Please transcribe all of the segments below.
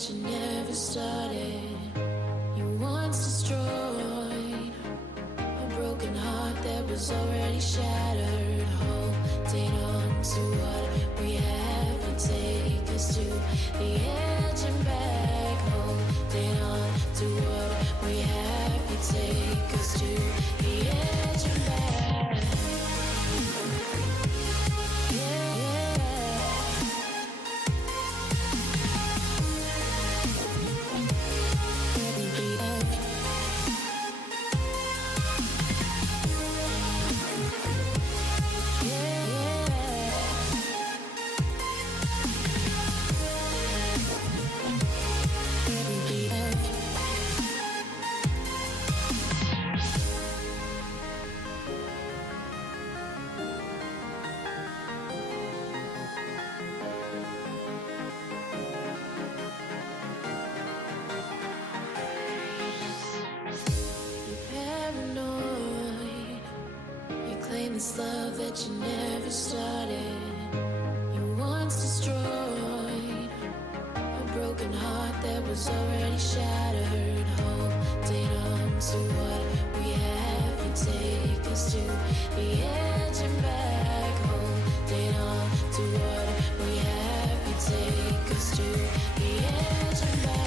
that you never started. You once destroyed a broken heart that was already shattered. Holding on to what we have and take us to the edge and back. Holding on to what we have and take us to the edge and back. Yeah, this love that you never started. You once destroyed a broken heart that was already shattered. Holding on to what we have and take us to the edge and back. Holding on to what we have and take us to the edge and back.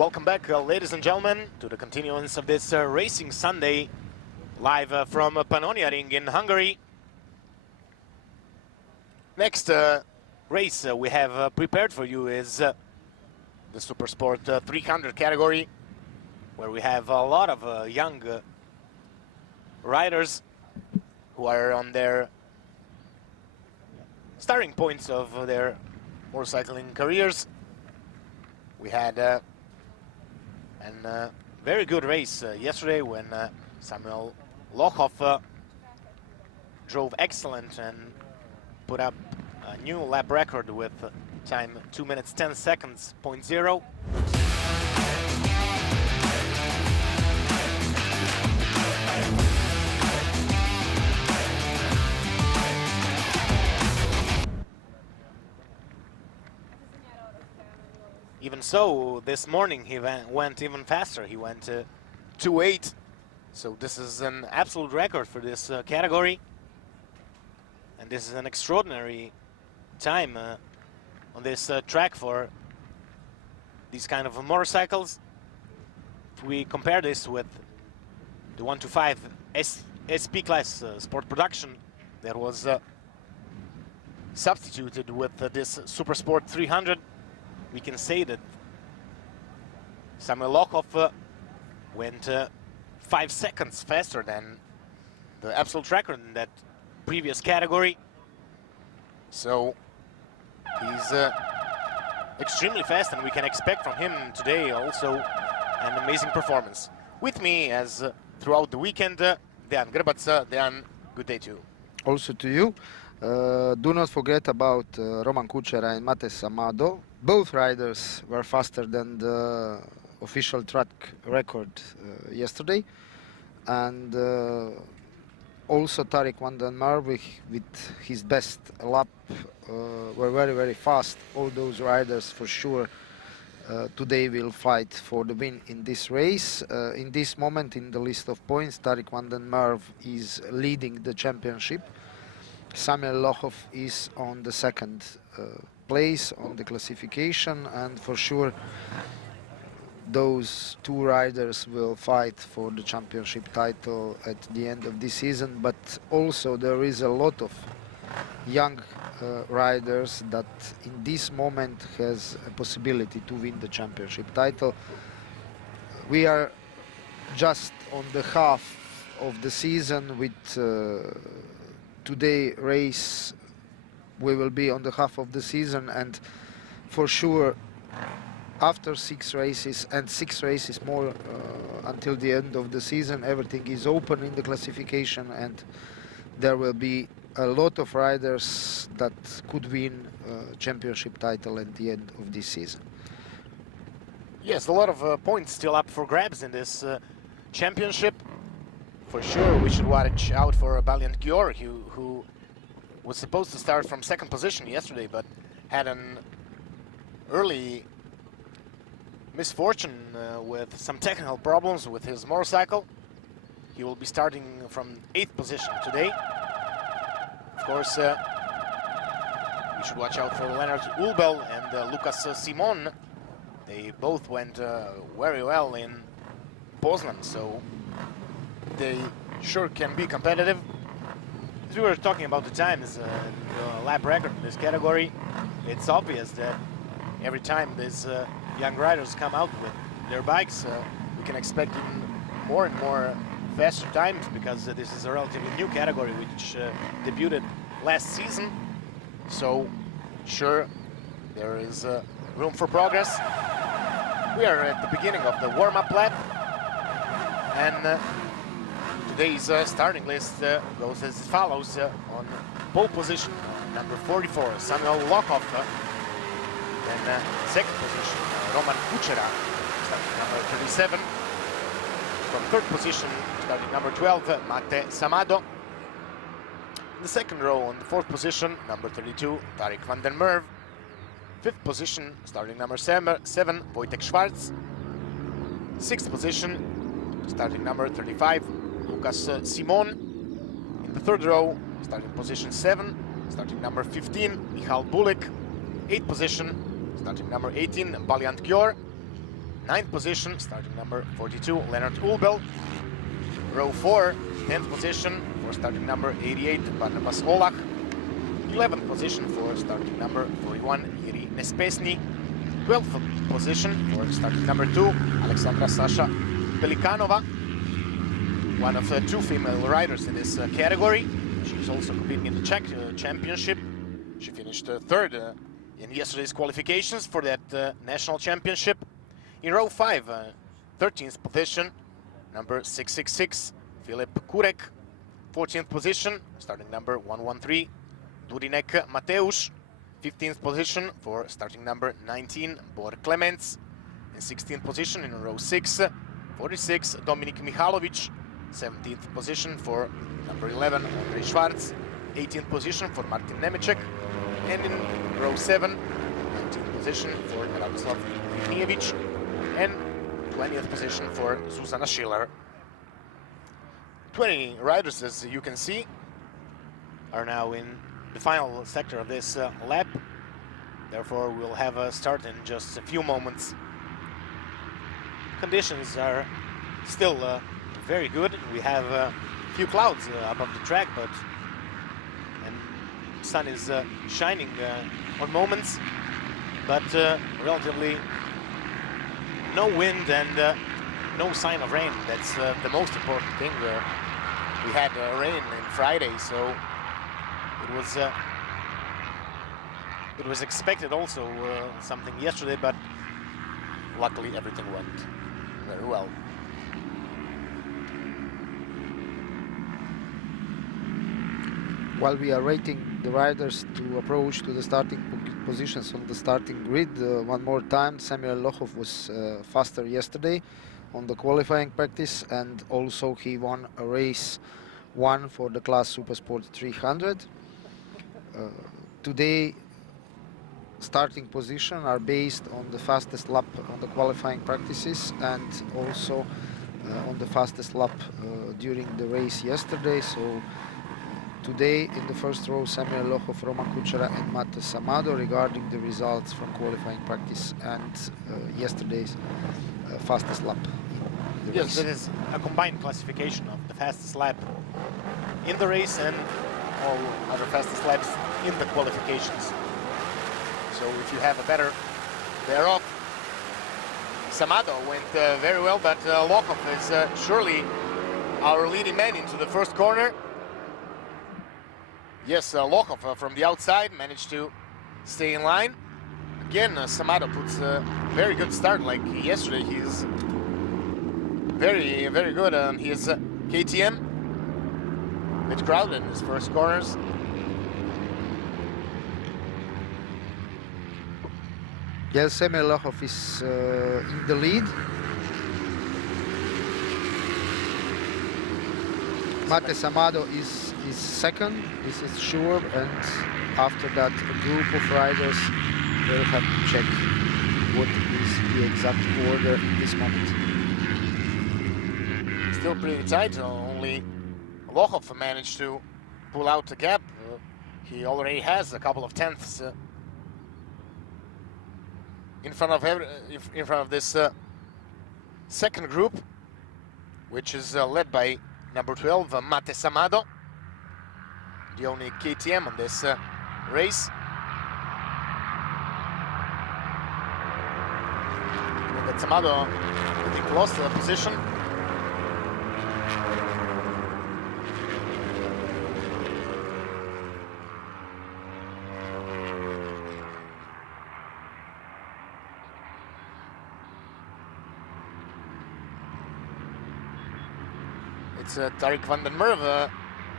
Welcome back, ladies and gentlemen, to the continuance of this Racing Sunday, live from Pannonia Ring in Hungary. Next race we have prepared for you is the Supersport 300 category, where we have a lot of young riders who are on their starting points of their motorcycling careers. We had a very good race yesterday when Samuel Lochhoff drove excellent and put up a new lap record with time 2 minutes 10 seconds, 0.0. Even so, this morning he went even faster. He went 2.8. So this is an absolute record for this category. And this is an extraordinary time on this track for these kind of motorcycles. If we compare this with the 125 SP class sport production that was substituted with this Supersport 300, we can say that Samuel Lochhoff went 5 seconds faster than the absolute record in that previous category. So he's extremely fast, and we can expect from him today also an amazing performance. With me, as throughout the weekend, Dejan Grbac. Dejan, good day to you. Also to you. Do not forget about Roman Kučera and Mate Samado. Both riders were faster than the official track record yesterday. And also Tariq van den Merwe with his best lap were very, very fast. All those riders for sure today will fight for the win in this race. In this moment in the list of points, Tariq van den Merwe is leading the championship. Samuel Lochhoff is on the second place on the classification, and for sure those two riders will fight for the championship title at the end of this season. But also there is a lot of young riders that in this moment has a possibility to win the championship title. We are just on the half of the season. With today race we will be on the half of the season, and for sure after 6 races and 6 races more until the end of the season, everything is open in the classification, and there will be a lot of riders that could win championship title at the end of this season. Yes, a lot of points still up for grabs in this championship. For sure, we should watch out for Baliant Gior, who was supposed to start from second position yesterday, but had an early misfortune with some technical problems with his motorcycle. He will be starting from 8th position today. Of course, we should watch out for Leonard Ulbel and Lucas Simon. They both went very well in Poznan, so they sure can be competitive. As we were talking about the times, the lap record in this category, it's obvious that every time these young riders come out with their bikes, we can expect even more and more faster times, because this is a relatively new category which debuted last season. So sure, there is room for progress. We are at the beginning of the warm-up lap, and today's starting list goes as follows. On pole position, number 44, Samuel Lochhoff. Then second position, Roman Kučera, starting number 37. From third position, starting number 12, Mate Samado. In the second row, on the fourth position, number 32, Tariq van den Merwe. Fifth position, starting number 7, Wojtek Schwarz. Sixth position, starting number 35, Lucas Simon. In the third row, starting position 7, starting number 15, Michal Bulik. Eighth position, starting number 18, Baliant Gior. 9th position, starting number 42, Leonard Ulbel. Row 4, 10th position for starting number 88, Barnabas Olach. 11th position for starting number 41, Yuri Nespesny. 12th position for starting number 2, Alexandra Sasha Pelikanova. One of the 2 female riders in this category. She's also competing in the Czech championship. She finished 3rd in yesterday's qualifications for that national championship. In row 5, 13th position, number 666, Filip Kurek. 14th position, starting number 113, Durinek Mateusz. 15th position for starting number 19, Bor Klemens. In 16th position in row 6, 46, Dominik Michalovic. 17th position for number 11, Andrei Schwarz. 18th position for Martin Nemecek. And in row 7, 19th position for Radoslav Livnievich. And 20th position for Zuzana Schiller. 20 riders, as you can see, are now in the final sector of this lap. Therefore, we'll have a start in just a few moments. Conditions are still very good. We have a few clouds above the track, but the sun is shining on moments, but relatively no wind and no sign of rain. That's the most important thing. We had rain on Friday, so it was expected also something yesterday, but luckily everything went very well. While we are waiting the riders to approach to the starting positions on the starting grid, one more time, Samuel Lochov was faster yesterday on the qualifying practice, and also he won a race 1 for the class Supersport 300. Today, starting position are based on the fastest lap on the qualifying practices and also on the fastest lap during the race yesterday. So today in the first row, Samuel Lochov, Roman Kuchera and Mates Amado regarding the results from qualifying practice and yesterday's fastest lap in the race. Yes, that is a combined classification of the fastest lap in the race and all other fastest laps in the qualifications. So if you have a better thereof, Samado went very well, but Lochov is surely our leading man into the first corner. Yes, Lochov from the outside managed to stay in line. Again, Samado puts a very good start like yesterday. He's very, very good on his KTM. A bit crowded in his first corners. Yes, Samuel Lochov is in the lead. Mates Amado is second, this is sure, and after that a group of riders will have to check what is the exact order in this moment. Still pretty tight, only Lochov managed to pull out the gap. He already has a couple of tenths in front of this second group, which is led by number 12, Mates Amado, the only KTM on this race. Mates Amado getting close to the position. It's Tariq van den Merwe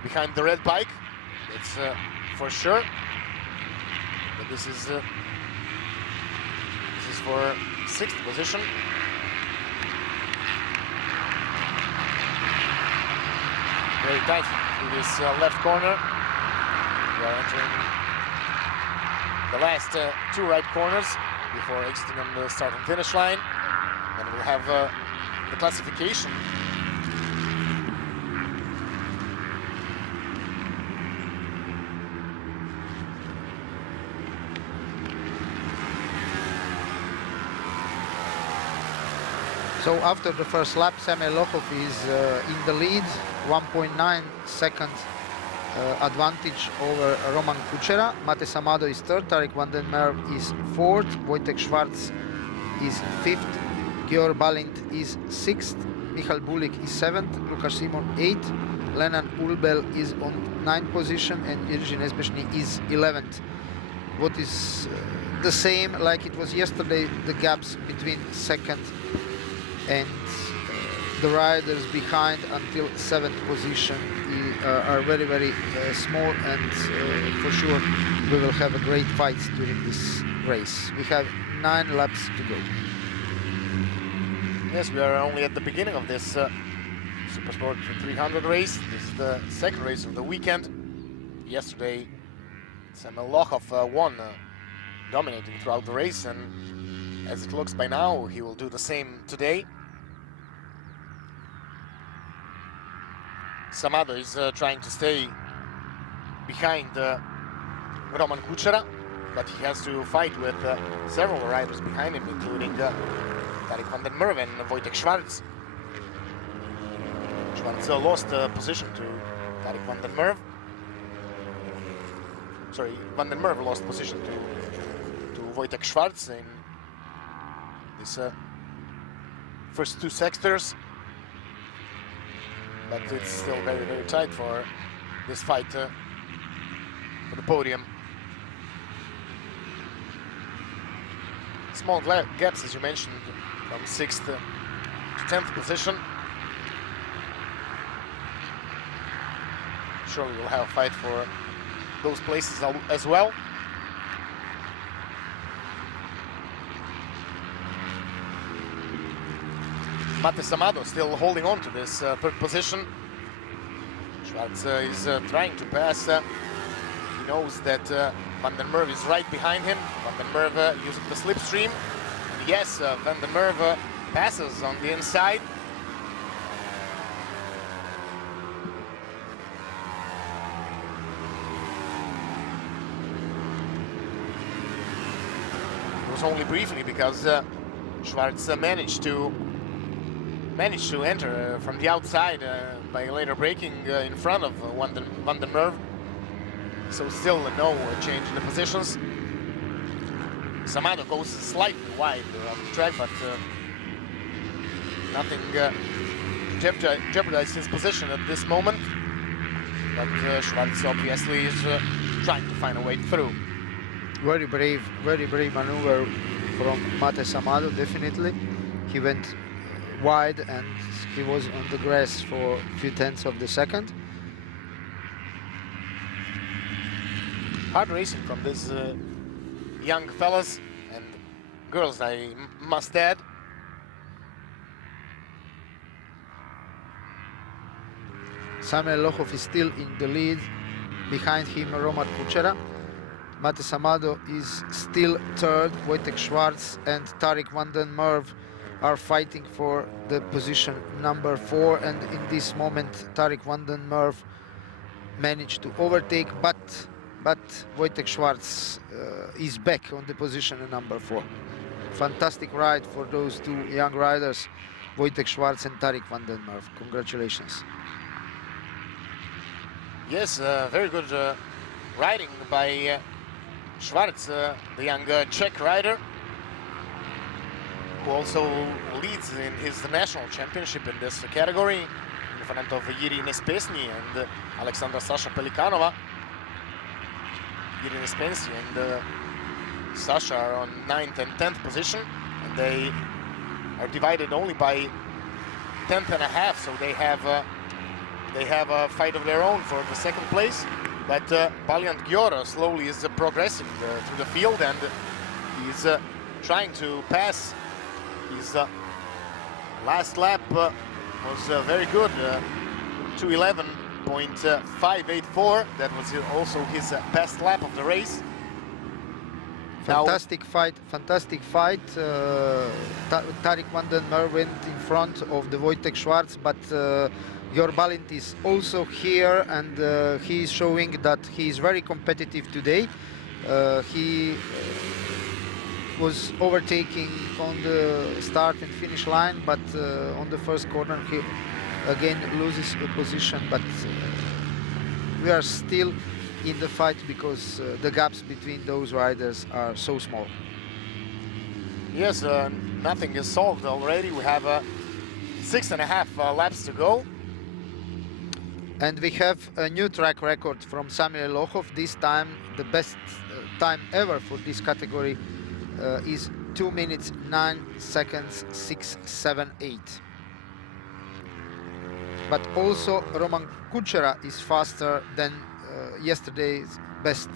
behind the red bike. It's for sure. But this is for 6th position. Very tight to this left corner. We are entering the last 2 right corners before exiting on the start and finish line. And we'll have the classification. So after the first lap, Samuel Lokhov is in the lead, 1.9 seconds advantage over Roman Kuchera. Mates Amado is third, Tariq van den Merwe is fourth, Wojtek Schwarz is fifth, Georg Balint is sixth, Michal Bulik is seventh, Lukas Simon eighth, Lenan Ulbel is on ninth position, and Jiří Nezbešný is 11th. What is the same like it was yesterday, the gaps between second and the riders behind until 7th position are very, very small, and for sure we will have a great fight during this race. We have 9 laps to go. Yes, we are only at the beginning of this Supersport 300 race. This is the second race of the weekend. Yesterday, Samuel Lokhov won, dominating throughout the race, and as it looks by now, he will do the same today. Samado is trying to stay behind Roman Kuchera, but he has to fight with several riders behind him, including Tariq van den Merwe and Wojtek Schwarz. Schwarz lost position to Tariq van den Merwe. Sorry, van den Merwe lost position to Wojtek Schwarz in this first 2 sectors. But it's still very, very tight for this fight for the podium. Small gaps, as you mentioned, from 6th to 10th position. Surely we'll have a fight for those places as well. Mates Amado still holding on to this third position. Schwarz is trying to pass. He knows that Van den Merwe is right behind him. Van den Merwe using the slipstream. And yes, Van den Merwe passes on the inside. It was only briefly because Schwarz managed to enter from the outside by later braking in front of Van den Merwe. So still no change in the positions. Samado goes slightly wide on the track, but nothing jeopardized his position at this moment. But Schwarz obviously is trying to find a way through. Very brave maneuver from Mates Amado, definitely. He went wide and he was on the grass for a few tenths of the second. Hard racing from these young fellas and girls, I must add. Samuel Lokhov is still in the lead. Behind him, Roman Kuchera. Mates Amado is still third. Wojtek Schwarz and Tariq van den Merwe are fighting for the position number 4, and in this moment Tariq van den Merwe managed to overtake, but Wojtek Schwarz is back on the position number 4. Fantastic ride for those 2 young riders, Wojtek Schwarz and Tariq van den Merwe. Congratulations. Yes, very good riding by Schwarz, the young Czech rider, who also leads in his national championship in this category in front of Jiří Nezbešný and Alexandra Sasha Pelikanova. Jiří Nezbešný and Sasha are on 9th and 10th position, and they are divided only by 10th and a half, so they have a fight of their own for the second place. But Baliant Giora slowly is progressing through the field, and he's trying to pass. His last lap was very good, 2:11.584. That was also his best lap of the race. Fantastic fight. Tariq van den Merwe went in front of the Wojtek Schwarz, but Georg Balint is also here, and he is showing that he is very competitive today. He was overtaking on the start and finish line, but on the first corner he again loses a position, but we are still in the fight because the gaps between those riders are so small. Yes, nothing is solved already. We have 6.5 laps to go. And we have a new track record from Samuel Lohoff. This time the best time ever for this category is 2 minutes 9 seconds 678. But also Roman Kuchera is faster than yesterday's best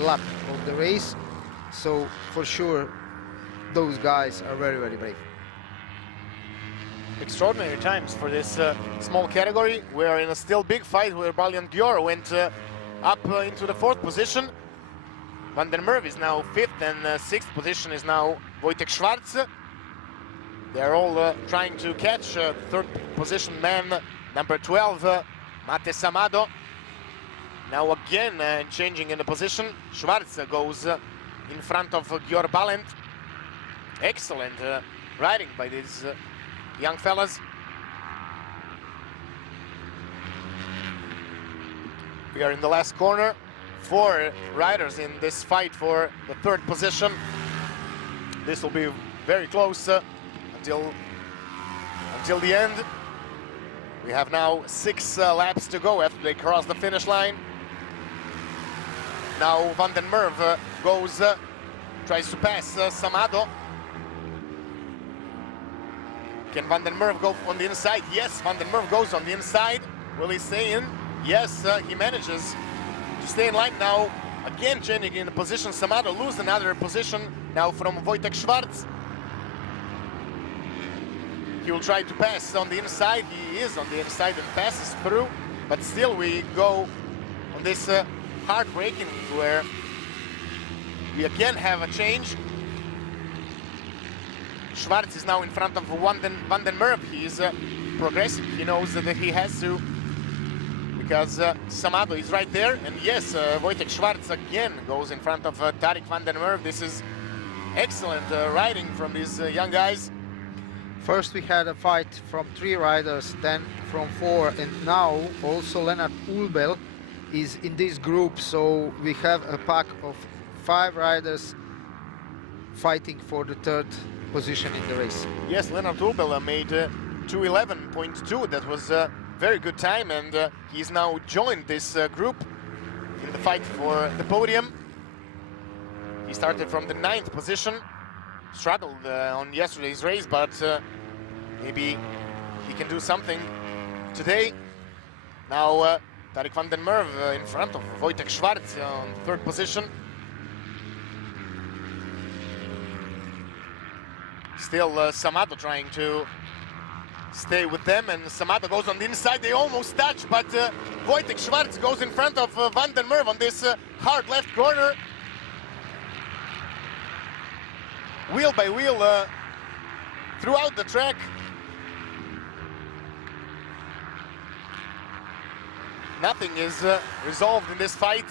lap of the race, so for sure those guys are very, very brave. Extraordinary times for this small category. We are in a still big fight where Balian Gior went up into the 4th position. Van den Merwe is now 5th, and 6th position is now Wojtek Schwarz. They're all trying to catch 3rd position man, number 12, Mate Samado. Now again changing in the position. Schwarz goes in front of Gior Balent. Excellent riding by these young fellas. We are in the last corner. 4 riders in this fight for the 3rd position. This will be very close until the end. We have now 6 laps to go after they cross the finish line. Now Van den Merwe goes, tries to pass Samado. Can Van den Merwe go on the inside? Yes, Van den Merwe goes on the inside. Will he stay in? Yes, he manages to stay in line now. Again changing in the position. Samado lose another position now from Wojtek Schwarz. He will try to pass on the inside. He is on the inside and passes through. But still we go on this heartbreaking where we again have a change. Schwarz is now in front of Van den Merwe. He is progressing. He knows that he has to, because Samado is right there. And yes, Wojtek Schwarz again goes in front of Tarik Van den Merwe. This is excellent riding from these young guys. First we had a fight from 3 riders, then from 4, and now also Lennart Ulbel is in this group, so we have a pack of 5 riders fighting for the 3rd position in the race. Yes, Lennart Ulbel made 2:11.2. That was a very good time, and he's now joined this group in the fight for the podium. He started from the 9th position, struggled on yesterday's race, but maybe he can do something today. Now Tarik Van den Merwe in front of Wojtek Schwarz on 3rd position. Still Samado trying to stay with them, and Samado goes on the inside. They almost touch, but Wojtek Schwarz goes in front of Van den Merwe on this hard left corner. Wheel by wheel throughout the track. Nothing is resolved in this fight.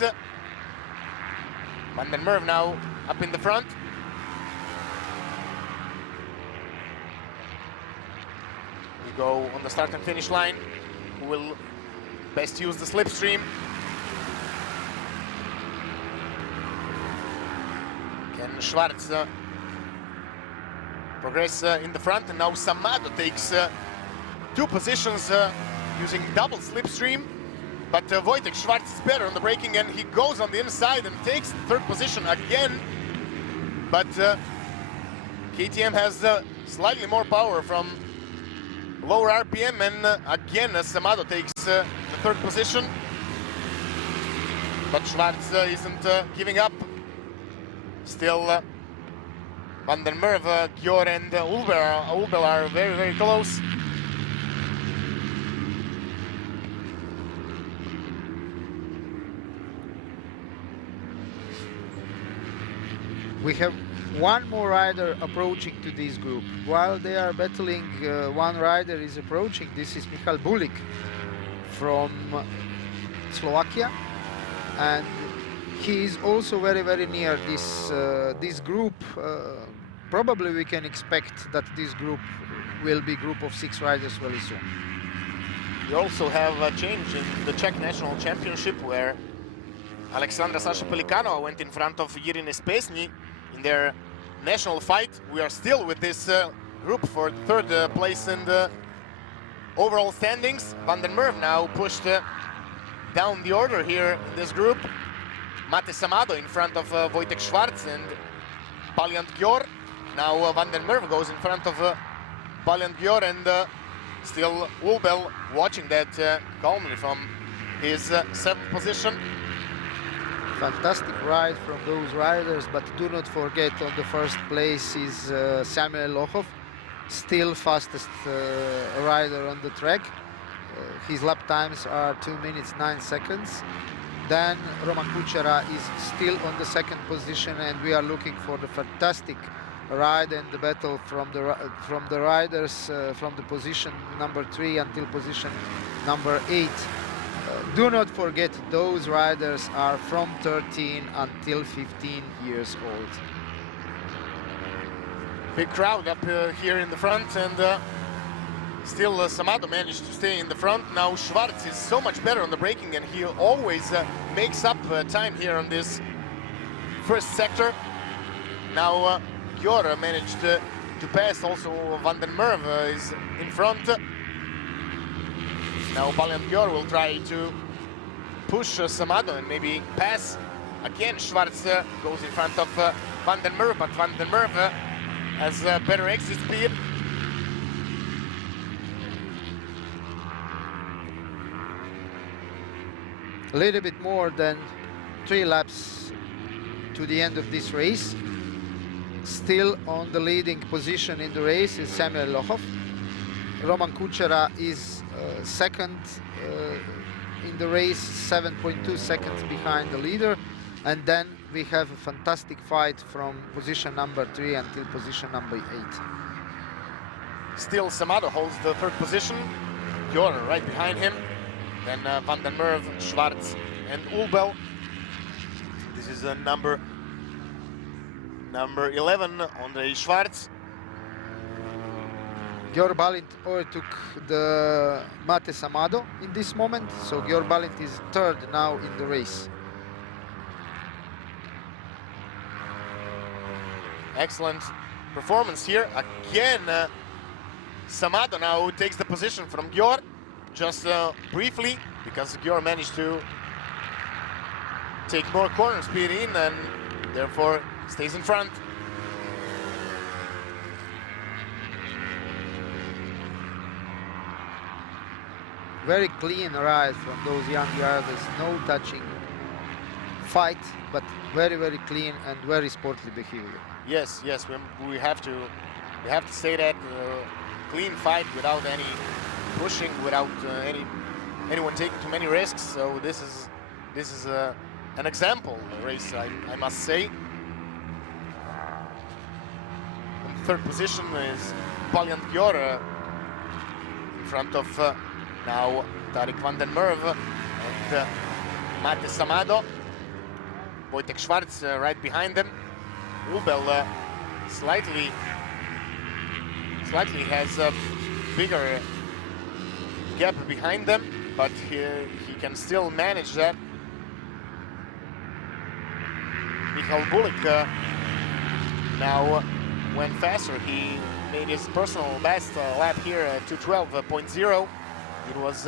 Van den Merwe now up in the front. We go on the start and finish line. Who will best use the slipstream? Can Schwarz progress in the front? And now Samado takes 2 positions using double slipstream. But Wojtek Schwarz is better on the braking, and he goes on the inside and takes the 3rd position again. But KTM has slightly more power from lower RPM, and again Samado takes the 3rd position. But Schwarz isn't giving up. Still Van den Merwe, Gior and Ulbel are very, very close. We have one more rider approaching to this group. While they are battling, one rider is approaching. This is Michal Bulik from Slovakia, and he is also very, very near this group. Probably we can expect that this group will be group of 6 riders very soon. We also have a change in the Czech National Championship where Alexandra Sasha Pelikanova went in front of Jiří Nespesny in their national fight. We are still with this group for third place in the overall standings. Van den Merwe now pushed down the order here in this group. Mate Samado in front of Wojtek Schwarz and Paliant Gjor. Now Van den Merwe goes in front of Paliant Gjor, and still Ulbel watching that calmly from his 7th position. Fantastic ride from those riders, but do not forget on the first place is Samuel Lochov, still fastest rider on the track. His lap times are 2 minutes 9 seconds. Then Roman Kuchera is still on the 2nd position, and we are looking for the fantastic ride and the battle from the riders from the position number 3 until position number 8. Do not forget, those riders are from 13 until 15 years old. Big crowd up here in the front, and still Samado managed to stay in the front. Now Schwarz is so much better on the braking, and he always makes up time here on this first sector. Now Gjor managed to pass. Also Van den Merwe is in front. Now Paliant Gjor will try to push Samado and maybe pass. Again Schwarz goes in front of Van den Merwe, but Van den Merwe has better exit speed. A little bit more than 3 laps to the end of this race. Still on the leading position in the race is Samuel Lochov. Roman Kuchera is 2nd in the race, 7.2 seconds behind the leader. And then we have a fantastic fight from position number 3 until position number 8. Still Samado holds the 3rd position. Gjor right behind him. Then Van den Merwe, Schwarz and Ulbel. This is number 11, Andrei Schwarz. Gjor Balint overtook the Mate Samado in this moment, so Gjor Balint is 3rd now in the race. Excellent performance here. Again, Samado now takes the position from Gjor, just briefly, because Gjor managed to take more corner speed in and therefore stays in front. Very clean ride from those young riders, no touching fight, but very, very clean and very sportly behavior. Yes, we have to say that clean fight without any pushing, without anyone taking too many risks. So this is an example race, I must say. In 3rd position is Paliant Gjor in front of now Tarik Van den Merwe and Mate Samado. Wojtek Schwarz right behind them. Ulbel slightly has a bigger gap behind them, but he can still manage that. Michal Bulik now went faster. He made his personal best lap here at 2:12.0. It was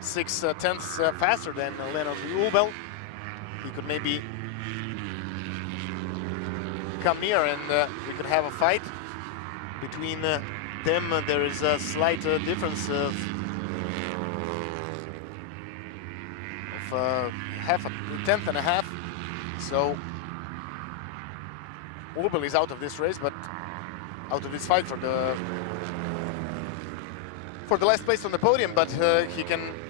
6/10 faster than Leonard Ulbel. He could maybe come near and we could have a fight between them. There is a slight difference of half a tenth and a half. So Ulbel is out of this race, but out of this fight for the last place on the podium, but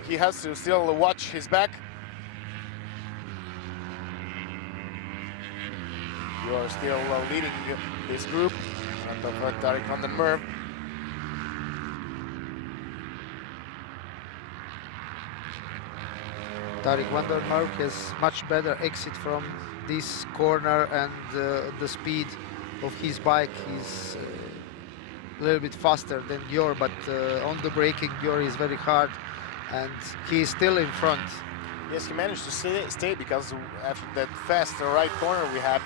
he has to still watch his back. You are still leading this group in front of Tarik Van den Merwe. Tarik van der Merwe has much better exit from this corner, and the speed of his bike is a little bit faster than Gyor, but on the braking Gyor is very hard and he is still in front. Yes, he managed to stay because after that fast right corner we had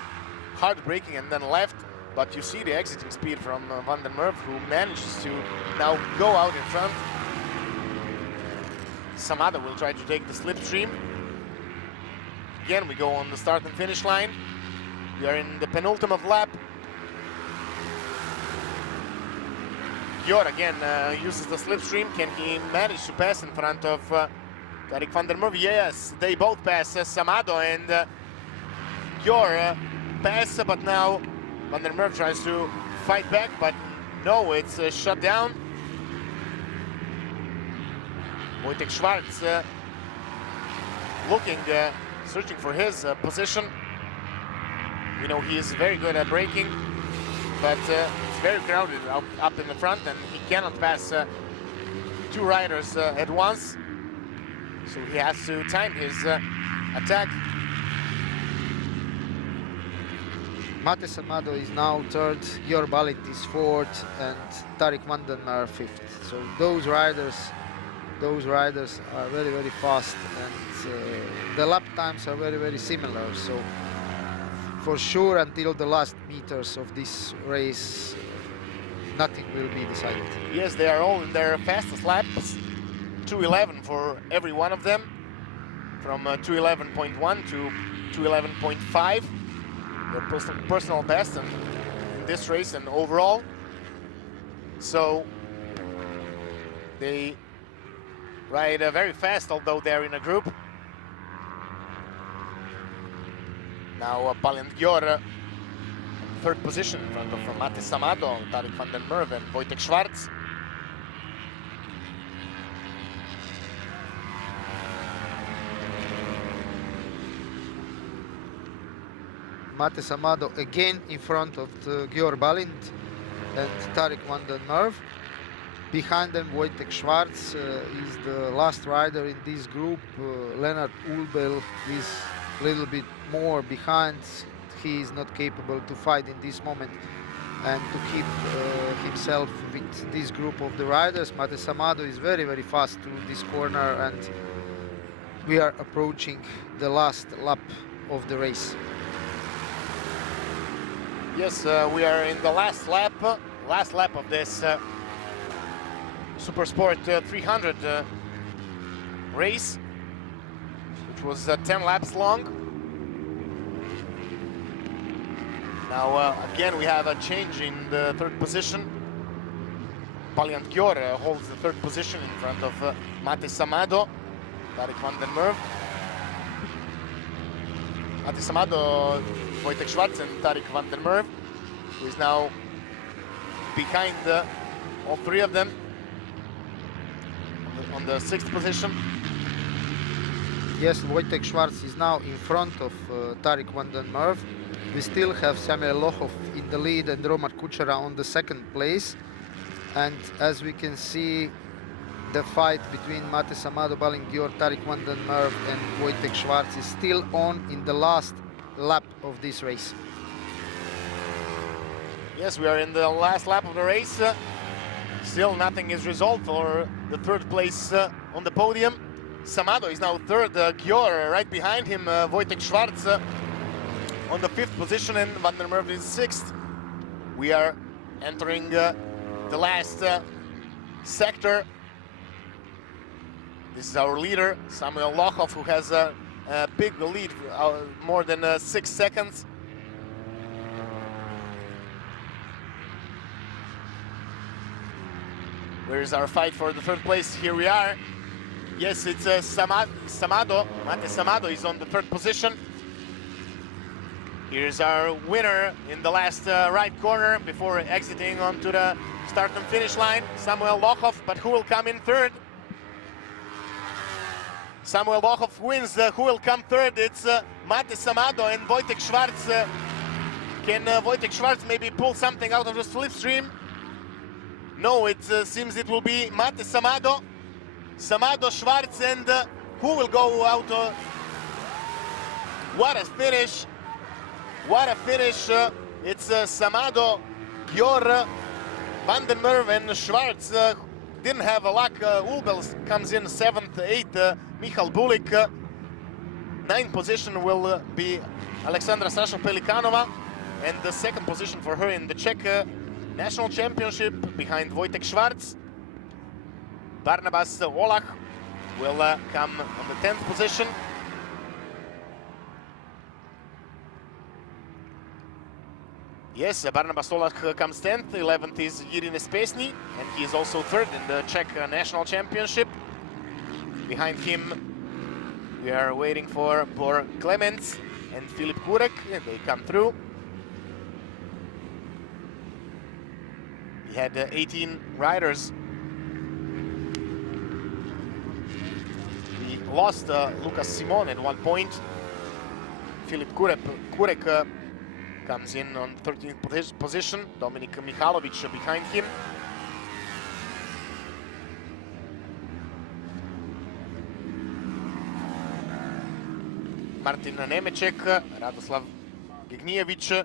hard braking and then left, but you see the exiting speed from Van der Merwe, who manages to now go out in front. Samado will try to take the slipstream. Again, we go on the start and finish line. We are in the penultimate lap. Gyor again uses the slipstream. Can he manage to pass in front of Tarik van der Merwe? Yes, they both pass Samado and Gyor pass, but now Van der Merwe tries to fight back, but no, it's shut down. Wojtek Schwarz looking, searching for his position. We know he is very good at braking, but it's very crowded up in the front and he cannot pass two riders at once. So he has to time his attack. Mate Samado is now third, Gyor Balint is fourth, and Tarik van der Merwe fifth. So those riders are very, very fast, and the lap times are very, very similar. So for sure, until the last meters of this race, nothing will be decided. Yes, they are all in their fastest laps, 2:11 for every one of them, from 2:11.1 to 2:11.5. Their personal best in this race and overall. So they ride very fast, although they're in a group. Now Balint Gyor, third position in front of Mate Samado, Tarik van der Merwe and Wojtek Schwarz. Mate Samado again in front of Gyor Balint and Tarik van der Merwe. Behind them, Wojtek Schwarz is the last rider in this group. Lennart Ulbel is a little bit more behind. He is not capable to fight in this moment and to keep himself with this group of the riders. Mate Samado is very, very fast through this corner, and we are approaching the last lap of the race. Yes, we are in the last lap of this Supersport 300 race, which was 10 laps long. Now again we have a change in the third position. Balint Gyor holds the third position in front of Mate Samado, Tarik van der Merwe. Mate Samado, Wojtek Schwarz and Tarik van der Merwe, who is now behind all three of them on the sixth position. Yes, Wojtek Schwarz is now in front of Tarik van der Merwe. We still have Samuel Lochov in the lead and Roman Kuchera on the second place. And as we can see, the fight between Mate Samado, Balint Gyor, Tarik van der Merwe and Wojtek Schwarz is still on in the last lap of this race. Yes, we are in the last lap of the race. Still nothing is resolved for the third place on the podium. Samado is now third, Gyor right behind him, Wojtek Schwarz on the fifth position, and Van der Merwe is sixth. We are entering the last sector. This is our leader, Samuel Lochov, who has a big lead, more than 6 seconds. Where is our fight for the third place? Here we are. Yes, it's Samado. Mate Samado is on the third position. Here's our winner in the last right corner before exiting onto the start and finish line, Samuel Lochov. But who will come in third? Samuel Lochov wins. Who will come third? It's Mate Samado and Wojtek Schwarz. Can Wojtek Schwarz maybe pull something out of the slipstream? No, it seems it will be Mate Samado. Samado, Schwarz and who will go out? What a finish! What a finish! It's Samado, Gior, Van den Merwe and Schwarz didn't have a luck. Ulbels comes in 7th, 8th, Michal Bulik. 9th position will be Alexandra Sasha Pelikanova, and the 2nd position for her in the Czech National Championship behind Wojtek Schwarz. Barnabas Olach will come on the 10th position. Yes, Barnabas Olach comes 10th, 11th is Jiří Nespesny, and he is also 3rd in the Czech National Championship. Behind him, we are waiting for Bor Klemens and Filip Kurek, and they come through. He had 18 riders. He lost Lucas Simon at one point. Filip Kurek comes in on 13th position. Dominik Mihalovic behind him. Martin Nemeček, Radoslav Gegnijevic,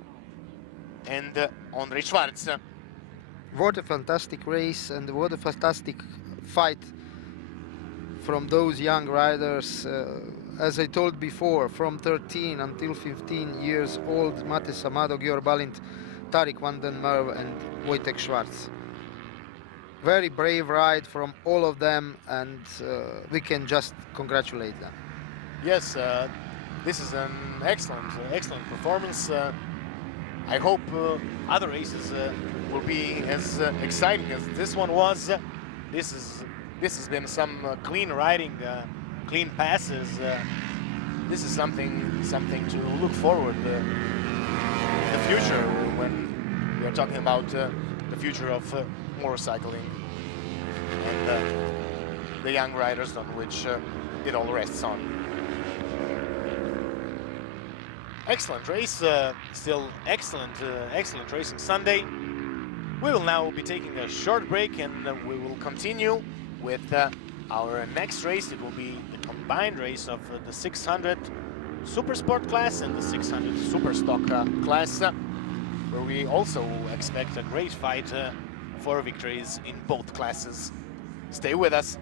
and Ondrej Schwarz. What a fantastic race and what a fantastic fight from those young riders. As I told before, from 13 until 15 years old, Mates Amado, Gior Balint, Tarik van den Merwe and Wojtek Schwarz. Very brave ride from all of them, and we can just congratulate them. Yes, this is an excellent performance. I hope other races will be as exciting as this one was. This has been some clean riding, clean passes. This is something to look forward in the future when we are talking about the future of motorcycling and the young riders on which it all rests on. Excellent race, still excellent racing Sunday. We will now be taking a short break, and we will continue with our next race. It will be the combined race of the 600 Super Sport class and the 600 Super Stock class, where we also expect a great fight for victories in both classes. Stay with us.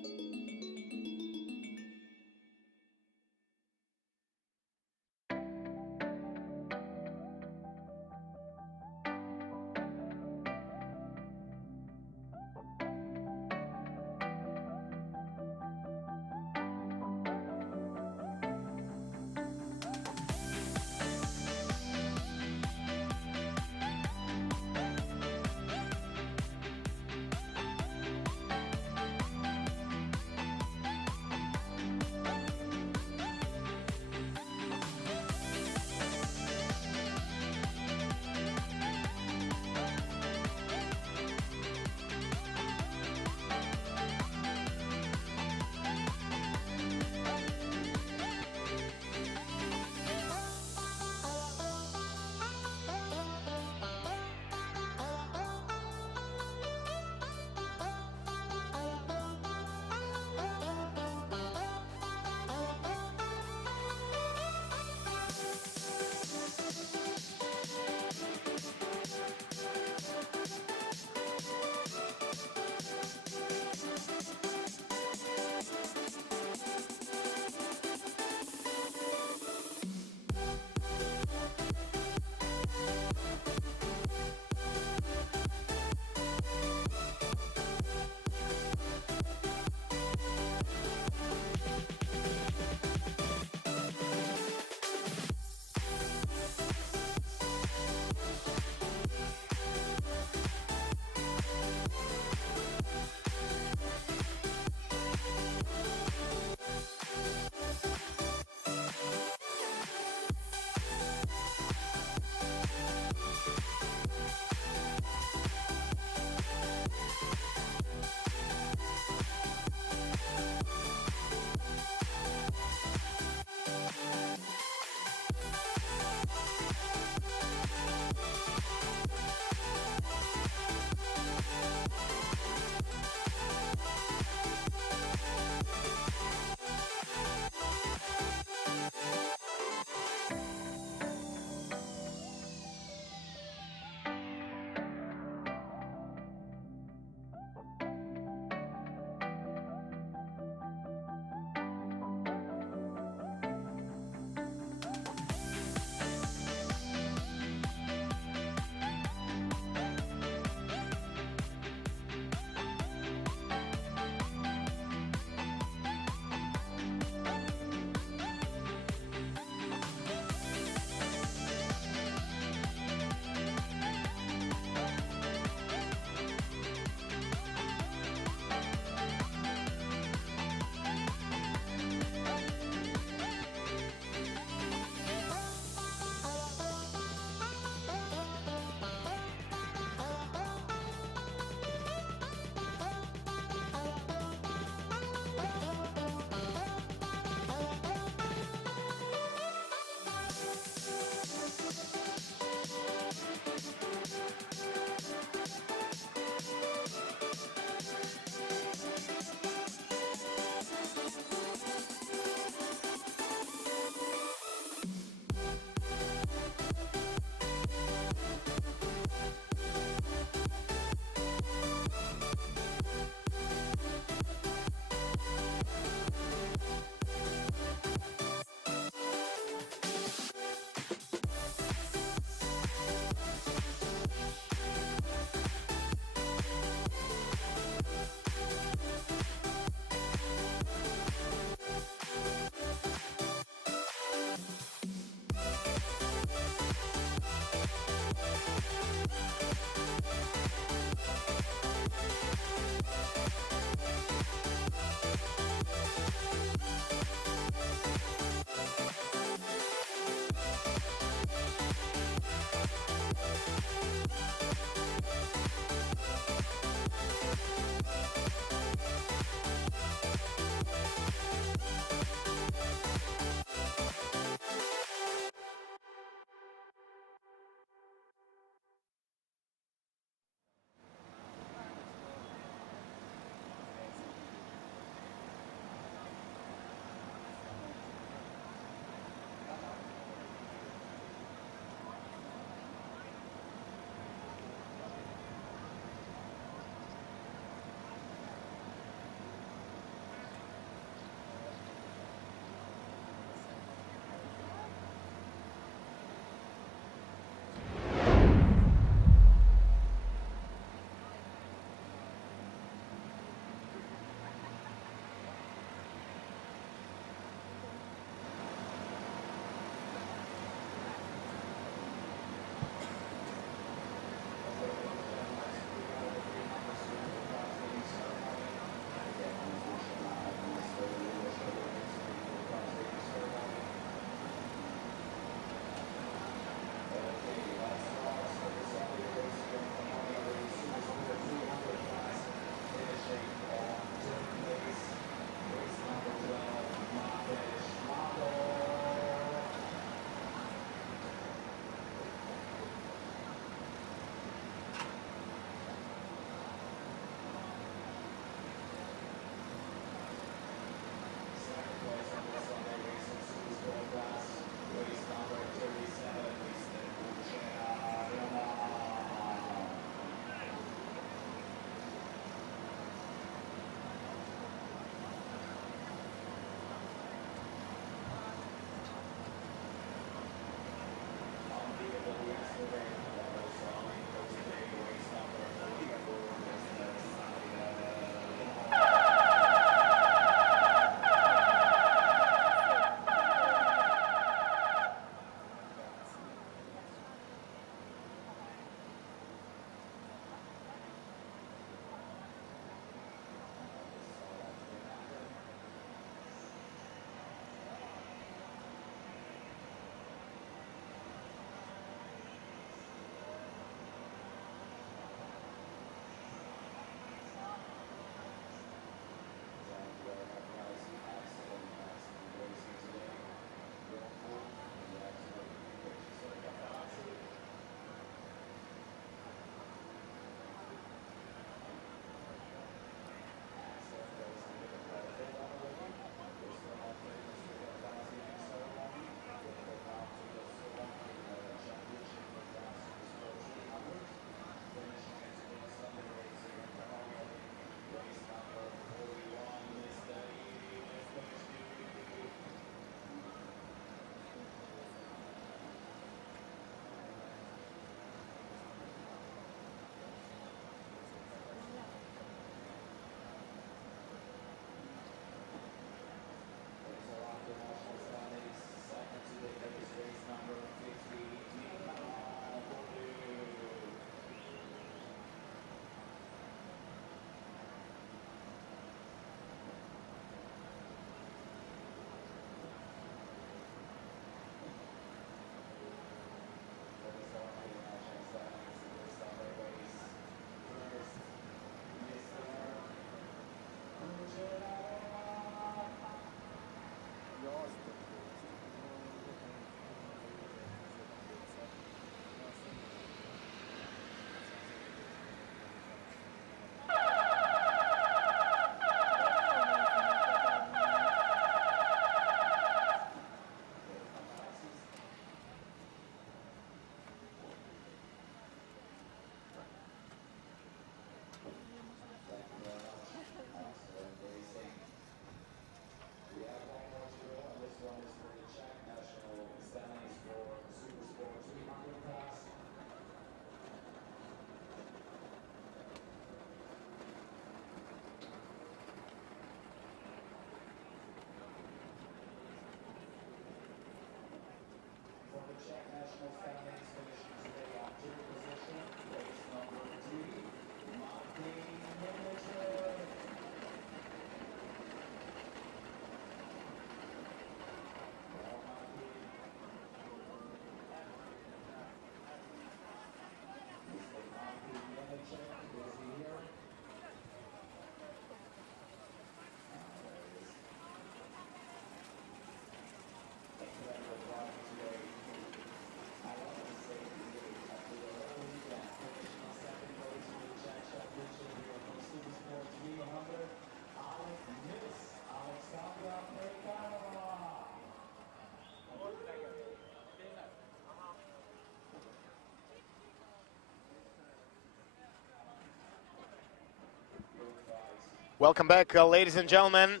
Welcome back, ladies and gentlemen,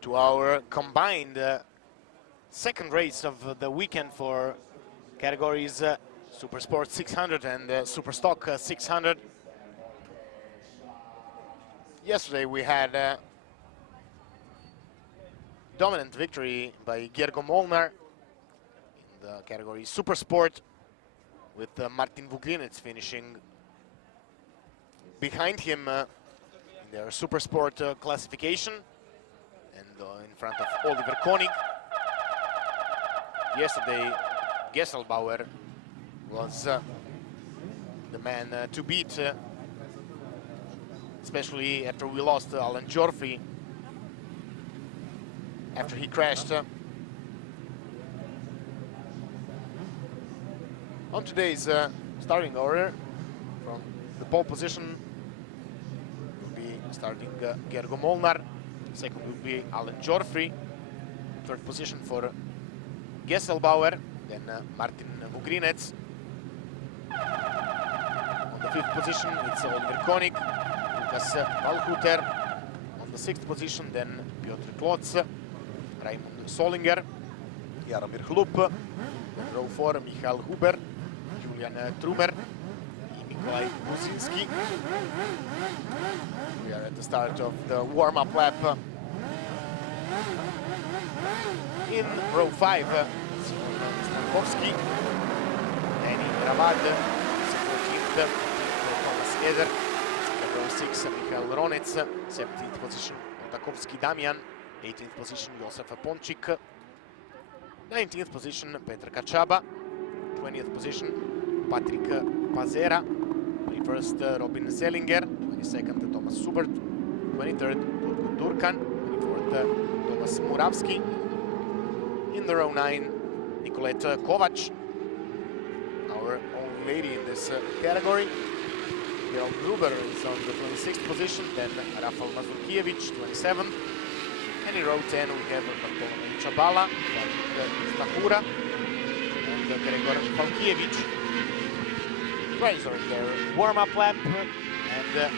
to our combined second race of the weekend for categories Super Sport 600 and Super Stock 600. Yesterday we had a dominant victory by Gergo Molnar in the category Super Sport, with Martin Vugrinec finishing behind him in their Super Sport classification, and in front of Oliver Koenig. Yesterday, Gesselbauer was the man to beat, especially after we lost Alan Jorfri after he crashed. On today's starting order, from the pole position will be starting Gergo Molnar, second will be Alan Jorfri, third position for Gesselbauer, then Martin Vugrinec. On the fifth position it's Oliver Koenig, Lukas Walhuter. On the sixth position then Piotr Klotz, Raimund Solinger, Jaromir Hlup. Then row 4 Michal Huber, Julian Trumer, Nikolai Buzinski. We are at the start of the warm-up lap. In row 5, Simon Stankovsky, Danny Ravad, 14th, Thomas Eder. In row 6, Michael Ronec, 17th position, Otakovsky Damian, 18th position, Josef Pončik, 19th position, Petr Kachaba, 20th position, Patrick Pazera, 21st, Robin Zellinger, 22nd, Thomas Subert, 23rd, Turgut Durkan, 24th, Thomas Muravski. In the row 9, Nicolette Kovac, our only lady in this category. Gerald Gruber is on the 26th position, then Rafal Mazurkiewicz, 27th. And in row 10 we have Bartolomei Chabala, Stahura, and Gregor Falkiewicz. Riders are in their warm-up lap, and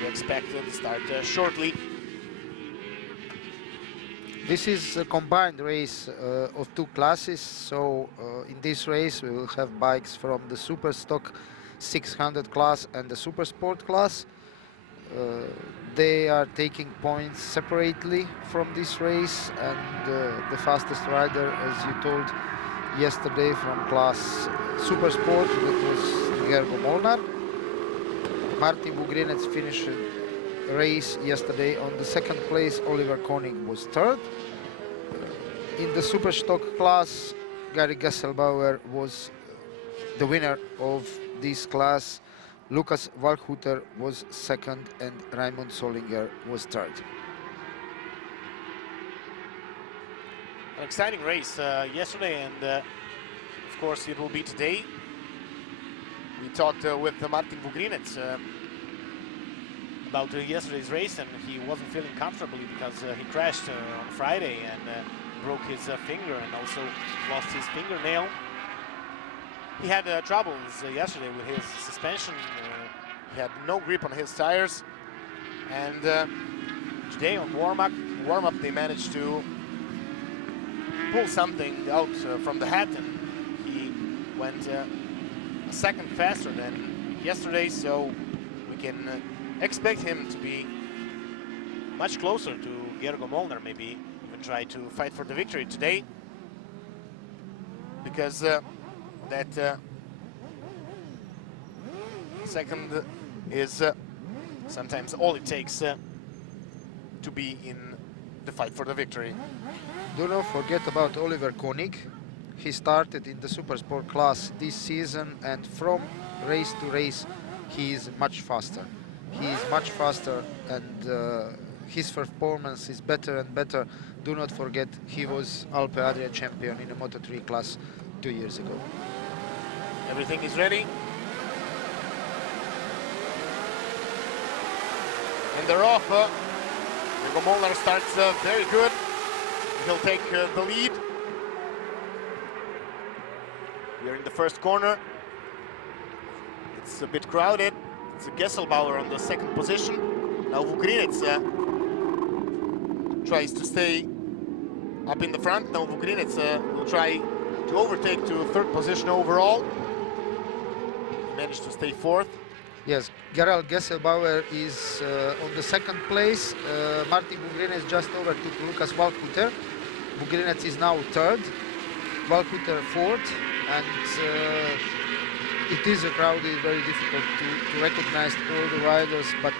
we expect to start shortly. This is a combined race of two classes, so in this race we will have bikes from the Super Stock 600 class and the Super Sport class. They are taking points separately from this race, and the fastest rider, as you told yesterday, from class Super Sport, that was Gergo Molnar. Martin Vugrinec finished race yesterday on the second place. Oliver Koenig was third. In the Super Stock class, Gary Gesselbauer was the winner of this class. Lukas Walhuter was second and Raimund Solinger was third. An exciting race yesterday, and of course it will be today. We talked with Martin Vugrinec about yesterday's race, and he wasn't feeling comfortably because he crashed on Friday and broke his finger, and also lost his fingernail. He had troubles yesterday with his suspension. He had no grip on his tires, and today on warm-up they managed to pull something out from the hat, and he went a second faster than yesterday, so we can expect him to be much closer to Gergo Molnar, maybe even try to fight for the victory today, because that second is sometimes all it takes to be in the fight for the victory. Do not forget about Oliver Koenig. He started in the Super Sport class this season, and from race to race he is much faster. He is much faster, and his performance is better and better. Do not forget, he was Alpe Adria champion in the Moto3 class 2 years ago. Everything is ready. And they're off. Gergo Molnar starts very good. He'll take the lead. We are in the first corner. It's a bit crowded. It's Gesselbauer on the second position. Now Vugrinec tries to stay up in the front. Now Vugrinec will try to overtake to third position overall. Managed to stay fourth. Yes, Gerald Gesselbauer is on the second place. Martin Vugrinec just overtook Lukas Walkuter. Vugrinec is now third, Walkuter fourth, and it is a crowd. It's very difficult to recognize all the riders, but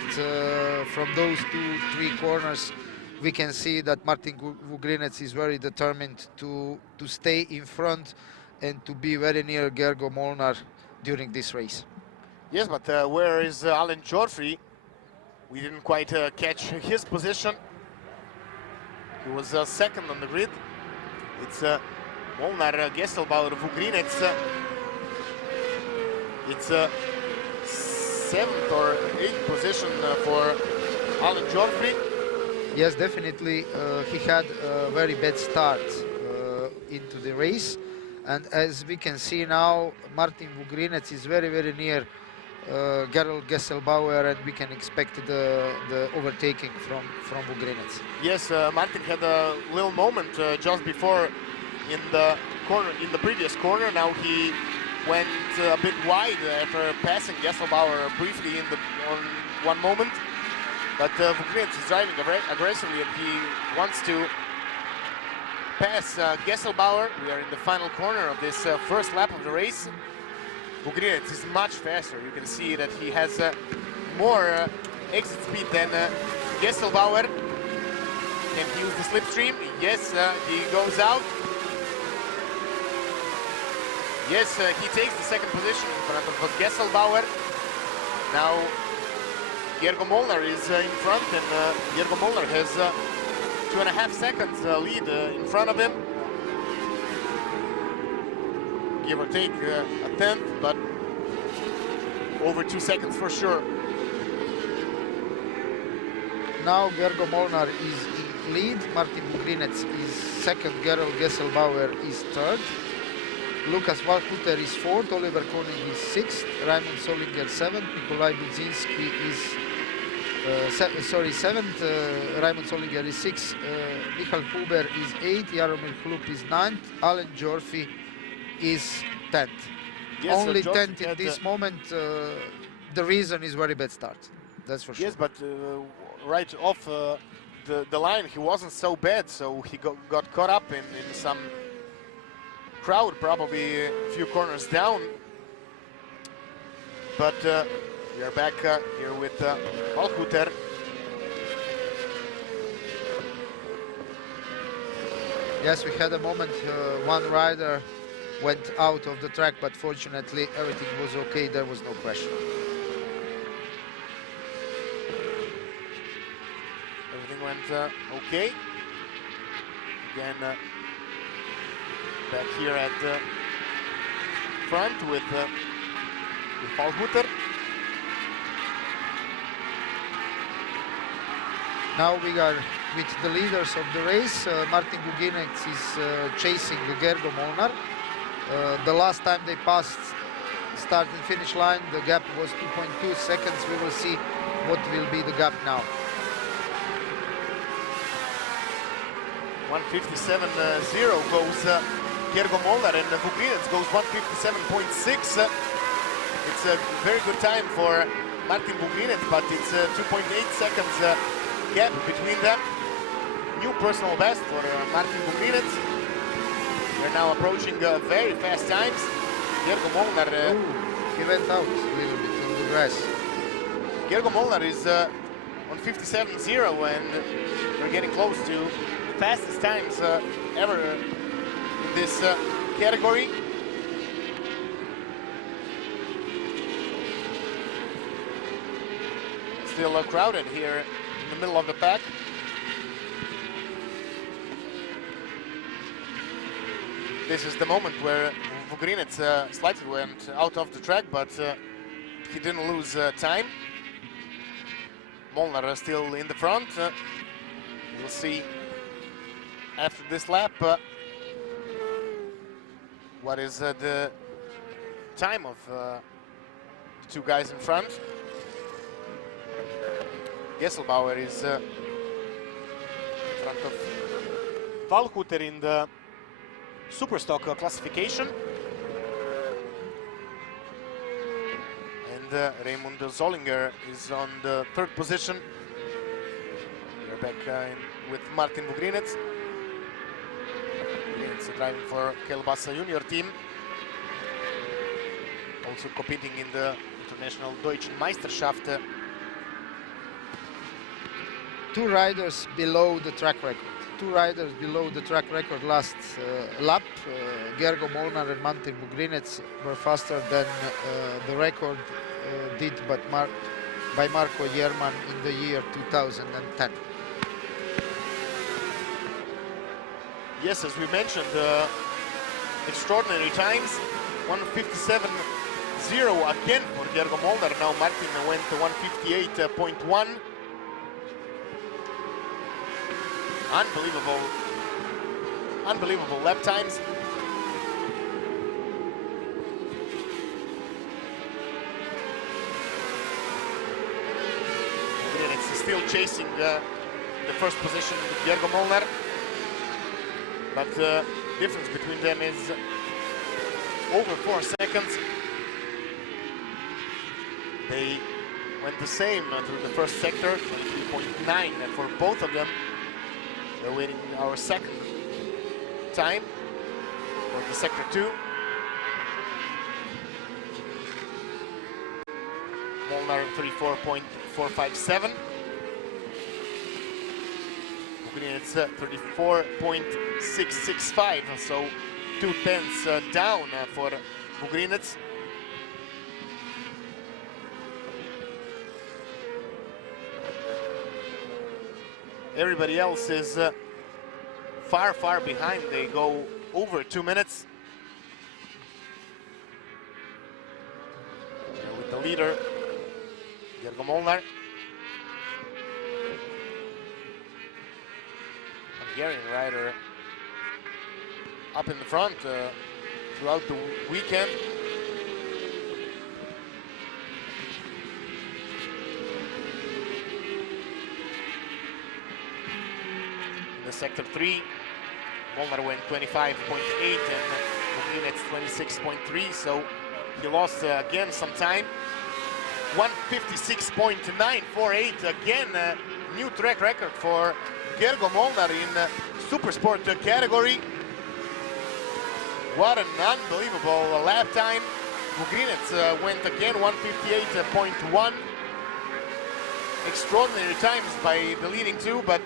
from those 2-3 corners, we can see that Martin Vugrinec is very determined to stay in front and to be very near Gergo Molnar during this race. Yes, but where is Alan Geoffrey? We didn't quite catch his position. He was second on the grid. It's Molnar, Gesselbauer, Vugrinec. It's 7th or 8th position for Alan Geoffrey. Yes, definitely. He had a very bad start into the race. And as we can see now, Martin Vugrinec is very, very near Gerald Gesselbauer, and we can expect the overtaking from Vugrinec. Yes, Martin had a little moment just before in the corner, in the previous corner. Now he went a bit wide after passing Gesselbauer briefly in on one moment. But Vugrinec is driving aggressively, and he wants to pass Gesselbauer. We are in the final corner of this first lap of the race. Vugrinec is much faster. You can see that he has more exit speed than Gesselbauer. Can he use the slipstream? Yes, he goes out. Yes, he takes the second position in front of Gesselbauer. Now Gergo Molnar is in front, and Gergo Molnar has 2.5 seconds lead in front of him. Give or take a tenth, but over 2 seconds for sure. Now Gergo Molnar is in lead, Martin Vugrinec is second, Gerald Gesselbauer is third, Lukas Walkuter is fourth, Oliver Koning is sixth, Raimund Solinger seventh, Nikolai Budzinski is seventh, Raimund Solinger is sixth, Michal Huber is eighth, Jaromir Chlup is ninth, Alan Geoffrey is 10th. Yes, only Geoffrey 10th in had, this moment. The reason is very bad start, that's for sure. Yes, but right off the line he wasn't so bad, so he got caught up in some crowd, probably a few corners down. But we are back here with Walkuter. Yes, we had a moment, one rider went out of the track, but fortunately everything was okay, there was no pressure. Everything went okay. Again, back here at the front with Walkuter. Now we are with the leaders of the race. Martin Vugrinec is chasing Gergo Molnar. The last time they passed start and finish line, the gap was 2.2 seconds. We will see what will be the gap now. 1:57.0 goes Gergo Molnar, and Vugrinec goes 1:57.6. It's a very good time for Martin Vugrinec, but it's 2.8 seconds gap between them. New personal best for Martin Vugrinec. We're now approaching very fast times. Gergo Molnar... he went out a little bit in the grass. Gergo Molnar is on 57.0, and we're getting close to the fastest times ever in this category. Still crowded here in the middle of the pack. This is the moment where Vugrinec slightly went out of the track, but he didn't lose time. Molnar still in the front. We'll see after this lap what is the time of the two guys in front. Gesselbauer is in front of Valhuter in the Superstock classification. And Raymond Zollinger is on the third position. We're back with Martin Vugrinec. Vugrinec driving for Kelbasa Junior team. Also competing in the International Deutschen Meisterschaft. Two riders below the track record. Two riders below the track record last lap. Gergo Molnar and Martin Vugrinec were faster than the record did by Marko Jerman in the year 2010. Yes, as we mentioned, extraordinary times. 1:57.0 again for Gergo Molnar. Now Martin went to 1:58.1. Unbelievable lap times. It's still chasing the first position with Gergo Molnar, but the difference between them is over 4 seconds. They went the same through the first sector, 23.9 for both of them. We're waiting our second time for the sector 2. Molnar 34.457. It's 34.665, so 2/10 down for Vugrinec. Everybody else is far behind. They go over 2 minutes. With the leader, Gergo Molnar. Hungarian rider up in the front throughout the weekend. Sector 3, Molnar went 25.8 and Vugrinec 26.3, so he lost again some time. 1:56.948 again, new track record for Gergo Molnar in Super Sport category. What an unbelievable lap time. Vugrinec went again 1:58.1. Extraordinary times by the leading two, but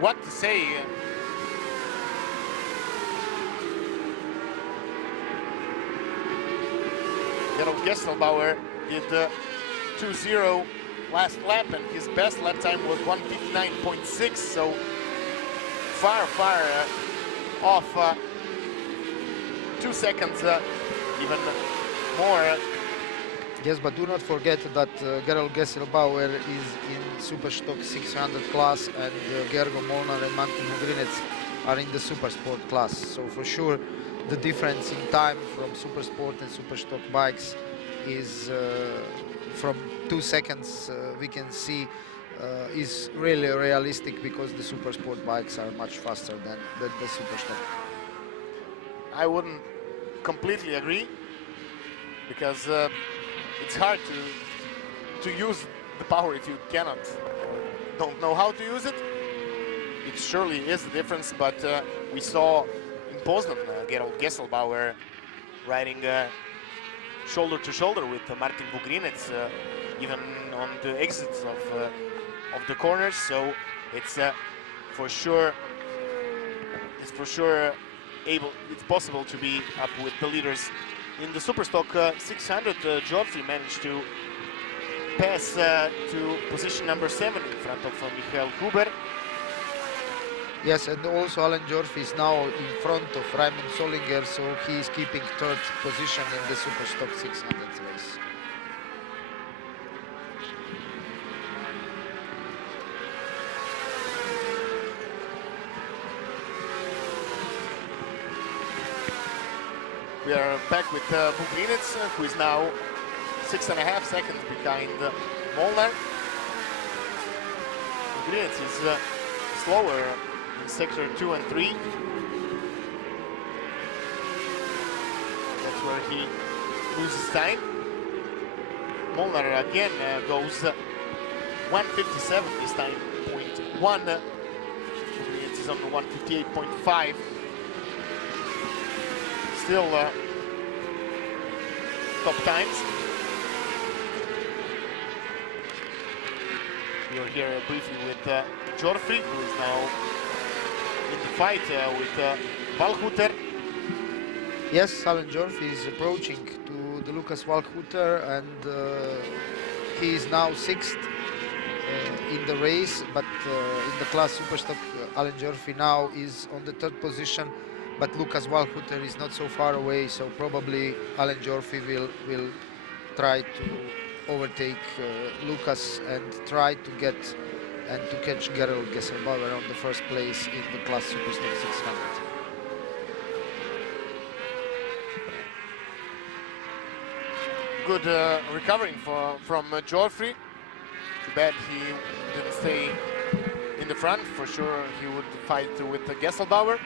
what to say? Gerald Gesselbauer did 2-0 last lap, and his best lap time was 1:59.6, so far off 2 seconds, even more. Yes, but do not forget that Gerald Gesselbauer is in Superstock 600 class, and Gergo Molnar and Martin Vugrinec are in the Supersport class. So for sure, the difference in time from Supersport and Superstock bikes is from 2 seconds. We can see is really realistic because the Supersport bikes are much faster than the Superstock. I wouldn't completely agree, because it's hard to use the power if you don't know how to use it. It surely is the difference, but we saw in Poznan Gerald Gesselbauer riding shoulder to shoulder with Martin Vugrinec, even on the exits of the corners. So it's for sure it's possible to be up with the leaders. In the Superstock 600, Giorgi managed to pass to position number 7 in front of Michael Huber. Yes, and also Alan Giorgi is now in front of Raymond Zollinger, so he is keeping third position in the Superstock 600 race. We are back with Vugrinec, who is now 6.5 seconds behind Molnar. Ugrinets is slower in sector 2 and 3. That's where he loses time. Molnar again goes 157 this time, 0.1. Ugrinets is on 158.5. Still top times. We are here briefly with Giorfi, who is now in the fight with Walhuter. Yes, Alan Giorfi is approaching to the Lucas Walhuter, and he is now 6th in the race, but in the class Superstock, Alan Giorfi now is on the 3rd position, but Lucas Walhuter is not so far away, so probably Alan Giorfi will try to overtake Lucas and try to get and to catch Gerald Gesselbauer on the 1st place in the class Superstock 600. Good recovering from Giorfi. Too bad he didn't stay in the front. For sure he would fight with Gesselbauer.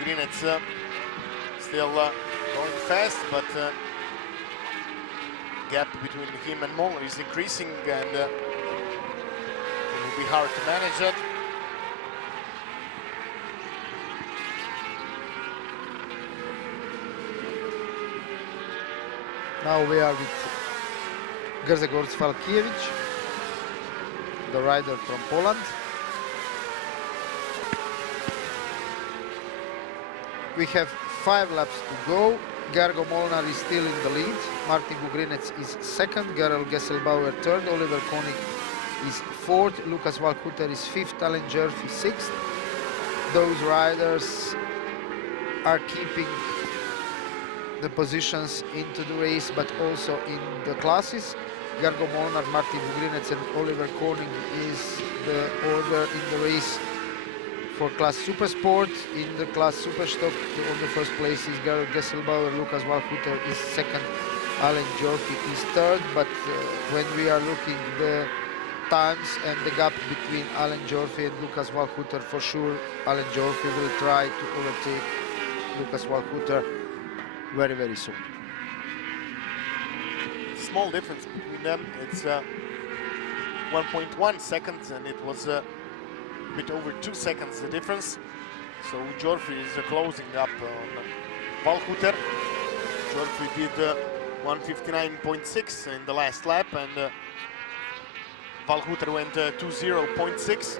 Ugrinets still going fast, but gap between him and Molnar is increasing, and it will be hard to manage it. Now we are with Grzegorz Falkiewicz, the rider from Poland. We have 5 laps to go. Gergo Molnar is still in the lead. Martin Ugrinets is 2nd, Gerald Gesselbauer 3rd, Oliver Koenig is 4th, Lucas Walhuter is 5th, Alan Giorfi 6th. Those riders are keeping the positions into the race, but also in the classes. Gergo Molnar, Martin Ugrinets and Oliver Koenig is the order in the race for class Supersport. In the class Superstock, on the 1st place is Gerald Gesselbauer, Lucas Walhuter is 2nd, Alan Giorfi is 3rd, but when we are looking the times and the gap between Alan Giorfi and Lucas Walhuter, for sure Alan Giorfi will try to overtake Lucas Walhuter very, very soon. Small difference between them. It's 1.1 seconds, and it was a bit over 2 seconds the difference. So Giorfi is closing up on Walhuter. Giorfi did 159.6 in the last lap, and Walhuter went 2:0.6.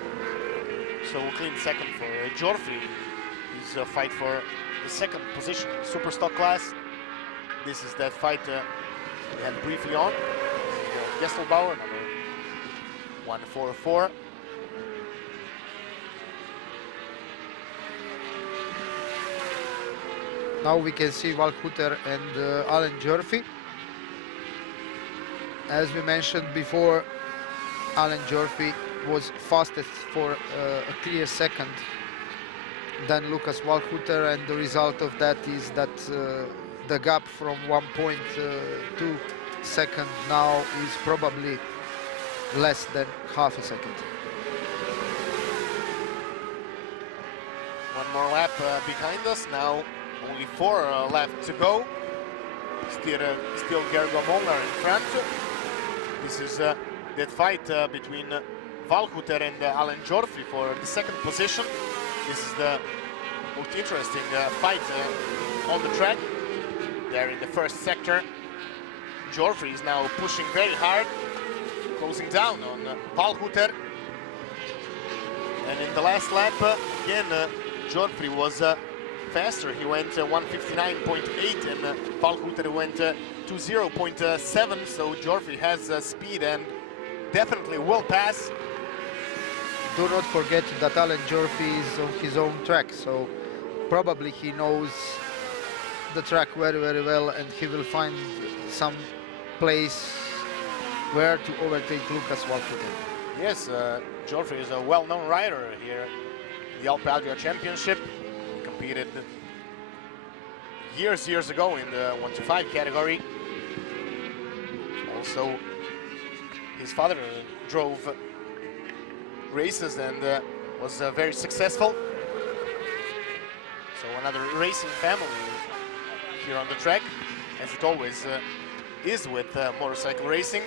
So clean second for Giorfi. He's a fight for the 2nd position in Superstock class. This is that fight we had briefly on. Gesselbauer, number 144. Now we can see Walhuter and Alan Giorfi. As we mentioned before, Alan Giorfi was fastest for a clear 2nd than Lucas Walhuter, and the result of that is that the gap from 1.2 seconds now is probably less than half a second. One more lap behind us. Now only 4 left to go. Still Gergo Molnar in front. This is that fight between Walhuter and Alan Giorfi for the 2nd position. This is the most interesting fight on the track. There in the 1st sector. Giorfi is now pushing very hard, closing down on Walhuter. And in the last lap, again, Giorfi was faster. He went 159.8, and Walhuter went 20.7. So Giorfi has speed and definitely will pass. Do not forget that Alan Giorfi is on his own track, so probably he knows the track very, very well, and he will find some place where to overtake Lucas Walhuter. Yes, Giorfi is a well-known rider here in the Alpe Adria Championship. He competed years ago in the 1 to 5 category. Also, his father drove races and was very successful. So another racing family here on the track, as it always is with motorcycle racing.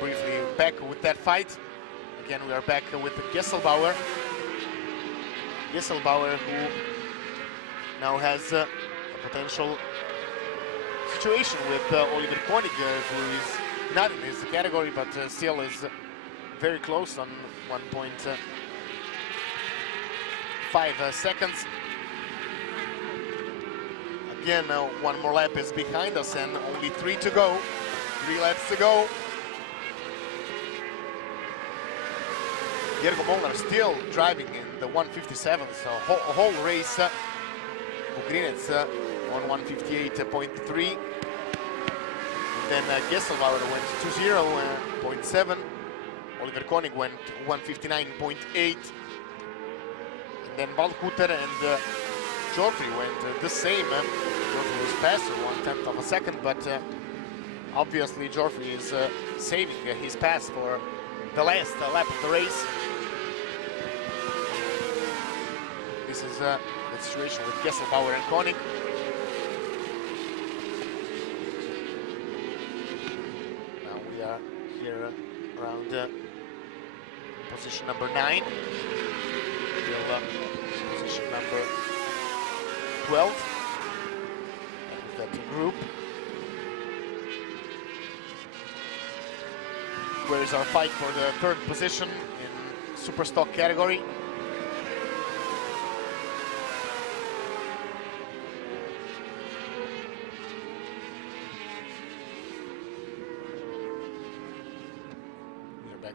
Briefly back with that fight. Again, we are back with Gesselbauer. Gesselbauer, who now has a potential situation with Oliver Koenig, who is not in his category, but still is very close on 1.5 seconds. Again, one more lap is behind us and only 3 to go. 3 laps to go. Gergo Molnar still driving in the 157, so a whole race. Vugrinets on 158.3. Then Gesselbauer went 2:0.7. Oliver Koenig went 159.8. And then Waldhuter and Geoffrey went the same. Geoffrey was faster, 1/10 of a second, but obviously Geoffrey is saving his pass for the last lap of the race. This is the situation with Gesselbauer and Koenig. Now we are here around position number 9. Still position number 12. That group. Where is our fight for the 3rd position in Superstock category?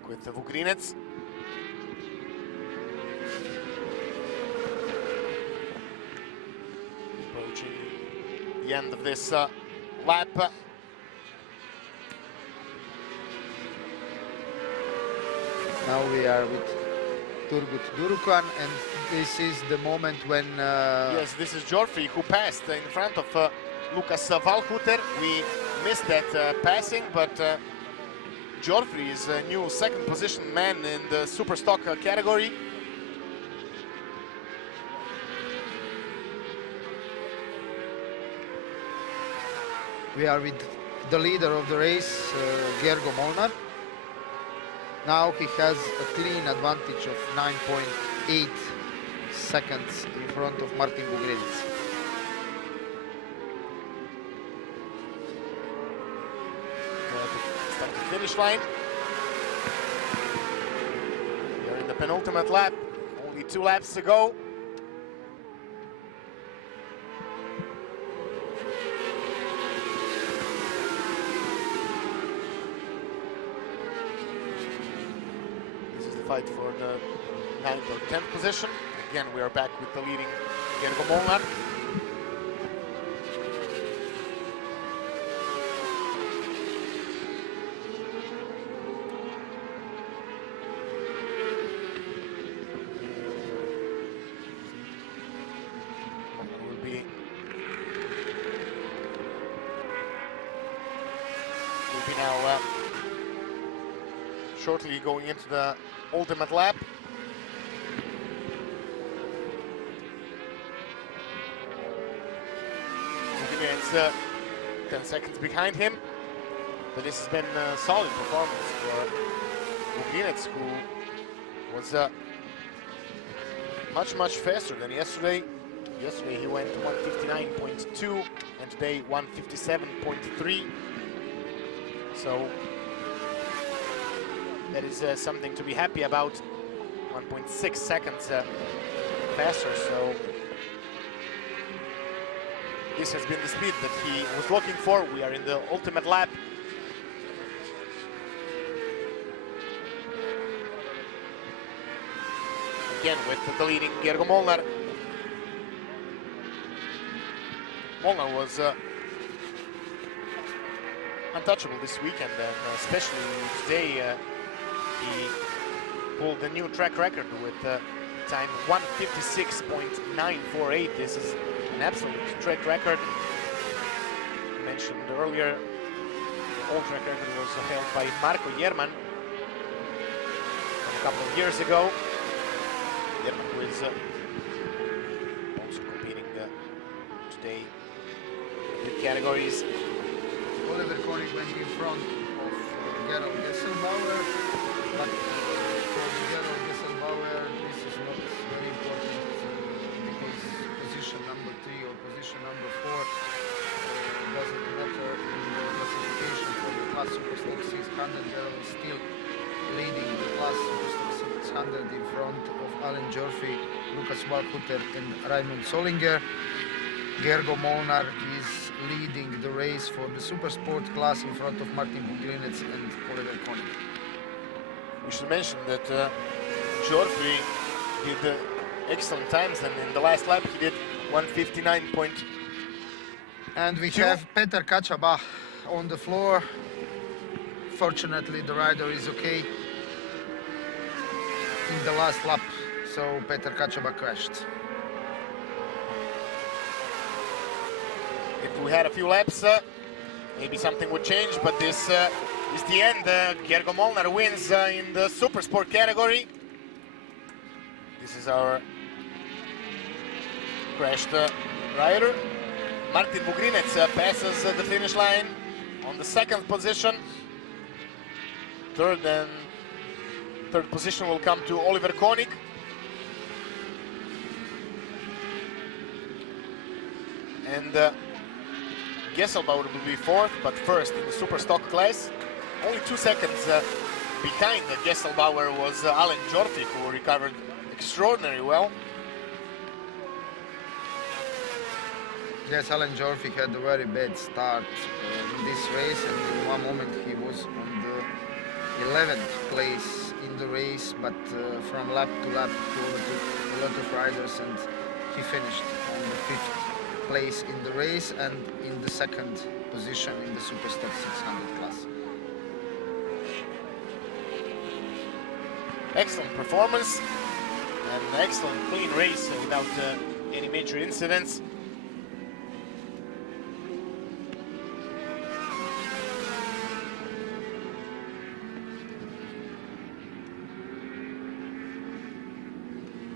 With the Vugrinets. Approaching the end of this lap. Now we are with Turgut Durukan, and this is the moment when... Yes, this is Geoffrey who passed in front of Lukas Waldhuter. We missed that passing, but Geoffrey is a new 2nd position man in the Superstock category. We are with the leader of the race, Gergo Molnar. Now he has a clean advantage of 9.8 seconds in front of Martin Vugrinets. Start to finish line. We are in the penultimate lap. Only 2 laps to go. Fight for the 9th or 10th position. Again, we are back with the leading Gergo Molnar. Will be now shortly going into the ultimate lap. It's 10 seconds behind him, but this has been a solid performance for Vugrinets, who was much faster than yesterday. Yesterday he went 159.2 and today 157.3. So that is something to be happy about. 1.6 seconds faster, so this has been the speed that he was looking for. We are in the ultimate lap. Again with the leading Gergo Molnar. Molnar was untouchable this weekend, and especially today he pulled a new track record with time 1:56.948. This is an absolute track record. Mentioned earlier, the old track record was held by Marko Jerman a couple of years ago. Jerman was also competing today in the categories. Oliver Koenig went in front of Gerald Gesselbauer, but for Gerald Gesselbauer this is not very important because position number 3 or position number 4 doesn't matter in the classification for the class Superstock 600. Gerald is still leading the class Superstock 600 in front of Alan Jorfi, Lukas Walhuter and Raimund Solinger. Gergo Molnar is leading the race for the Super Sport class in front of Martin Bugrinec and Oliver Koenig. We should mention that Jorfi did excellent times, and in the last lap he did 1:59. And we have Petar Kačaba on the floor. Fortunately, the rider is okay in the last lap, so Petar Kačaba crashed. If we had a few laps, maybe something would change, but this is the end. Gergo Molnar wins in the Super Sport category. This is our crashed rider. Martin Bugrinec passes the finish line on the second position. Third position will come to Oliver Koenig. And Gesselbauer will be fourth, but first in the Super Stock class. Only 2 seconds behind Gesselbauer was Alan Jorfi, who recovered extraordinarily well. Yes, Alan Jorfi had a very bad start in this race, and in one moment he was on the 11th place in the race, but from lap to lap he overtook a lot of riders, and he finished on the 5th place in the race and in the second position in the Superstock 600 class. Excellent performance, and an excellent clean race without any major incidents.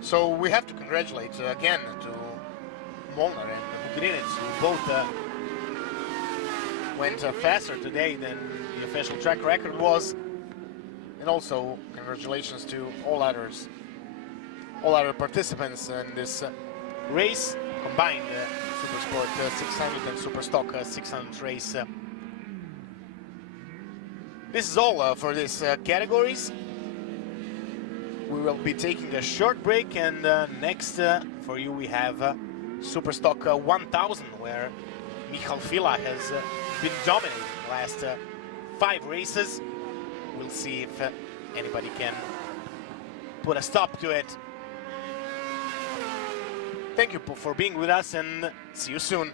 So we have to congratulate again to Molnar and Bugrinec, who both went faster today than the official track record was, and also congratulations to all other participants in this race, combined Super Sport 600 and Super Stock 600 race. This is all for these categories. We will be taking a short break, and next for you we have Super Stock 1000, where Michal Fila has been dominating the last 5 races. We'll see if anybody can put a stop to it. Thank you for being with us, and see you soon.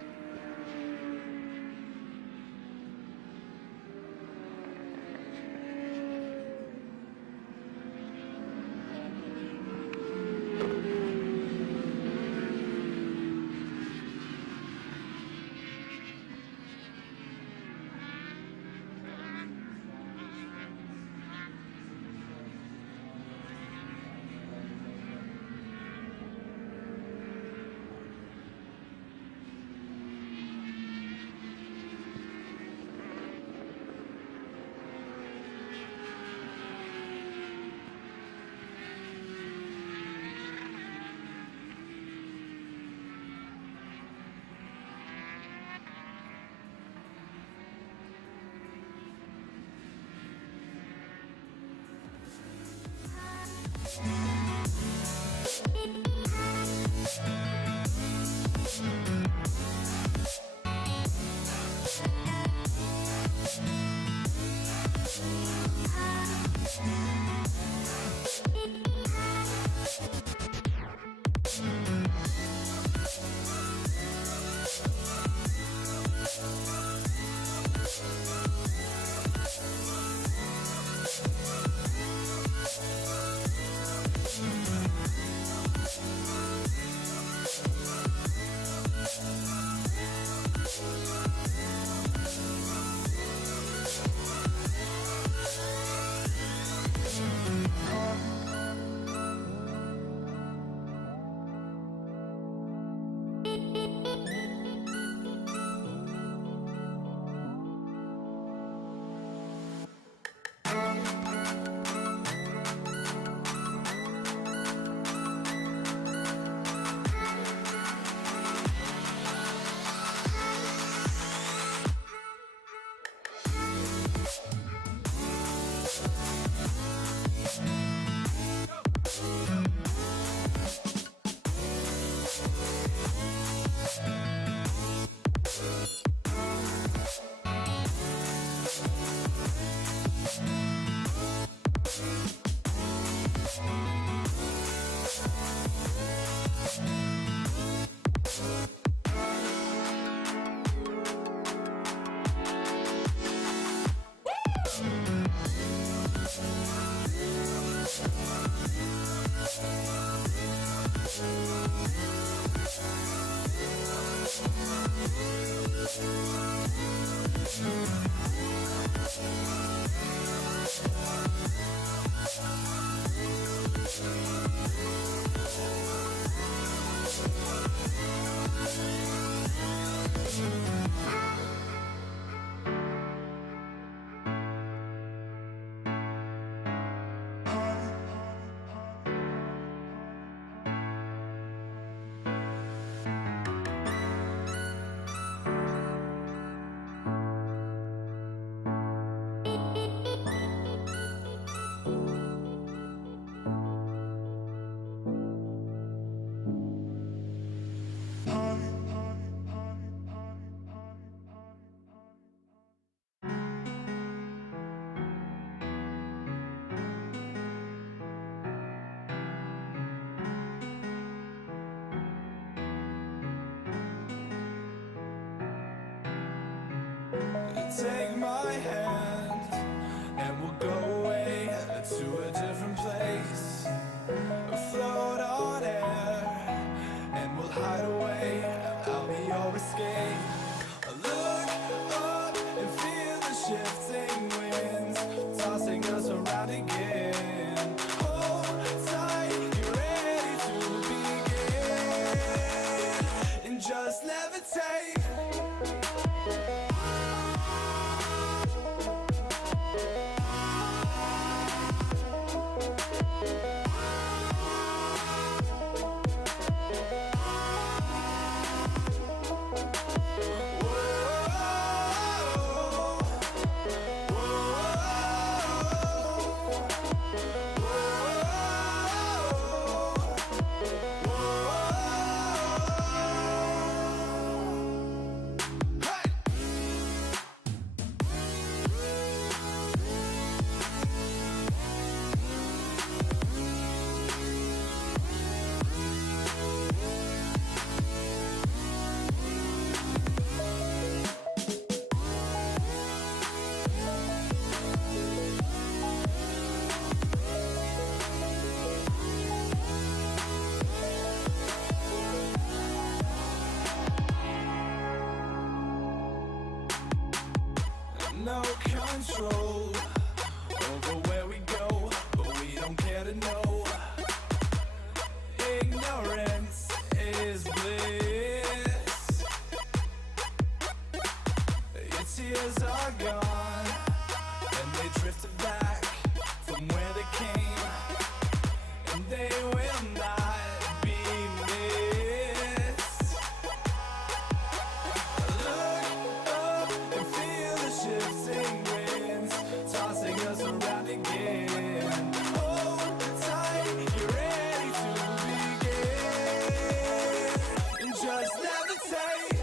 take my hand and we'll go away to a different place, float on air, and we'll hide away. I'll be your escape. Look up and feel the shifting winds tossing us around again. Hold tight, get ready to begin, and just levitate. No control over where we go, but we don't care to know. Ignorance is bliss. Your tears are gone, and they drifted back from where they came, and they will not be missed. Look up and feel the shifting winds tossing us around again. Hold tight, you're ready to begin, and just levitate.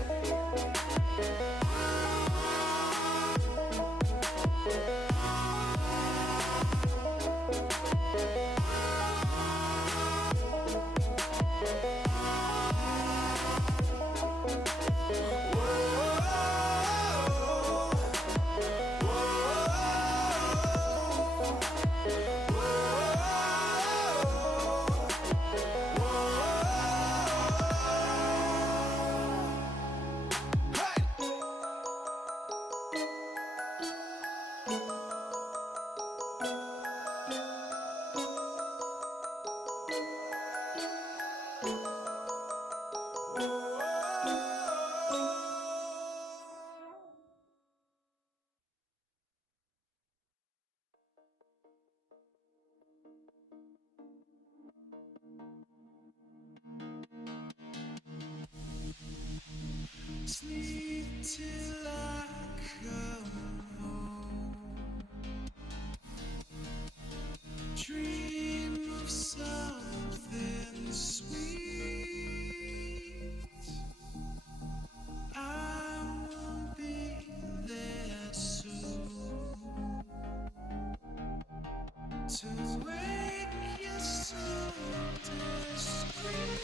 Sleep till I come home. Dream of something sweet. I will be there soon to wake you so discreet.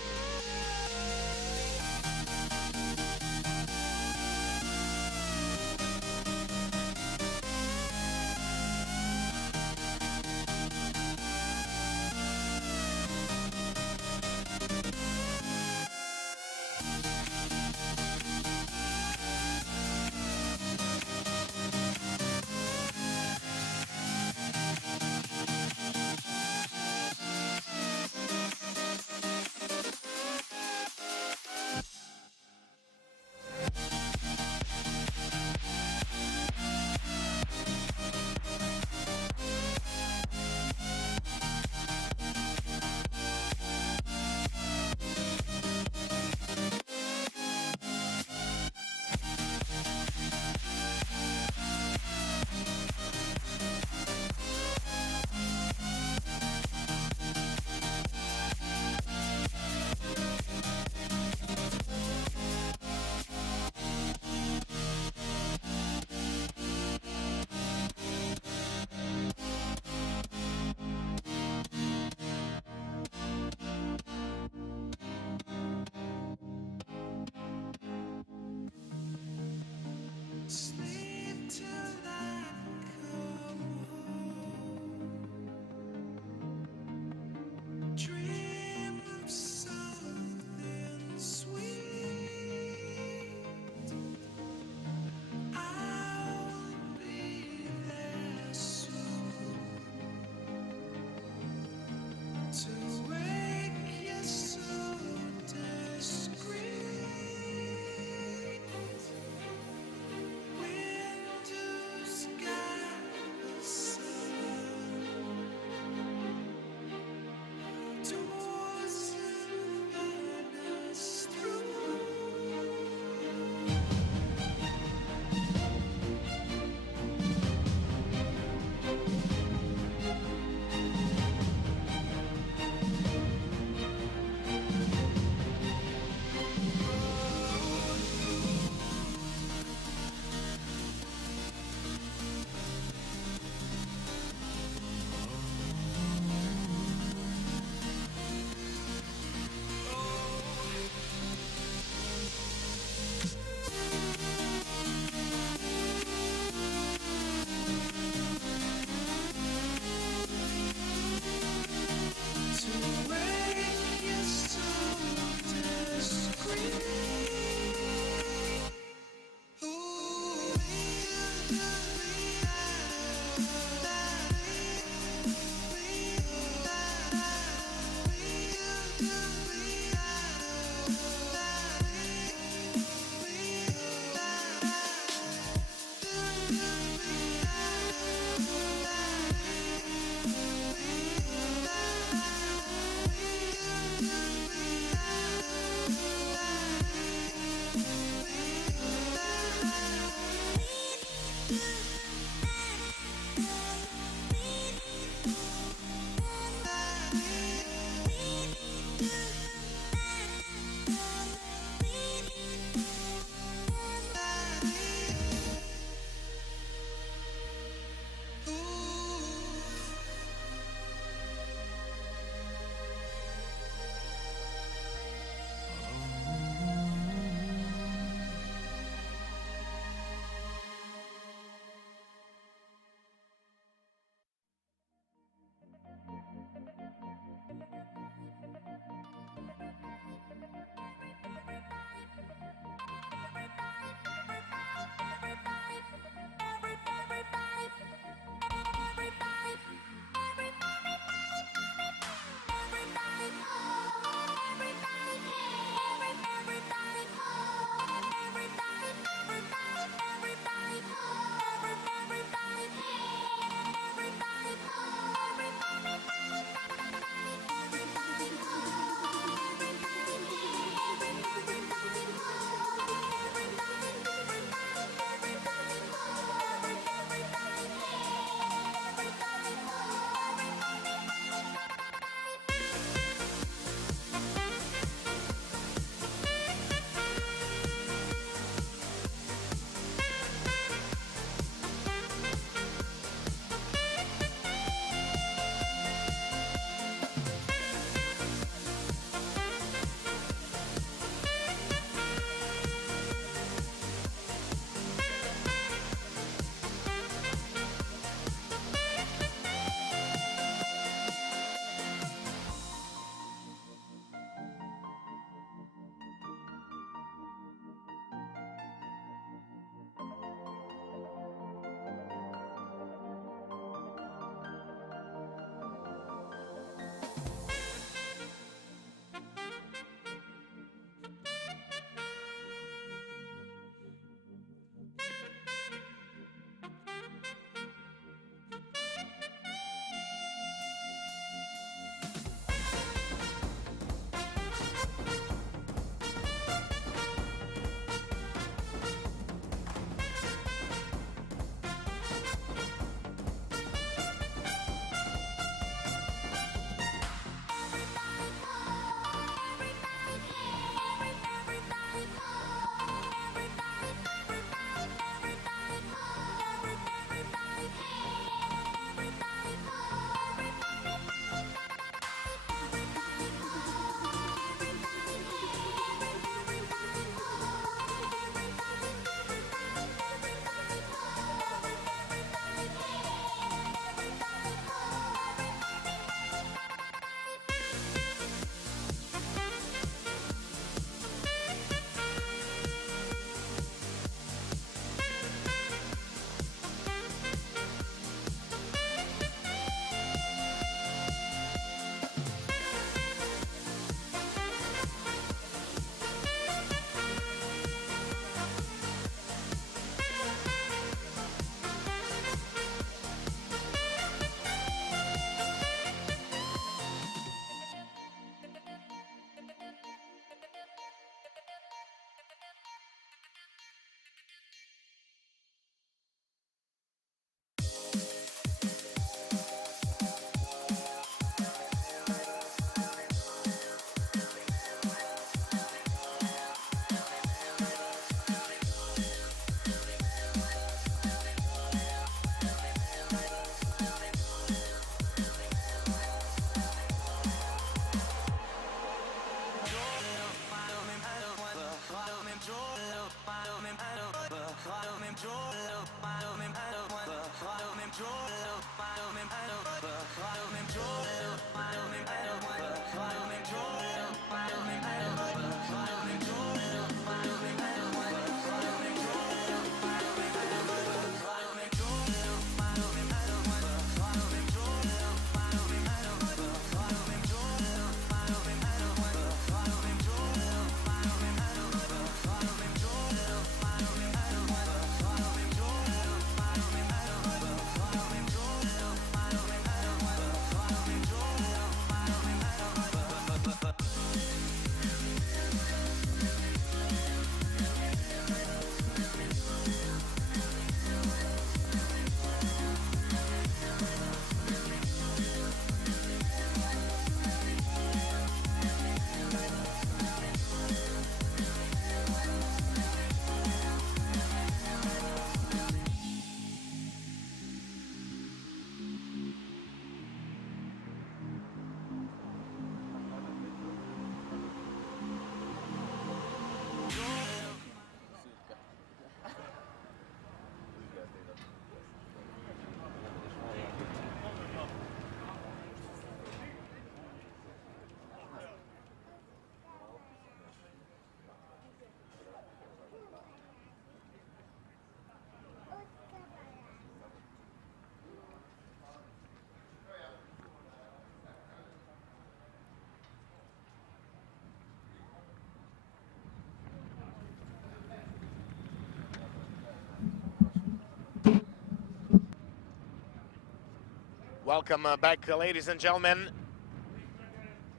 Welcome back, ladies and gentlemen,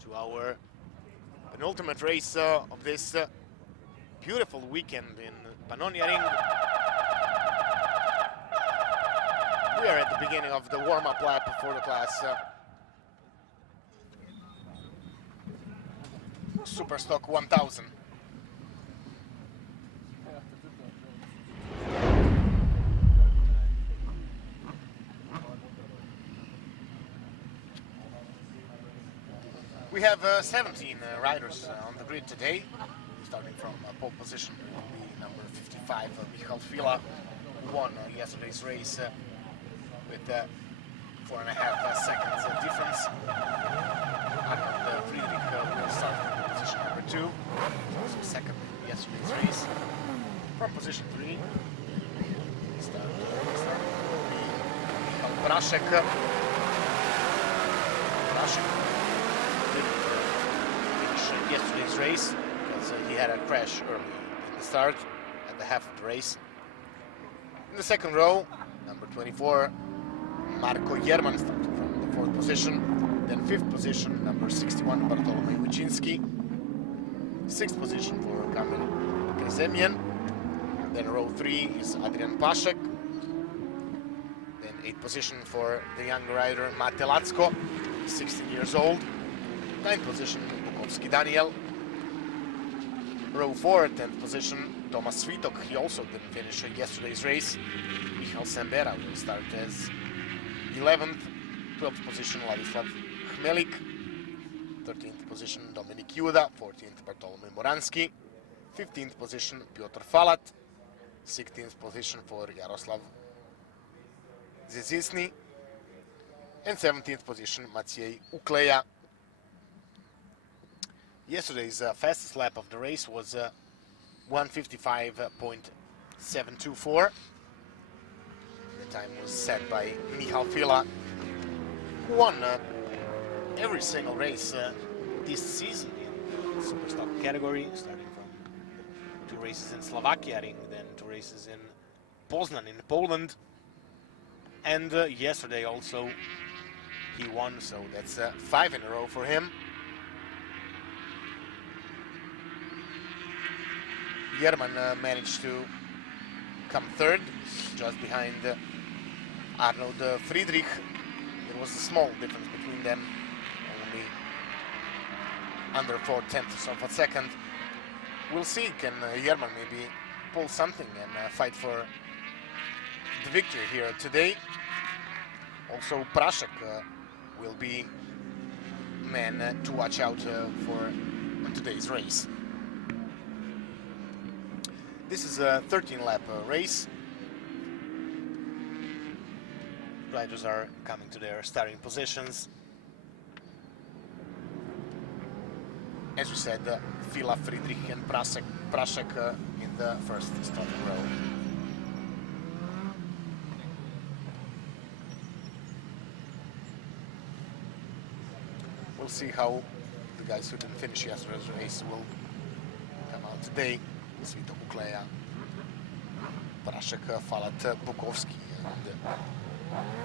to our penultimate race of this beautiful weekend in Pannonia Ring. We are at the beginning of the warm-up lap for the class Superstock 1000. We have 17 riders on the grid today, starting from pole position will be number 55, Michal Fila, who won yesterday's race with 4.5 seconds difference. Arnold Friedrich will start from position number 2, also second in yesterday's race. From position 3, start Michal Braszek. Yesterday's race because he had a crash early in the start at the half of the race. In the second row, number 24, Marko Jerman started from the 4th position. Then 5th position, number 61, Bartolomej Wycinski. 6th position for Kamil Krezemian. Then row 3 is Adrian Paszek. Then 8th position for the young rider Mate Lacko, 16 years old. 9th position, Bukovski Daniel. Row 4, 10th position, Tomas Svitok. He also didn't finish yesterday's race. Michal Sembera will start as 11th. 12th position, Ladislav Chmelik. 13th position, Dominik Juda. 14th, Bartolomej Moranski. 15th position, Piotr Falat. 16th position for Jaroslav Zezisny. And 17th position, Maciej Ukleja. Yesterday's fastest lap of the race was 1:55.724. The time was set by Michal Fila, who won every single race this season in the Superstock category, starting from 2 races in Slovakia Ring, then 2 races in Poznan in Poland, and yesterday also he won, so that's 5 in a row for him. Jerman managed to come 3rd, just behind Arnold Friedrich. There was a small difference between them, only under 4/10ths of a second. We'll see, can Jerman maybe pull something and fight for the victory here today. Also, Prashek will be man to watch out for on today's race. This is a 13-lap race. riders are coming to their starting positions. As we said, Fila, Friedrich and Prasek in the first starting row. We'll see how the guys who didn't finish yesterday's race will come out today. Svito Kukleja, Prasek, Falat, Bukovski, and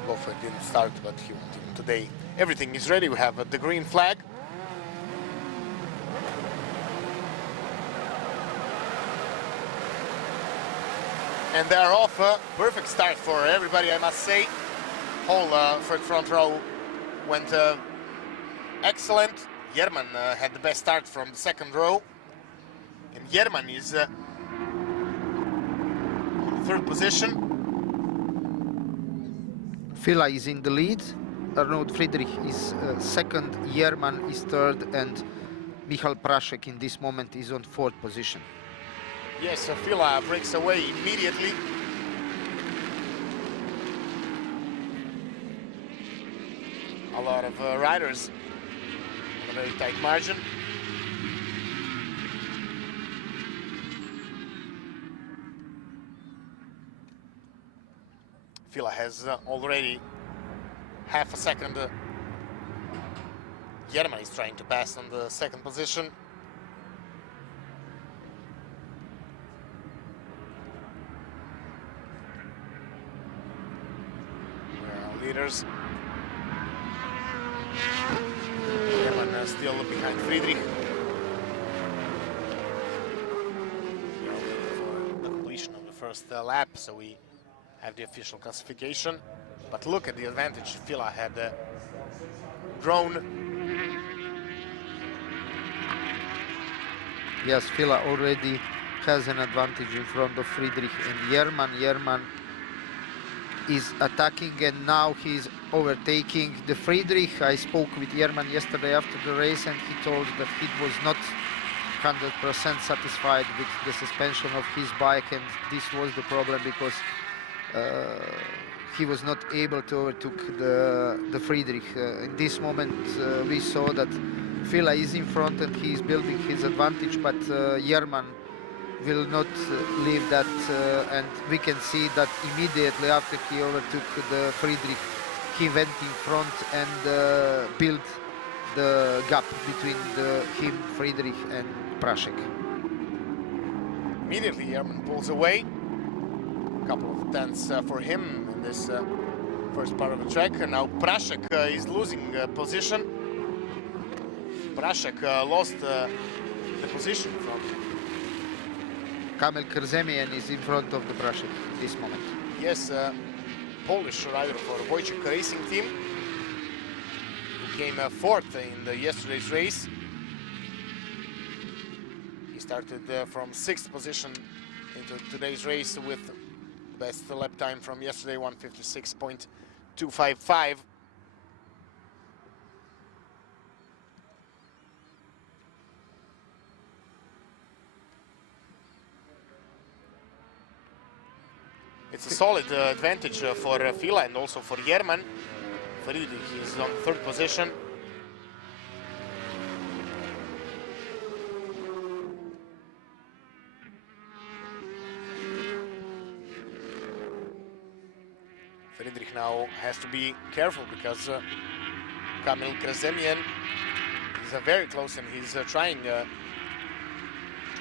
Goffert didn't start, but he won't even today. Everything is ready. We have the green flag. And they are off. Perfect start for everybody, I must say. Whole front row went excellent. Jerman had the best start from the second row. And Jerman is on the third position. Fila is in the lead. Arnold Friedrich is second. Jerman is third, and Michal Prasek in this moment is on fourth position. Yes, Fila breaks away immediately. A lot of riders on a very tight margin. Fila has already half a second. Jerman is trying to pass on the second position. Leaders. Jerman still behind Friedrich. For the completion of the first lap, so we have the official classification. But look at the advantage Fila had grown. Yes, Fila already has an advantage in front of Friedrich and Jerman. Jerman is attacking, and now he's overtaking the Friedrich. I spoke with Jerman yesterday after the race, and he told that he was not 100% satisfied with the suspension of his bike, and this was the problem because he was not able to overtake the Friedrich. In this moment, we saw that Fila is in front and he is building his advantage, but Jerman will not leave that, and we can see that immediately after he overtook the Friedrich, he went in front and built the gap between him, Friedrich, and Prasek. Immediately Jerman pulls away. A couple of tenths for him in this first part of the track. And now Prasek is losing position. Prasek lost the position from Kamil Krzemian is in front of the Prasek at this moment. Yes, Polish rider for Wojciech Racing Team, who came fourth in the yesterday's race. He started from sixth position into today's race with best lap time from yesterday, 1:56.255. It's a solid advantage for Fila and also for Jerman. Friedrich is on third position. Friedrich now has to be careful because Kamil Krzemian is very close and he's trying to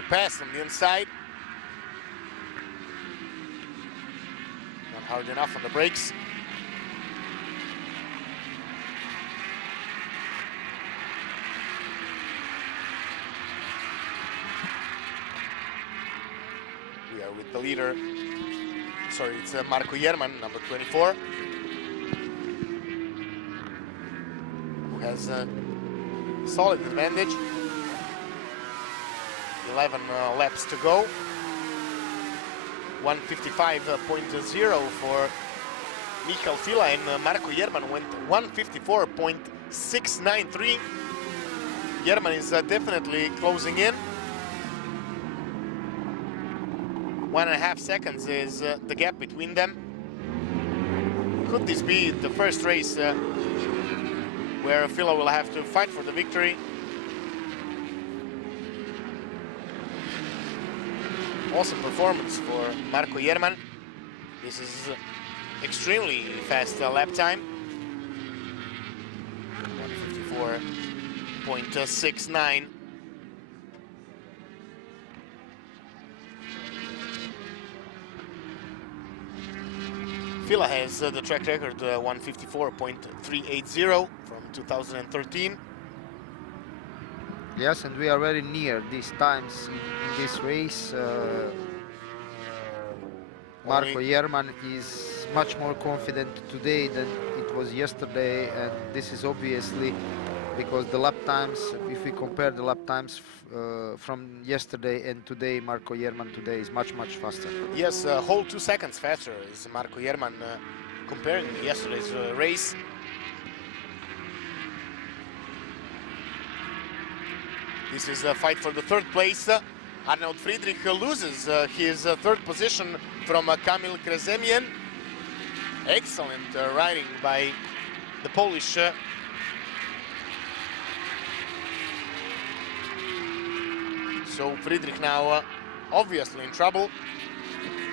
pass on the inside. Not hard enough on the brakes. We are with the leader. Sorry, it's Marko Jerman, number 24, who has a solid advantage. 11 laps to go. 1:55.0 for Michal Fila, and Marko Jerman went 1:54.693. Jerman is definitely closing in. 1.5 seconds is the gap between them. Could this be the first race where Fila will have to fight for the victory? Awesome performance for Marko Jerman. This is extremely fast lap time. 154.69. Fila has the track record 154.380 from 2013. Yes, and we are very near these times in this race. Marko Jerman is much more confident today than it was yesterday, and this is obviously because the lap times, if we compare the lap times from yesterday and today, Marko Jerman today is much faster. Yes, a whole 2 seconds faster is Marko Jerman comparing yesterday's race. This is a fight for the third place. Arnold Friedrich loses his third position from Kamil Krezemien. Excellent riding by the Polish. So Friedrich now obviously in trouble.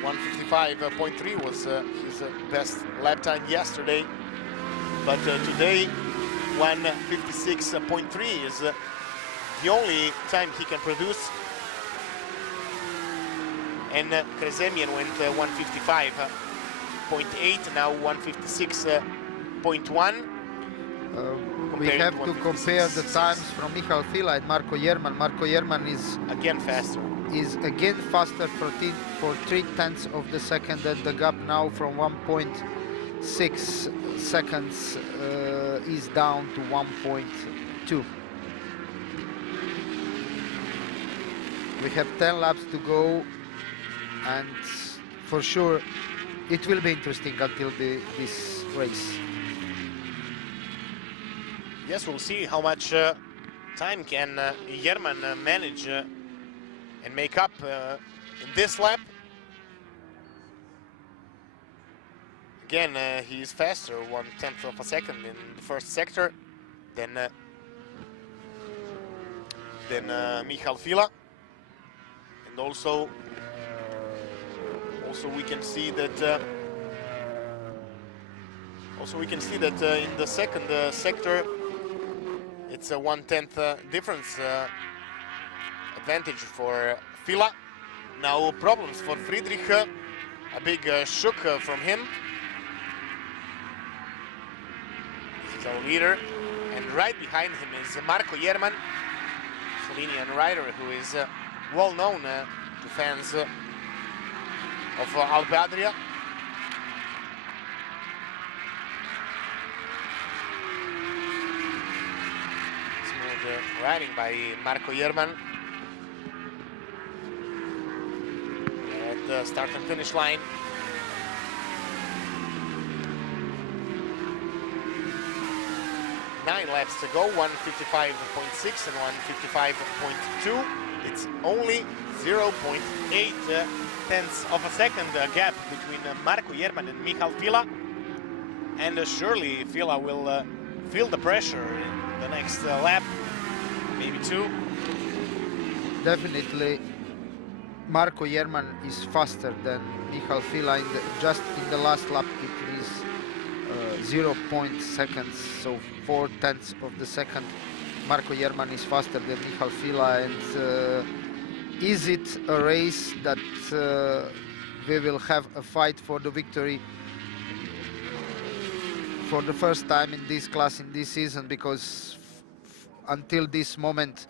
155.3 was his best lap time yesterday. But today 156.3 is the only time he can produce. And Krezemien went 155.8, now 156.1. We have to compare the times from Michal Fila and Marko Jerman. Marko Jerman is again faster. Is again faster for 0.3 of the second, and the gap now from 1.6 seconds is down to 1.2. We have 10 laps to go, and for sure it will be interesting until this race. Yes, we'll see how much time can Jerman manage and make up in this lap. Again, he is faster, 1/10 of a second in the first sector than Michal Fila. And also we can see that in the second sector it's a 1/10 difference advantage for Fila. Now problems for Friedrich, a big shock from him. This is our leader, and right behind him is Marko Jerman, Slovenian rider who is well known to fans of Alpe Adria. Smooth riding by Marko Jerman. At the start and finish line. Nine laps to go, 155.6 and 155.2. It's only 0.8 tenths of a second gap between Marko Jerman and Michal Fila. And surely Fila will feel the pressure in the next lap, maybe two. Definitely, Marko Jerman is faster than Michal Fila. Just in the last lap, it is 0. seconds, so 4/10 of the second. Marko Jerman is faster than Michal Fila, and is it a race that we will have a fight for the victory for the first time in this class in this season? Because until this moment,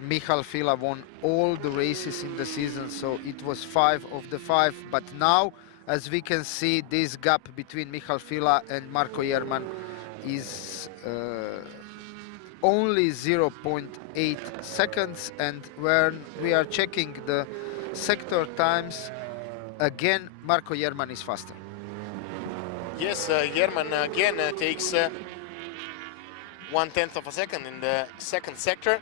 Michal Fila won all the races in the season, so it was 5 of the 5. But now, as we can see, this gap between Michal Fila and Marko Jerman is only 0.8 seconds, and when we are checking the sector times, again Marko Jerman is faster. Yes, Jerman again takes 1/10 of a second in the second sector.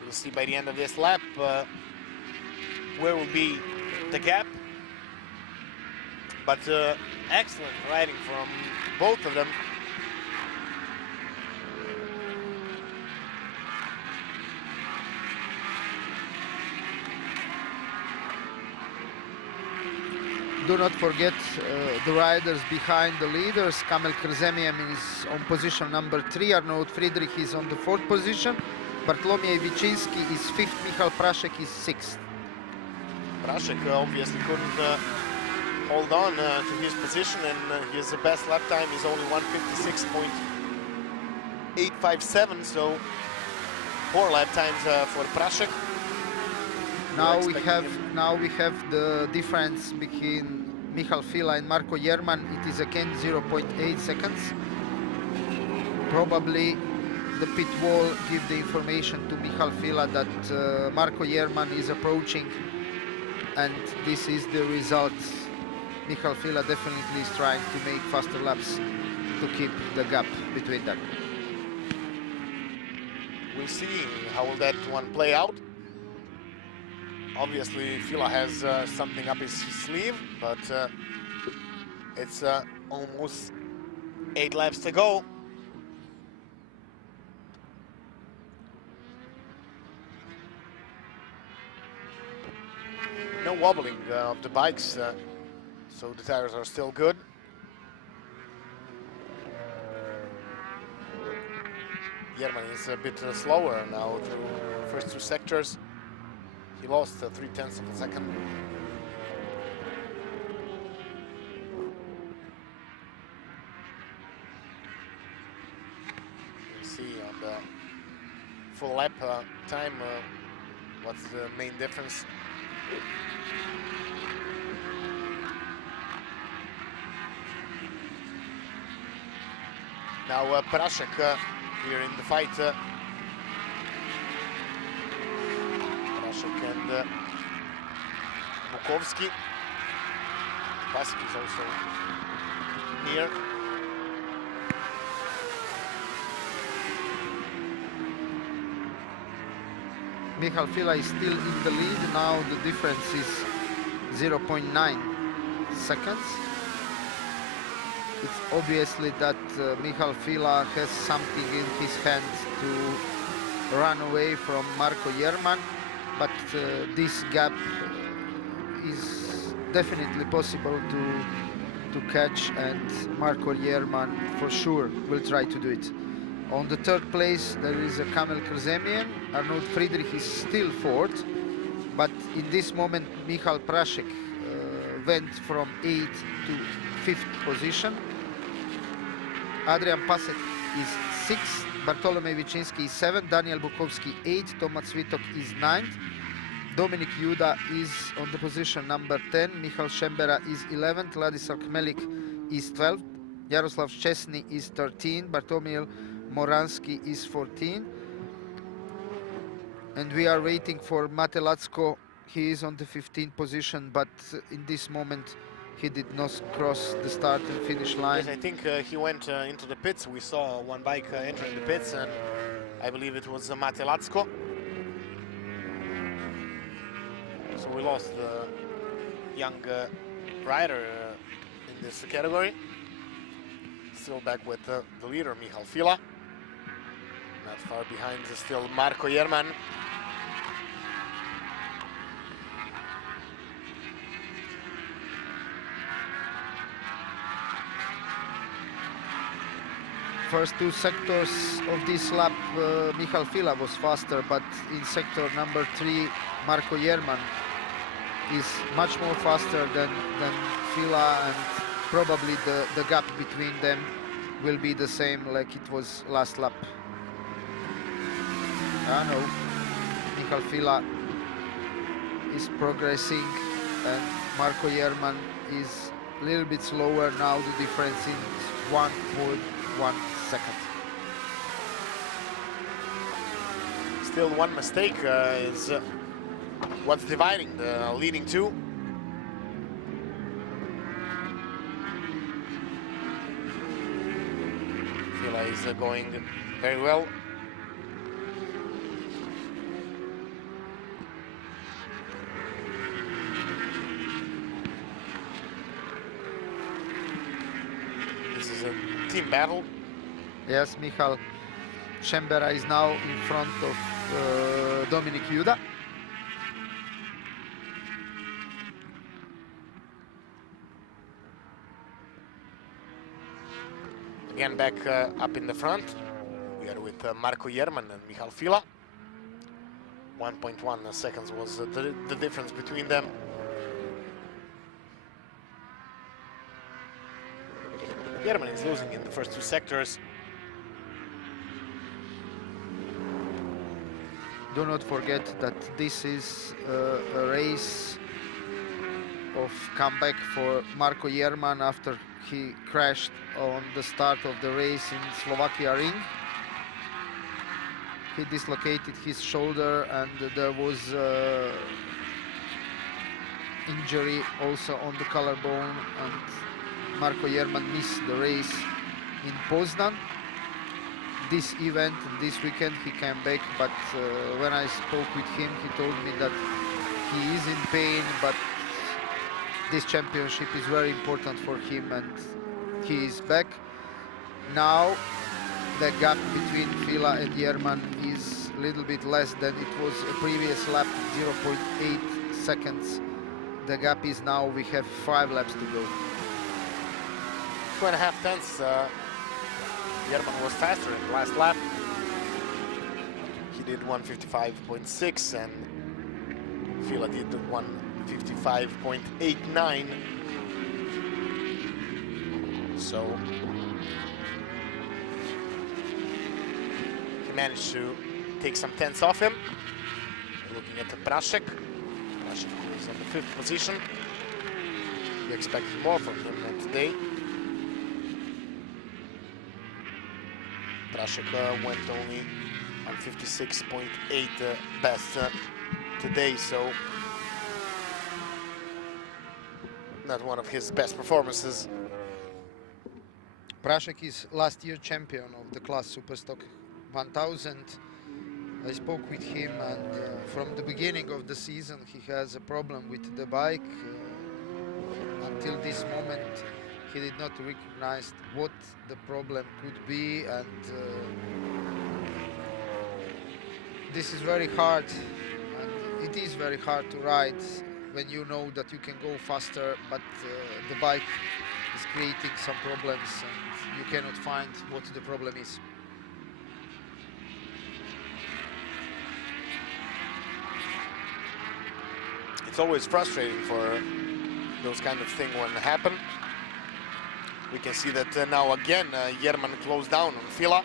We'll see by the end of this lap where will be the gap. But excellent riding from both of them. Do not forget the riders behind the leaders. Kamil Krzemiem is on position number 3. Arnaud Friedrich is on the 4th position. Bartlomiej Wiczynski is 5th. Michal Prashek is 6th. Prashek obviously couldn't hold on to his position, and his best lap time is only 1:56.857, so poor lap times for Prashek. Now we have the difference between Michal Fila and Marko Jerman. It is again 0.8 seconds. Probably the pit wall give the information to Michal Fila that Marko Jerman is approaching, and this is the result. Michal Fila definitely is trying to make faster laps to keep the gap between them. We'll see how will that one play out. Obviously, Fila has something up his sleeve, but it's almost 8 laps to go. No wobbling of the bikes, so the tires are still good. Jerman is a bit slower now through the first 2 sectors. He lost 0.3 of a second. You see on the full lap time what's the main difference. Now Prashek here in the fight. Prashek and Bukovski. Prashek is also near. Michal Fila is still in the lead. Now the difference is 0.9 seconds. It's obviously that Michal Fila has something in his hand to run away from Marko Jerman, but this gap is definitely possible to catch, and Marko Jerman for sure will try to do it. On the 3rd place there is a Kamil Krzemien. Arnaud Friedrich is still 4th, but in this moment Michal Prashek went from 8th to 5th position. Adrian Pasek is 6th, Bartolomiej Wiczynski is 7th, Daniel Bukovski 8th, Tomasz Switok is 9th, Dominik Juda is on the position number 10, Michal Šembera is 11th, Ladislav Kmelik is 12th, Jaroslav Szczesny is 13th, Bartomil Moranski is 14th, and we are waiting for Mate Lacko. He is on the 15th position, but in this moment he did not cross the start and finish line. Yes, I think he went into the pits. We saw one bike entering the pits, and I believe it was Mate Lacko. So we lost the young rider in this category. Still back with the leader, Michal Fila. Not far behind is still Marko Jerman. First 2 sectors of this lap, Michal Fila was faster, but in sector number 3, Marko Jerman is much more faster than Fila, and probably the gap between them will be the same like it was last lap. I know Michal Fila is progressing and Marko Jerman is a little bit slower now. The difference is 1.1 second. Still one mistake is what's dividing the leading two. Fila is going very well. is a team battle. Yes, Michal Schembera is now in front of Dominik Juda. Again, back up in the front. We are with Marko Jerman and Michal Fila. 1.1 seconds was the difference between them. Jerman is losing in the first two sectors. Do not forget that this is a race of comeback for Marko Jerman after he crashed on the start of the race in Slovakia ring. He dislocated his shoulder and there was injury also on the collarbone, and Marko Jerman missed the race in Poznan. This event, this weekend, he came back, but when I spoke with him, he told me that he is in pain, but this championship is very important for him and he is back. Now the gap between Fila and Jerman is a little bit less than it was a previous lap, 0.8 seconds. The gap is now, we have 5 laps to go. 2.5 tenths. Jerman was faster in the last lap. He did 155.6 and Fila did 155.89. So he managed to take some tenths off him. Looking at Prashek. Prashek is on the 5th position. We expected more from him today. Prashek went only on 56.8 best today, so not one of his best performances. Prashek is last year champion of the class Superstock 1000. I spoke with him and from the beginning of the season he has a problem with the bike. Until this moment he did not recognize what the problem could be, and this is very hard, and it is very hard to ride when you know that you can go faster, but the bike is creating some problems and you cannot find what the problem is. It's always frustrating for those kind of things when they happen. We can see that now again Jerman closed down on Fila.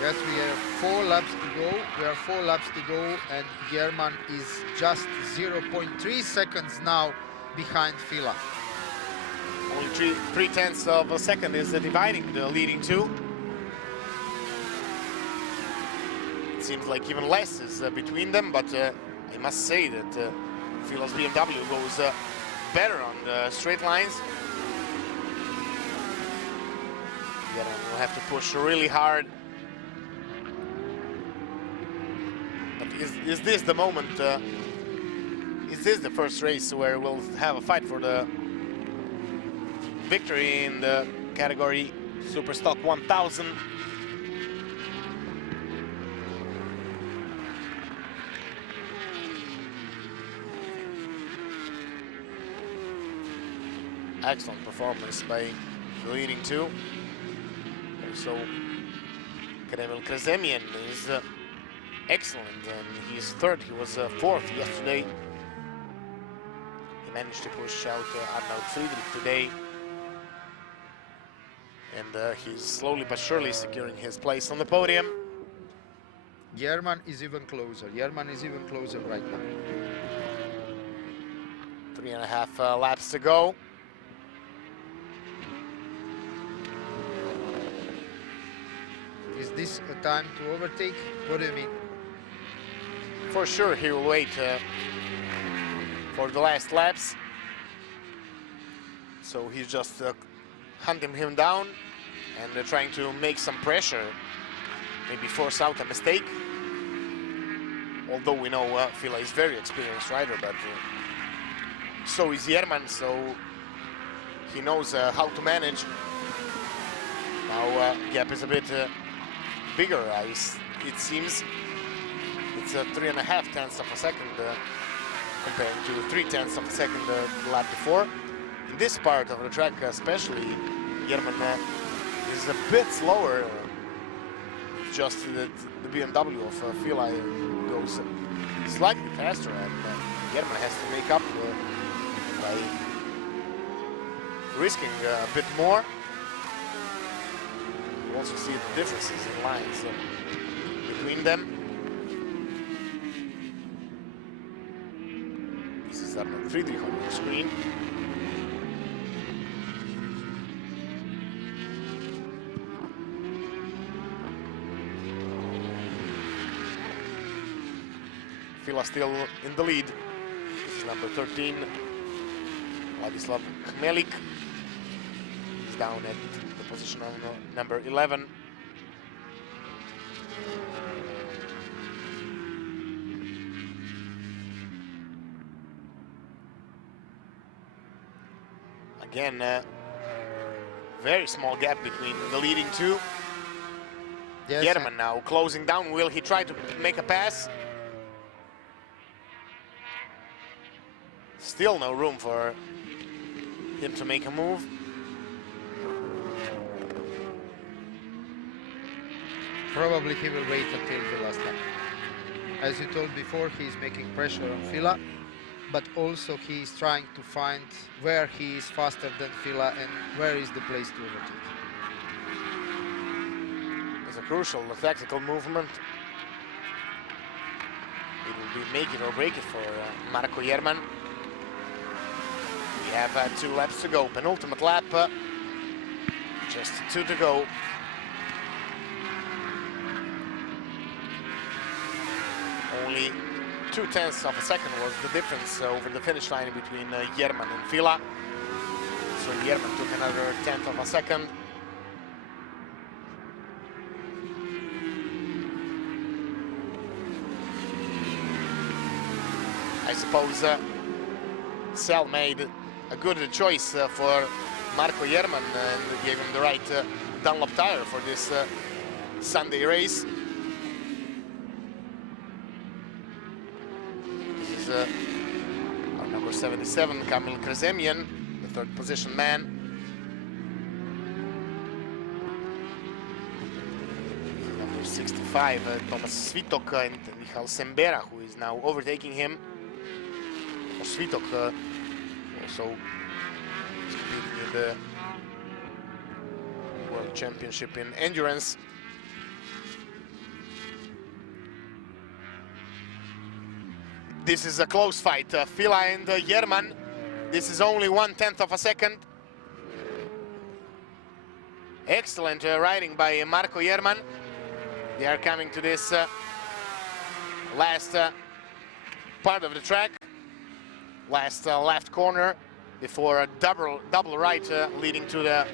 Yes, we have 4 laps to go. We have 4 laps to go, and Jerman is just 0.3 seconds now behind Fila. Only 3 tenths of a second is dividing the leading two. It seems like even less is between them, but I must say that Fila's BMW goes better on the straight lines. Jerman will have to push really hard. But is this the moment? Is this the first race where we'll have a fight for the victory in the category Superstock 1000? Excellent performance by the leading two. So Kreml Krezemian is excellent, and he's 3rd. He was 4th yesterday. He managed to push out Arnaud Friedrich today, and he's slowly but surely securing his place on the podium. Jerman is even closer. Jerman is even closer right now. 3.5 laps to go. Is this a time to overtake? What do you mean? For sure he will wait for the last laps. So he's just hunting him down and trying to make some pressure, maybe force out a mistake. Although we know Fila is very experienced rider, but so is Jerman, so he knows how to manage. Now gap is a bit bigger. It seems it's 3.5 tenths of a second compared to 3/10 of a second the lap before. In this part of the track, especially, German is a bit slower. Just the BMW of Fila goes slightly faster, and German has to make up by risking a bit more. You also see the differences in lines between them. This is Arnold Friedrich on your screen. Fila still in the lead. This is number 13, Vladislav Khmelik. He's down at the position of number 11. Again, very small gap between the leading two. Yes, German now closing down. Will he try to make a pass? Still no room for him to make a move. probably he will wait until the last lap. As you told before, he's making pressure on Fila, but also he's trying to find where he is faster than Fila and where is the place to overtake. It's a crucial tactical movement. It will be make it or break it for Marko Jerman. We have 2 laps to go. Penultimate lap. Just 2 to go. Only 0.2 of a second was the difference over the finish line between Jerman and Fila. So Jerman took another 1/10 of a second. I suppose Sal made a good choice for Marko Jerman and gave him the right Dunlop tire for this Sunday race. This is our number 77, Kamil Krezemian, the 3rd position man. Number 65, Thomas Svitok and Michal Sembera, who is now overtaking him. Svitok also is competing in the World Championship in endurance. This is a close fight. Fila and Jerman. This is only 1/10 of a second. Excellent riding by Marko Jerman. They are coming to this last part of the track. Last left corner before a double right leading to the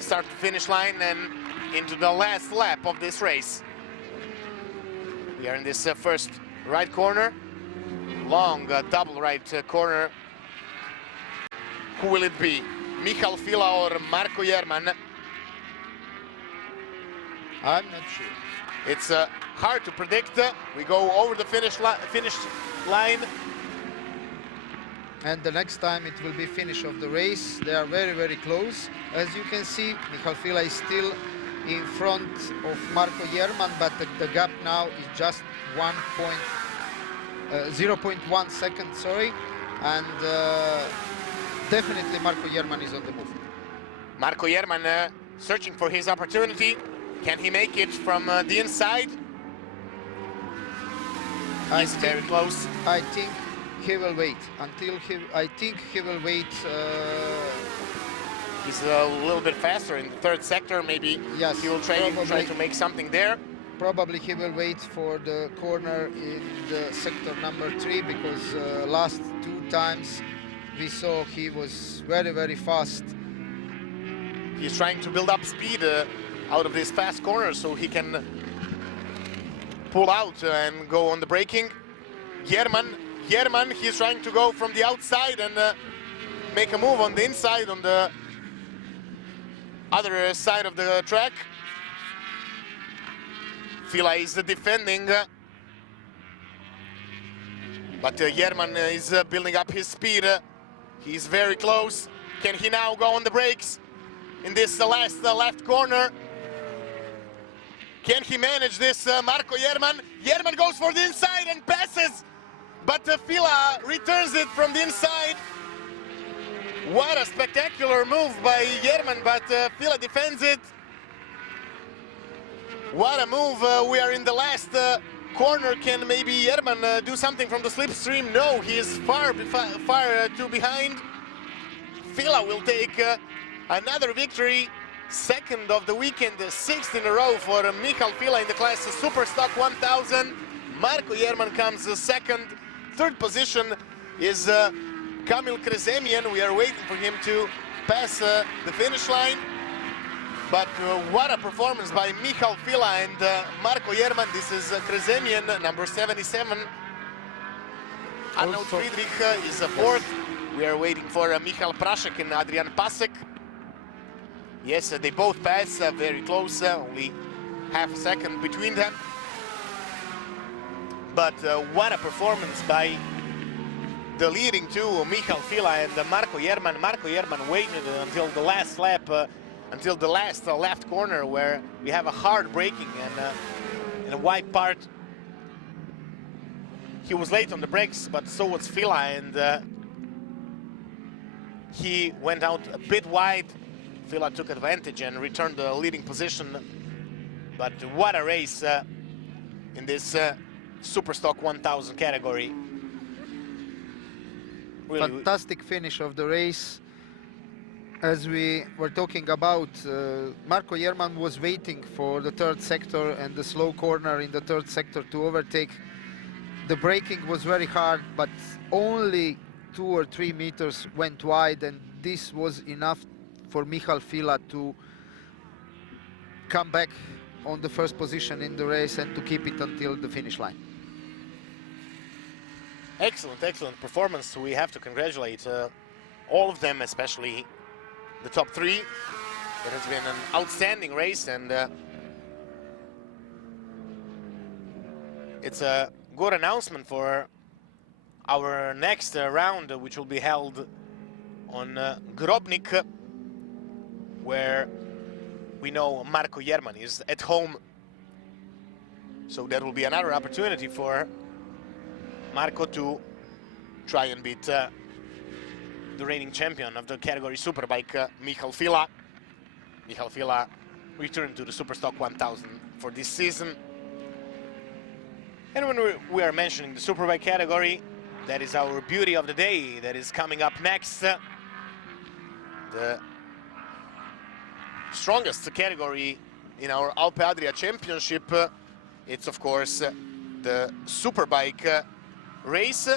start to finish line and into the last lap of this race. We are in this first right corner, long double right corner. Who will it be? Michal Fila or Marko Jerman? I'm not sure. It's hard to predict. We go over the finish line. And the next time it will be finish of the race. They are very, very close. As you can see, Michal Fila is still in front of Marko Jerman, but the gap now is just 0.1 second, sorry. And definitely Marko Jerman is on the move. Marko Jerman searching for his opportunity. Can he make it from the inside? He's very close. I think he will wait until I think he will wait. He's a little bit faster in the 3rd sector. Maybe Yes, he will try probably. to make something there. Probably he will wait for the corner in the sector number 3 because last 2 times we saw he was very, very fast. He's trying to build up speed out of this fast corner so he can pull out and go on the braking. Jerman, he's trying to go from the outside and make a move on the inside on the other side of the track. Fila is defending, but Yerman is building up his speed. He's very close. Can he now go on the brakes in this last left corner? Can he manage this, Marko Yerman? Yerman goes for the inside and passes, but Fila returns it from the inside. What a spectacular move by Yerman, but Fila defends it. What a move. We are in the last corner. Can maybe Yerman do something from the slipstream? No, he is far too behind. Fila will take another victory. Second of the weekend, sixth in a row for Michal Fila in the class Superstock 1000. Marko Yerman comes second. Third position is Kamil Krezemian. We are waiting for him to pass the finish line. But what a performance by Michal Fila and Marko Yerman. This is Krezemian, number 77. Arnold Friedrich is fourth. We are waiting for Michal Prashek and Adrian Pasek. Yes, they both pass very close, only half a second between them. But what a performance by the leading two, Michal Fila and Marko Yerman. Marko Yerman waited until the last lap, until the last left corner, where we have a hard braking and a wide part. He was late on the brakes, but so was Fila, and he went out a bit wide. Fila took advantage and returned the leading position. But what a race in this Superstock 1000 category. Really Fantastic finish of the race. As we were talking about, Marko Yerman was waiting for the third sector and the slow corner in the third sector to overtake. The braking was very hard, but only 2 or 3 meters went wide, and this was enough for Michal Fila to come back on the first position in the race and to keep it until the finish line. excellent, excellent performance. We have to congratulate all of them, especially the top three. It has been an outstanding race, and it's a good announcement for our next round, which will be held on Grobnik, where we know Marko Yerman is at home. So that will be another opportunity for Marko to try and beat the reigning champion of the category Superbike, Michal Fila. Michal Fila returned to the Superstock 1000 for this season. And when we are mentioning the Superbike category, that is our beauty of the day that is coming up next. The strongest category in our Alpe Adria Championship. It's of course the Superbike race.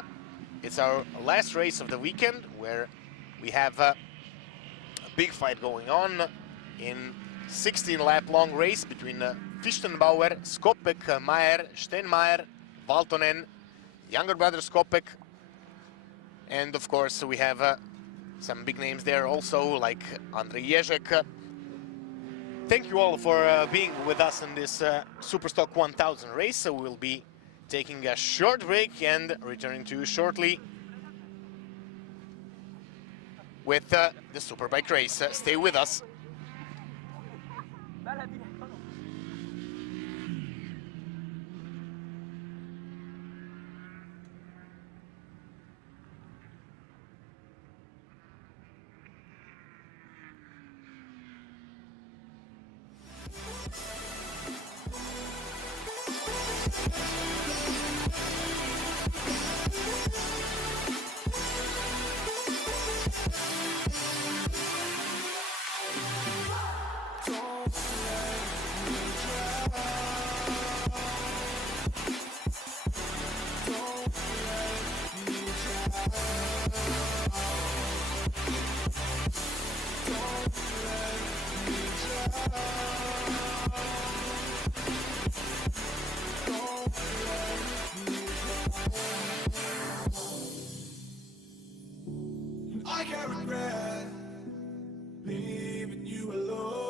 It's our last race of the weekend, where we have a big fight going on in 16-lap long race between Fichtenbauer, Skopek, Mayer, Steinmeier, Valtonen, younger brother Skopek, and of course we have some big names there also, like Andrei Ježek. Thank you all for being with us in this Superstock 1000 race. So we'll be taking a short break and returning to you shortly with the Superbike race. Stay with us. I can't regret leaving you alone.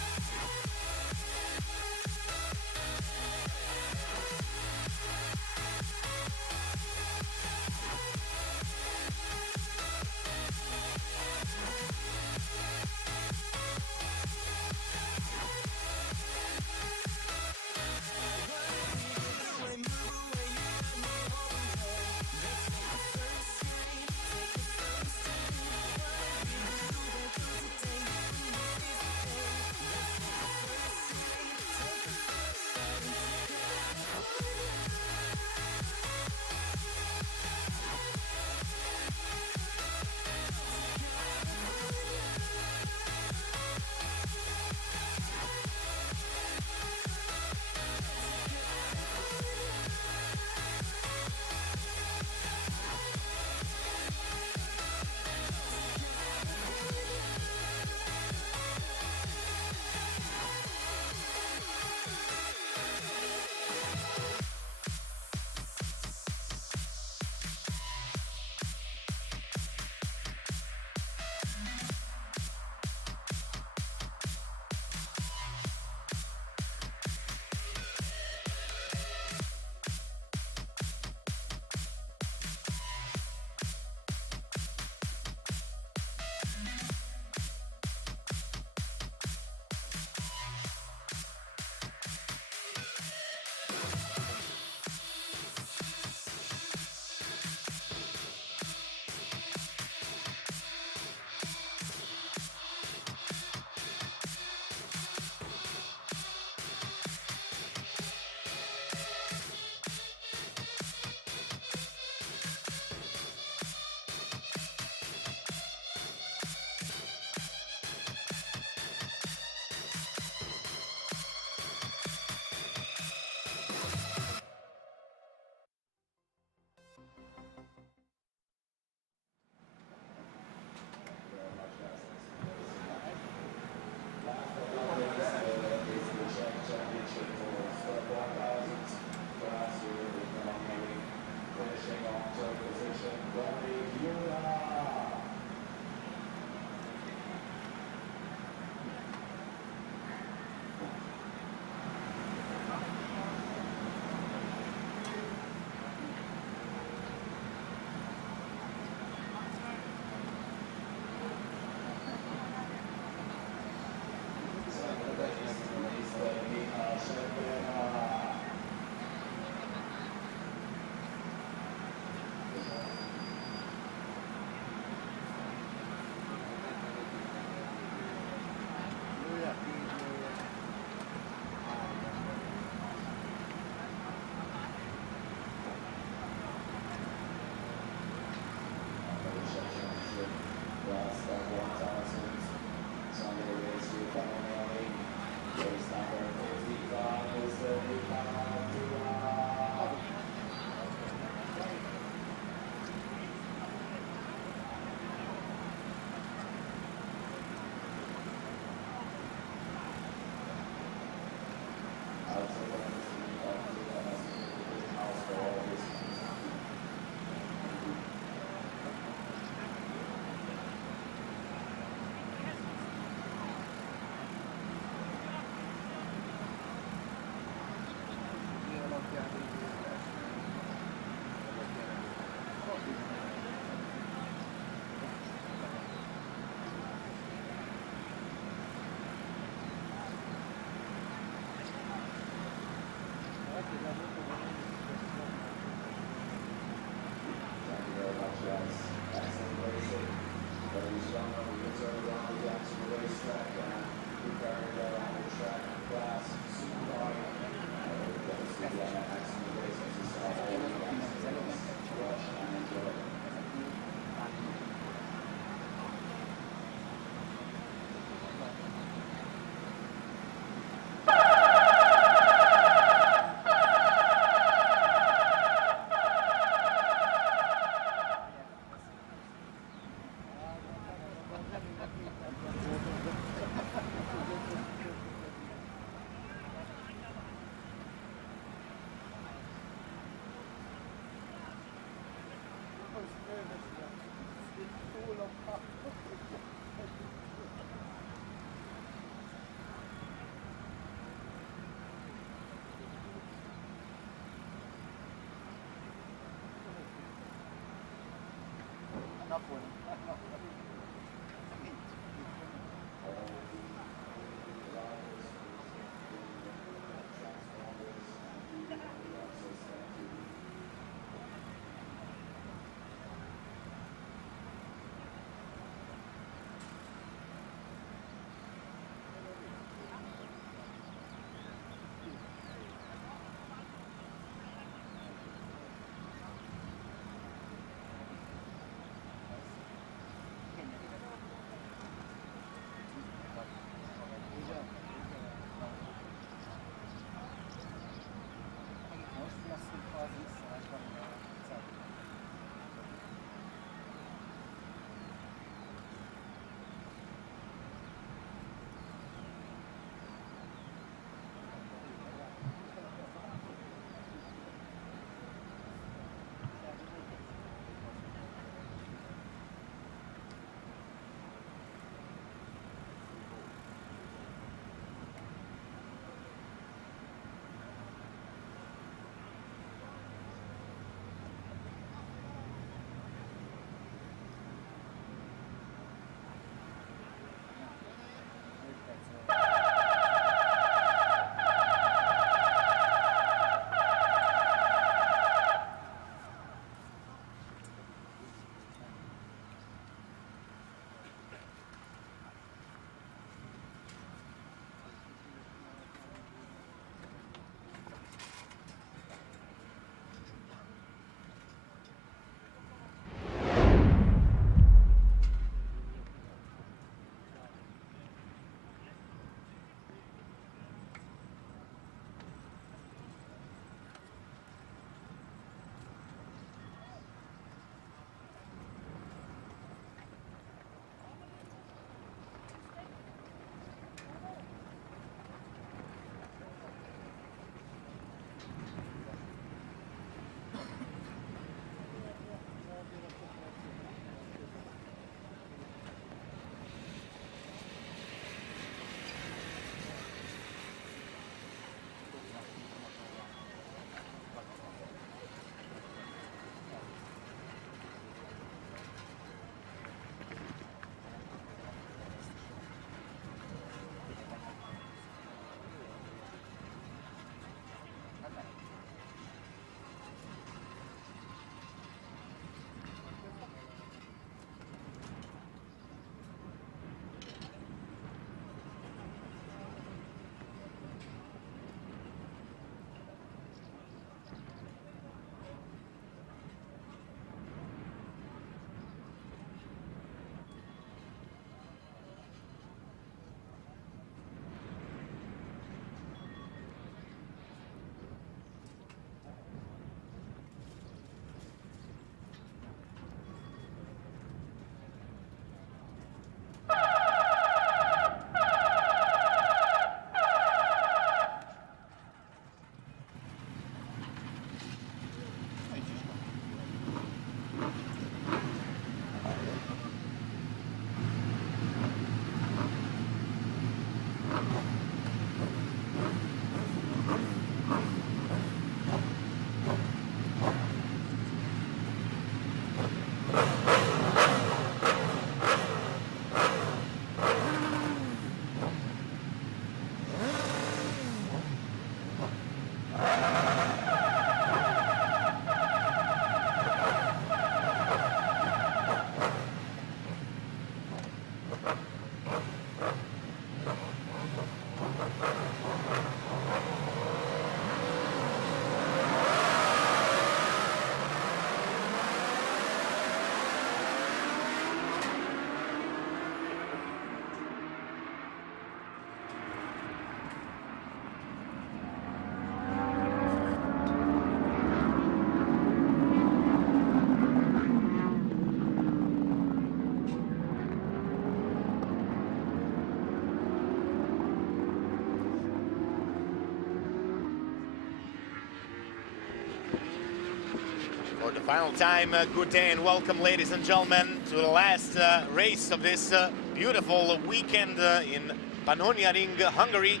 Final time, good day and welcome, ladies and gentlemen, to the last race of this beautiful weekend in Pannonia Ring, Hungary.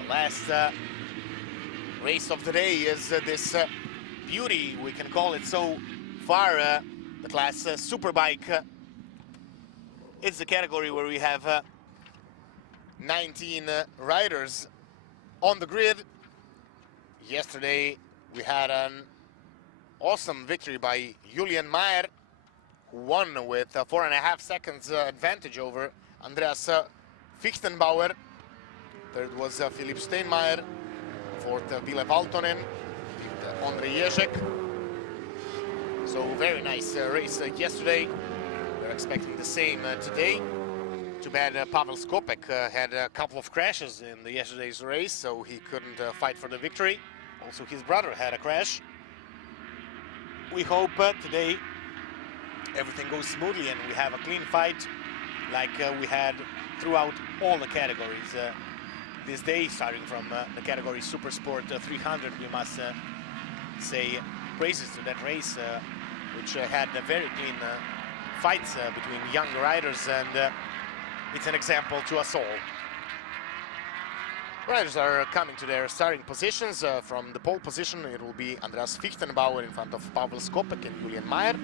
The last race of the day is this beauty, we can call it so far, the class Superbike. It's the category where we have 19 riders on the grid. Yesterday we had an awesome victory by Julian Mayer, who won with 4.5 seconds advantage over Andreas Fichtenbauer. Third was Philipp Steinmeier. Fourth, Ville Valtonen. Fifth, Ondrej Ježek. So very nice race yesterday. We're expecting the same today. Too bad Pavel Skopek had a couple of crashes in yesterday's race, so he couldn't fight for the victory. Also, his brother had a crash. We hope today everything goes smoothly and we have a clean fight like we had throughout all the categories this day, starting from the category Super Sport 300. We must say praises to that race, which had very clean fights between young riders, and it's an example to us all. Riders are coming to their starting positions. From the pole position, it will be Andreas Fichtenbauer in front of Pavel Skopek and Julian Mayer.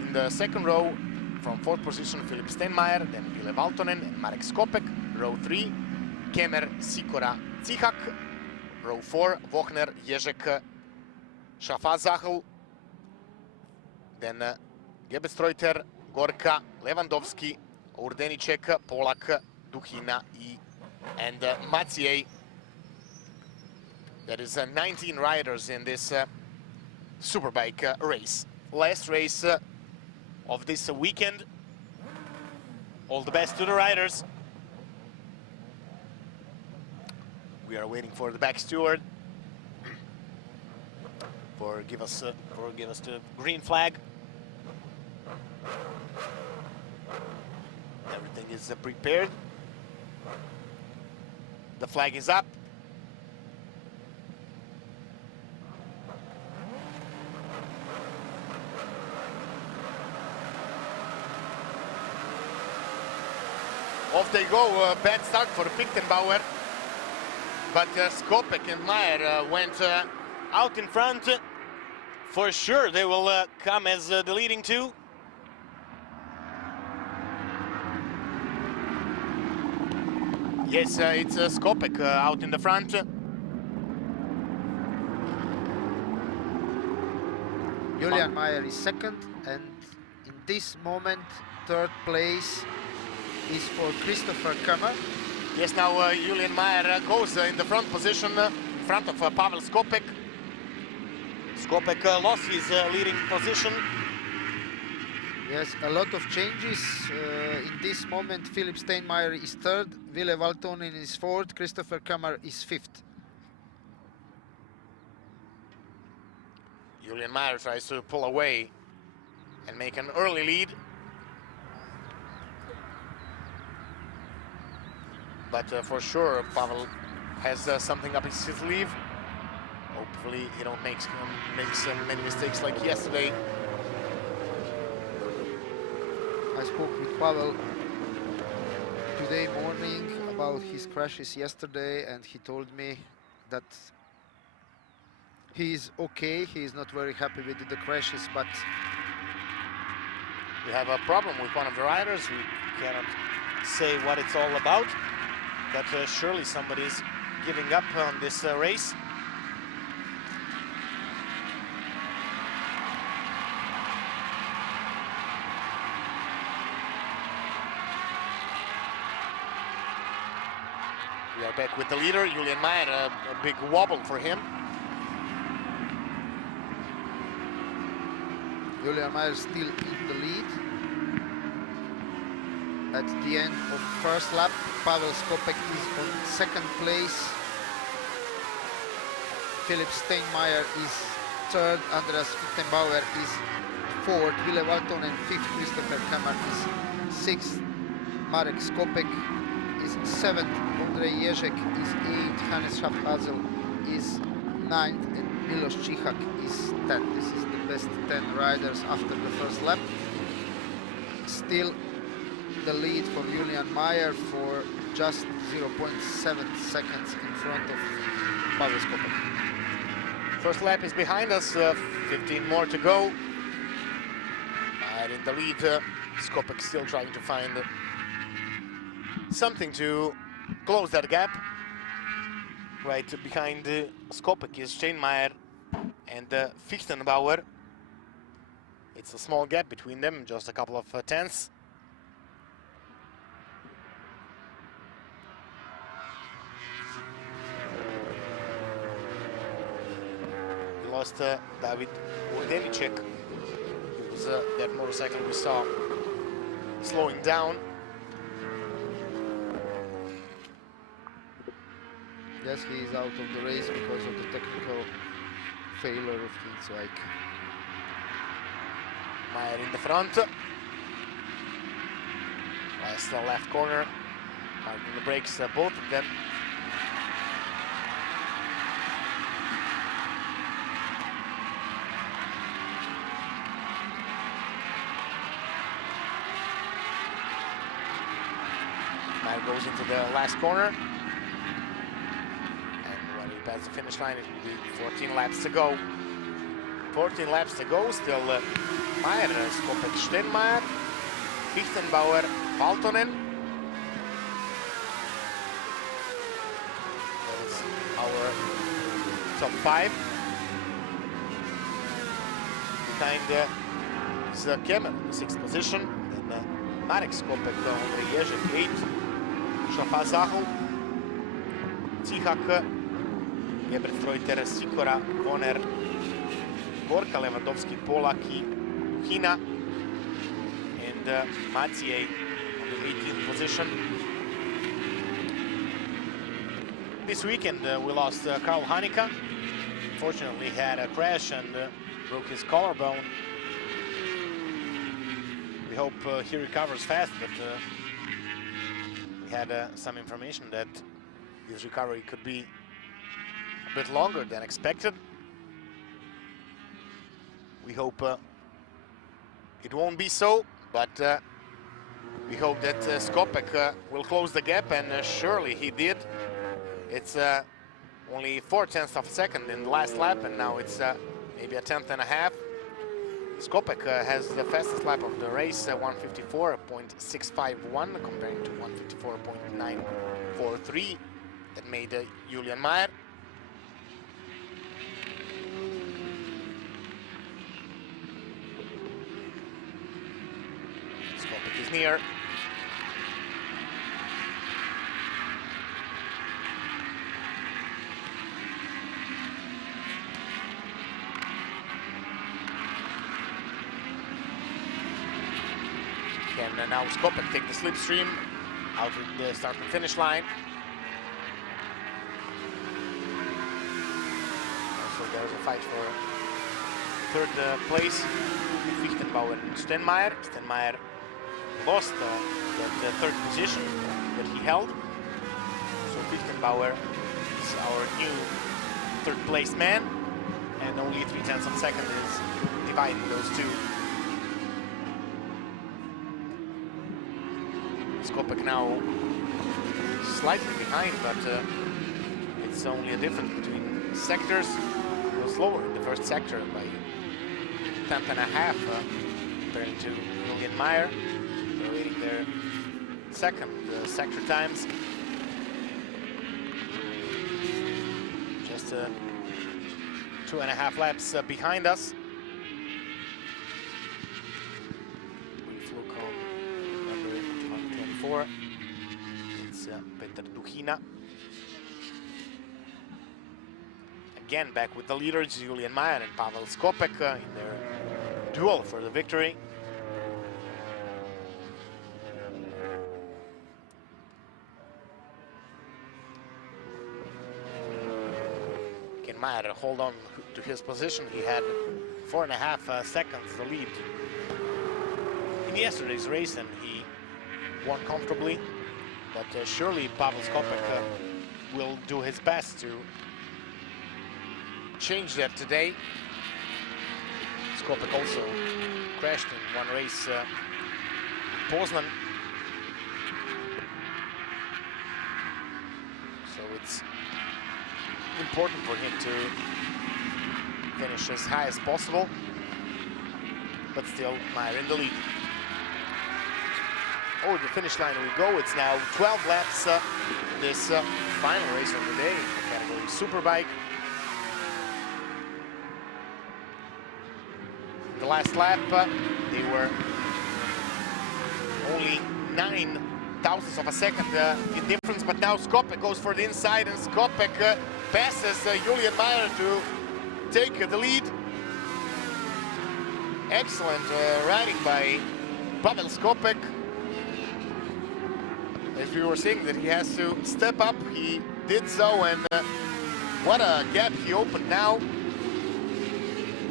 In the second row, from fourth position, Philipp Steinmeier, then Ville Valtonen and Marek Skopek. Row 3, Kemer, Sikora, Cihak. Row 4, Vochner, Ježek, Schafazachl. Then Gebestreuter, Gorka, Lewandowski, Urdenicek, Polak, Duchina and Maciej. That is 19 riders in this Superbike race. Last race of this weekend. All the best to the riders. We are waiting for the back steward for give us the green flag. Everything is prepared. The flag is up. Off they go. Bad start for Fichtenbauer, but Skopek and Mayer went out in front. For sure they will come as the leading two. Yes, it's Skopek out in the front. Julian Mayer is second, and in this moment, third place is for Christopher Kummer. Yes, now Julian Mayer goes in the front position, in front of Pavel Skopek. Skopek lost his leading position. Yes, a lot of changes. In this moment, Philipp Steinmeier is third, Ville Valtonen is fourth, Christopher Kummer is fifth. Julian Mayer tries to pull away and make an early lead. But for sure, Pavel has something up his sleeve. Hopefully he don't make many mistakes like yesterday. I spoke with Pavel today morning about his crashes yesterday, and he told me that he is okay. He is not very happy with the crashes, but We have a problem with one of the riders. We cannot say what it's all about, but surely somebody's giving up on this race. We are back with the leader, Julian Mayer, a big wobble for him. Julian Mayer still in the lead. At the end of first lap, Pavel Skopek is on second place. Philipp Steinmeier is third, Andreas Fichtenbauer is fourth, Ville Valtonen fifth, Christopher Kummer is sixth, Marek Skopek is seventh, Ondrej Ježek is eighth, Hannes Schaffhazel is 9th and Milos Cihak is 10th. This is the best 10 riders after the first lap. Still the lead for Julian Mayer for just 0.7 seconds in front of Pavel Skopek. First lap is behind us, 15 more to go. And in the lead, Skopek still trying to find something to close that gap. Right behind Skopek is Steinmeier and Fichtenbauer. It's a small gap between them, just a couple of tenths. We lost David Urdenicek. It was that motorcycle we saw slowing down. Yes, he is out of the race because of the technical failure of his bike. Mayer in the front. Last left corner. Hard on the brakes, both of them. Mayer goes into the last corner. Past the finish line, it will be 14 laps to go. 14 laps to go, still Mayer, Skopek, Steinmeier, Fichtenbauer, Valtonen. That's our top 5. Behind is Kemmer in the 6th position. Then Marek Skopek, Ondrej Ježek, 8th. Šafaz Zahel, Cihak, Gebert Reuter, Sikora, Bonner, Gorka, Lewandowski, Polaki, Hina, and Maciej on the 18th position. This weekend we lost Karl Hanika. Unfortunately, he had a crash and broke his collarbone. We hope he recovers fast, but we had some information that his recovery could be a bit longer than expected. We hope it won't be so, but we hope that Skopek will close the gap, and surely he did. It's only 4/10 of a second in the last lap, and now it's maybe a 1/10 and a half. Skopek has the fastest lap of the race, 154.651 comparing to 154.943 that made Julian Mayer. Skopek is near. Can now Skopek take the slipstream out of the start and finish line. So there's a fight for third place. Fichtenbauer and Steinmeier. Steinmeier lost that third position that he held. So Fichtenbauer is our new third place man, and only 3/10 of a second is dividing those two. Skopek now slightly behind, but it's only a difference between sectors. It was lower in the first sector by 1/10 and a half compared to Julian Mayer. They're waiting their second sector times. Just 2.5 laps behind us. It's Peter Duchina. Again, back with the leaders, Julian Mayer and Pavel Skopek in their duel for the victory. Can Mayer hold on to his position? He had 4.5 seconds the lead in yesterday's race, and he won comfortably, but surely Pavel Skopek will do his best to change there today. Skopek also crashed in one race in Poznan. So it's important for him to finish as high as possible. But still, Meyer in the lead. Oh, the finish line we go. It's now 12 laps this final race of the day in the category Superbike. The last lap, they were only 9 thousandths of a second in difference, but now Skopek goes for the inside, and Skopek passes Julian Meyer to take the lead. Excellent riding by Pavel Skopek. As we were saying that he has to step up, he did so, and what a gap he opened now.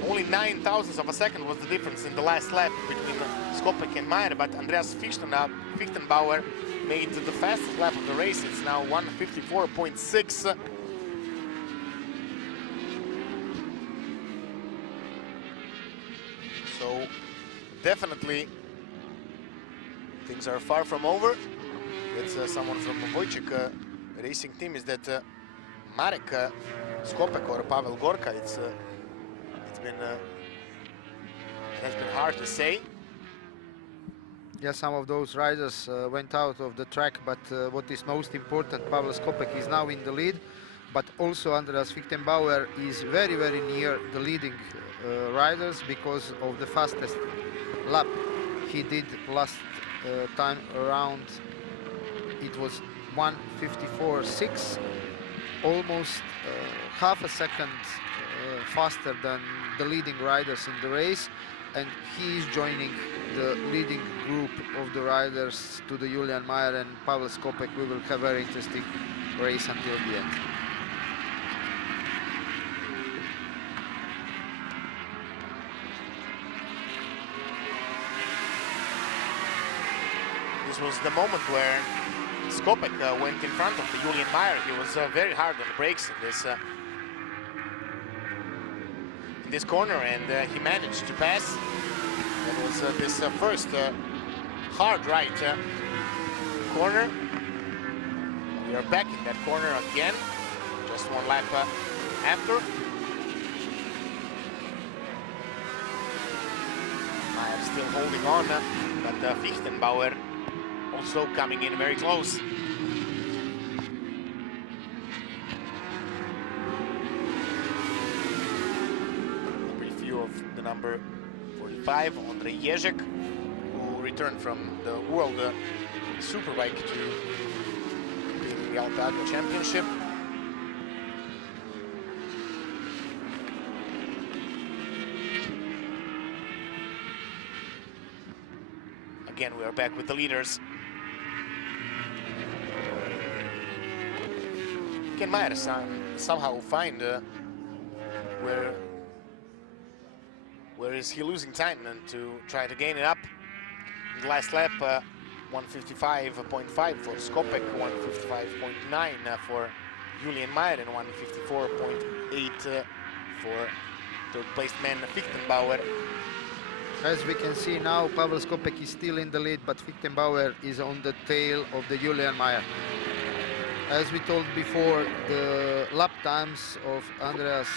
Only 9 thousandths of a second was the difference in the last lap between Skopek and Meyer, but Andreas Fichtenbauer made the fastest lap of the race. It's now 1:54.6. So definitely things are far from over. It's someone from Wojciech racing team. Is that Marek Skopek or Pavel Gorka? It's been has been hard to say. Yeah, some of those riders went out of the track, but what is most important, Pavel Skopek is now in the lead, but also Andreas Fichtenbauer is very, very near the leading riders because of the fastest lap he did last time around. It was 1:54.6, almost half a second faster than the leading riders in the race, and he is joining the leading group of the riders to the Julian Meyer and Pavel Skopek. We will have a very interesting race until the end. This was the moment where Skopek went in front of the Julian Meyer. He was very hard on the brakes in this corner, and he managed to pass. That was this first hard right corner. We are back in that corner again, just one lap after. Meyer still holding on, but Fichtenbauer also coming in very close. A preview of the number 45, Andrei Ježek, who returned from the World Superbike to compete in the Alpe Adria Championship. Again, we are back with the leaders. Can Meyer somehow find where is he losing time and to try to gain it up. In the last lap, 1:55.5 for Skopek, 1:55.9 for Julian Meyer, and 1:54.8 for third placed man Fichtenbauer. As we can see now, Pavel Skopek is still in the lead, but Fichtenbauer is on the tail of the Julian Meyer. As we told before, the lap times of Andreas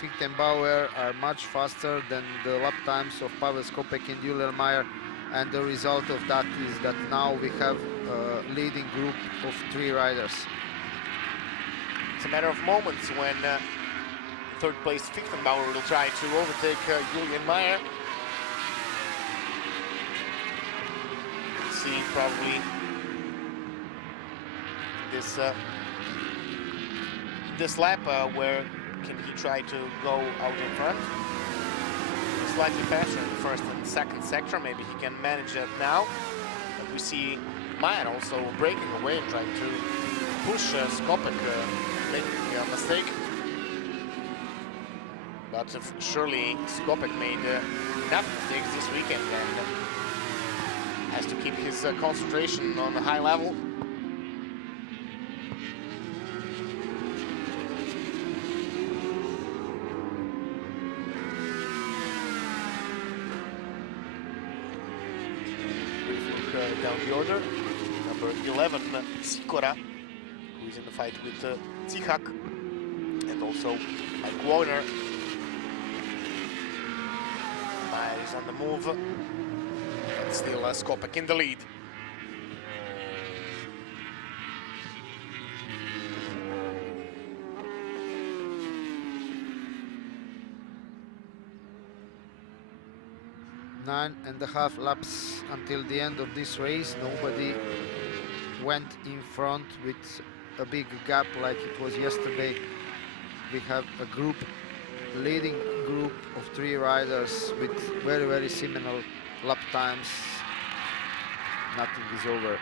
Fichtenbauer are much faster than the lap times of Pavel Skopek and Julian Meyer, and the result of that is that now we have a leading group of 3 riders. It's a matter of moments when third place Fichtenbauer will try to overtake Julian Meyer. We'll see probably this lap where can he try to go out in front. Slightly faster in the first and second sector, maybe he can manage that now. But we see Meyer also breaking away and trying to push Skopek, making a mistake. But surely Skopek made enough mistakes this weekend and has to keep his concentration on a high level. down the order. Number 11, Sikora, who is in the fight with Cihak, and also Mike Warner. Mayer is on the move, but still Skopek in the lead. Nine and a half laps until the end of this race. Nobody went in front with a big gap like it was yesterday. We have a group, leading group of 3 riders with very, very similar lap times. Nothing is over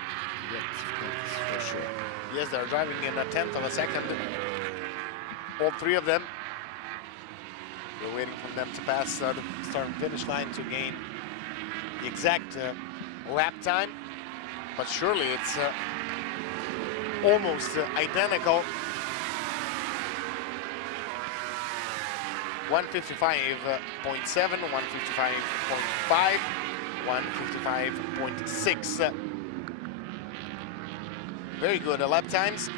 yet, that's for sure. Yes, they're driving in a tenth of a second. All 3 of them. We're waiting for them to pass the start and finish line to gain the exact lap time. But surely it's almost identical. 155.7, 155.5, 155.6. Very good lap times.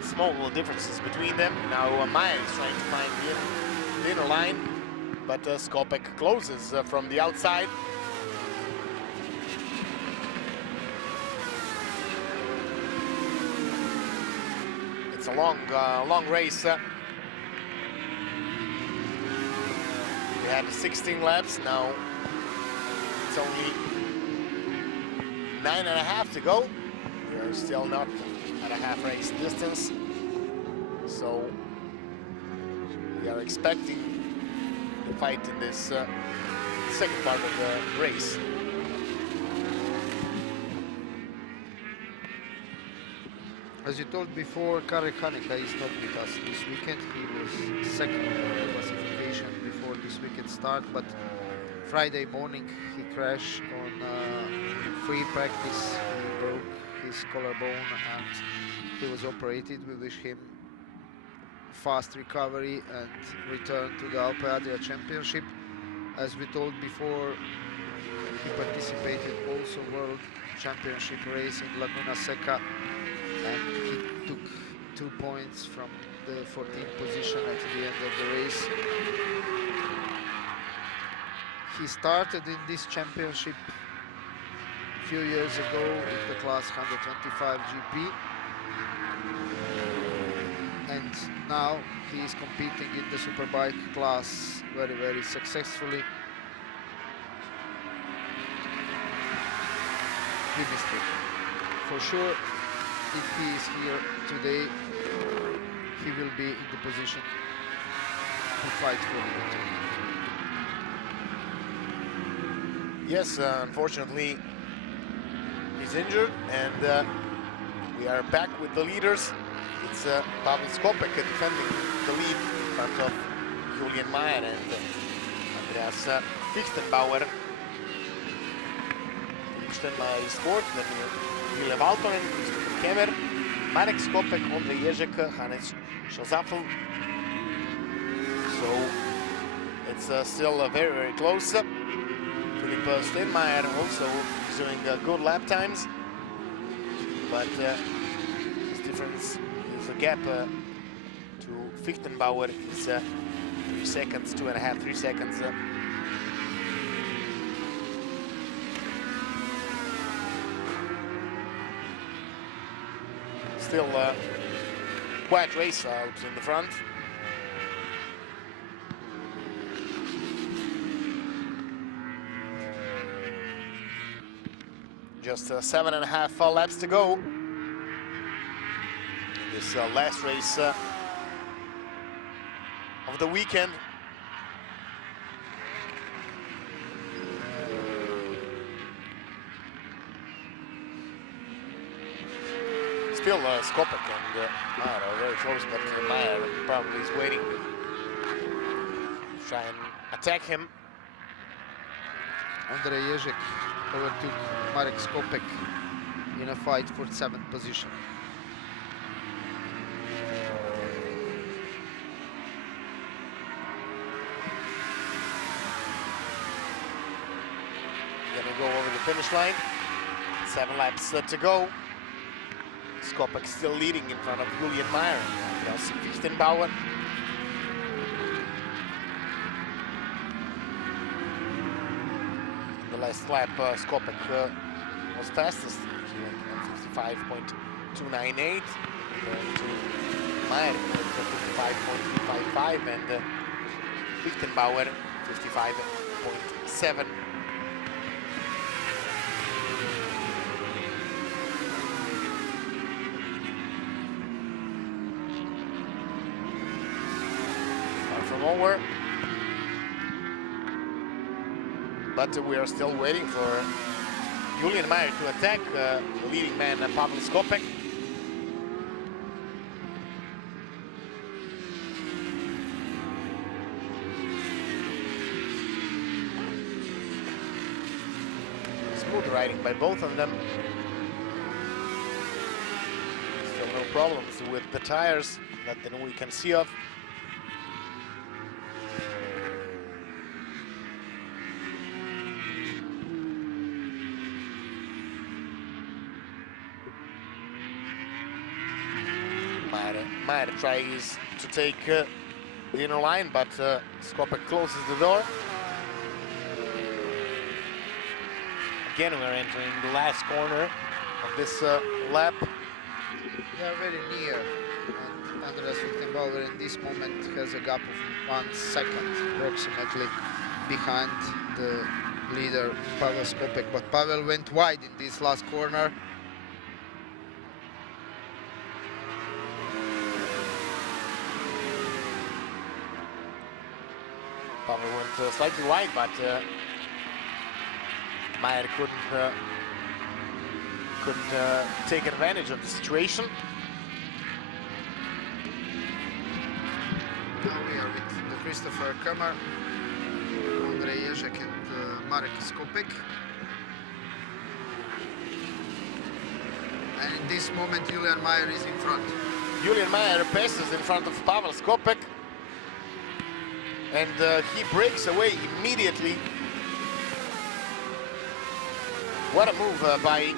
Small differences between them. Now Mayer is trying to find the inner line, but Skopek closes from the outside. It's a long race. We had 16 laps. Now it's only 9.5 to go. We are still not at a half race distance, so we are expecting the fight in this second part of the race. As you told before, Karel Hanika is not with us this weekend. He was second in the classification before this weekend start, but Friday morning he crashed on free practice. He broke his collarbone and he was operated. We wish him fast recovery and return to the Alpe Adria Championship. As we told before, he participated also World Championship race in Laguna Seca, and he took 2 points from the 14th position at the end of the race. He started in this championship a few years ago in the class 125 GP, and now he is competing in the superbike class very, very successfully. We missed it. For sure, if he is here today, he will be in the position to fight for the victory. Yes, unfortunately, he's injured, and we are back with the leaders. It's Pavel Skopek defending the lead in front of Julian Mayer and Andreas Fichtenbauer. Fichtenbauer is fourth, then Ville Valtonen, Christopher Kemmer, Marek Skopek, Ondrej Ježek, Hannes Schazafel. So it's still very, very close. Philipp Steinmeier also is doing good lap times, but his difference is a gap to Fichtenbauer is 3 seconds, 2.5, 3 seconds. Still quiet race out in the front. Just 7.5 laps to go. This last race of the weekend. Still Skopek and Mayer are very close, but Mayer probably is waiting to try and attack him. Ondrej Ježek overtook Marek Skopek in a fight for 7th position. Gonna go over the finish line. 7 laps to go. Skopek still leading in front of Julian Meyer and Andreas Fichtenbauer. In the last lap, Skopek was fastest. He went on 55.298. To Meyer went 55.355 and Fichtenbauer 55.7. Over, but we are still waiting for Julian Meyer to attack the leading man Pavel Skopek. Smooth riding by both of them. Still no problems with the tires that we can see of. Meyer tries to take the inner line, but Skopek closes the door. Again, we're entering the last corner of this lap. They are very near, and Andreas Fichtenbauer in this moment has a gap of 1 second approximately behind the leader Pavel Skopek, but Pavel went wide in this last corner. Pavel went slightly wide, but Meyer couldn't take advantage of the situation. Now we are with the Christopher Kammer, Andrei Ježek and Marek Skopek. And in this moment Julian Meyer is in front. Julian Meyer passes in front of Pavel Skopek. And he breaks away immediately. What a move by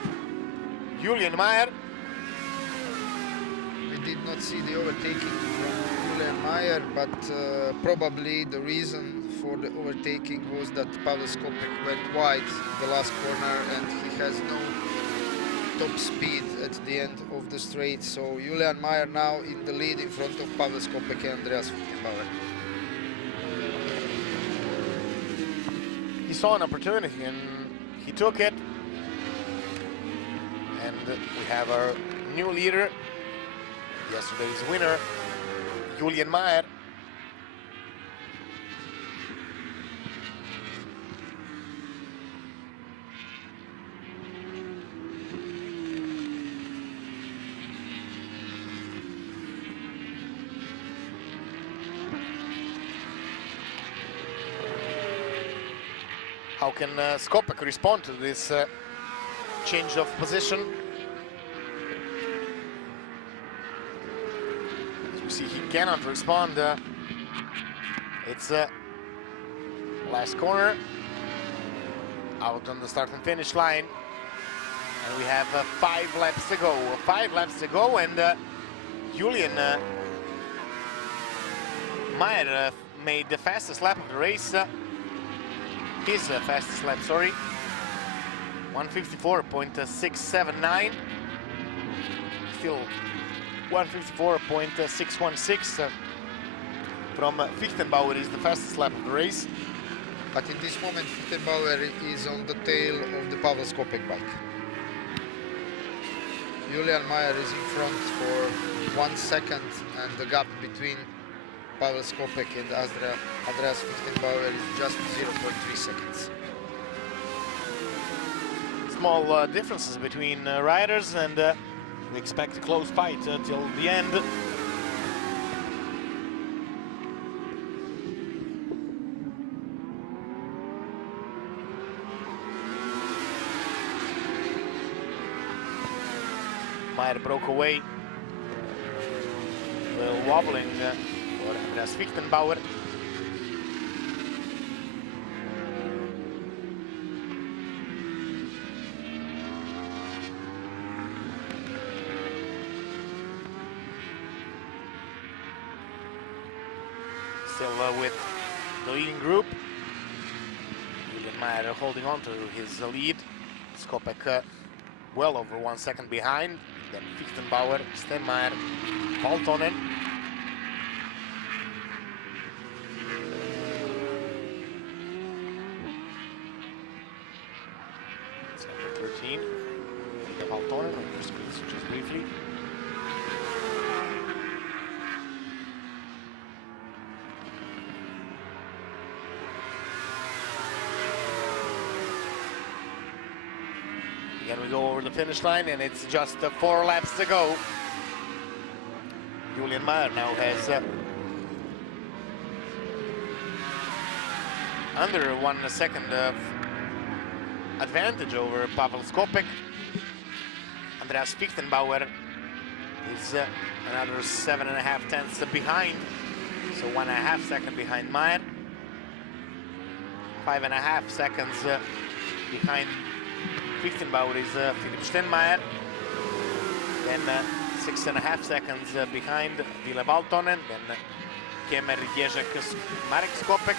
Julian Meyer. We did not see the overtaking from Julian Meyer, but probably the reason for the overtaking was that Pavel Skopek went wide the last corner and he has no top speed at the end of the straight. So Julian Meyer now in the lead in front of Pavel Skopek and Andreas Fichtenbauer. He saw an opportunity and he took it. And we have our new leader, yesterday's winner, Julian Meyer. How can Skopek respond to this change of position? As you see, he cannot respond. It's last corner, out on the start and finish line. And we have 5 laps to go. 5 laps to go, and Julian Meyer made the fastest lap of the race. His fastest lap, sorry. 154.679. Still 154.616 from Fichtenbauer is the fastest lap of the race. But in this moment, Fichtenbauer is on the tail of the Pavel Skopek bike. Julian Meyer is in front for 1 second, and the gap between Pavel Skopek and Andreas Fichtenbauer is just 0.3 seconds. Small differences between riders, and we expect a close fight till the end. Meyer broke away, a little wobbling for Andreas Fichtenbauer. Still with the leading group. Julian Mayer holding on to his lead. Skopek well over 1 second behind. Then Fichtenbauer, Stenmeier, Valtonen. It's number 13. Valtonen on your screens just briefly. Again, we go over the finish line, and it's just 4 laps to go. Julian Mayer now has under 1 second of advantage over Pavel Skopek. Andreas Fichtenbauer is another 7.5 tenths behind, so 1.5 seconds behind Mayer. 5.5 seconds behind Fichtenbauer is Philipp Stenmeier. Then 6.5 seconds behind Ville Valtonen. Then Kemer, Ježek, Marek Skopek.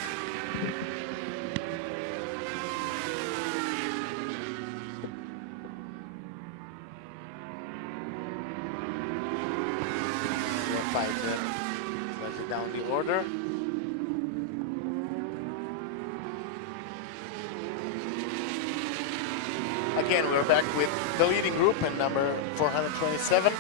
Slightly down the order. Again, we're back with the leading group and number 427.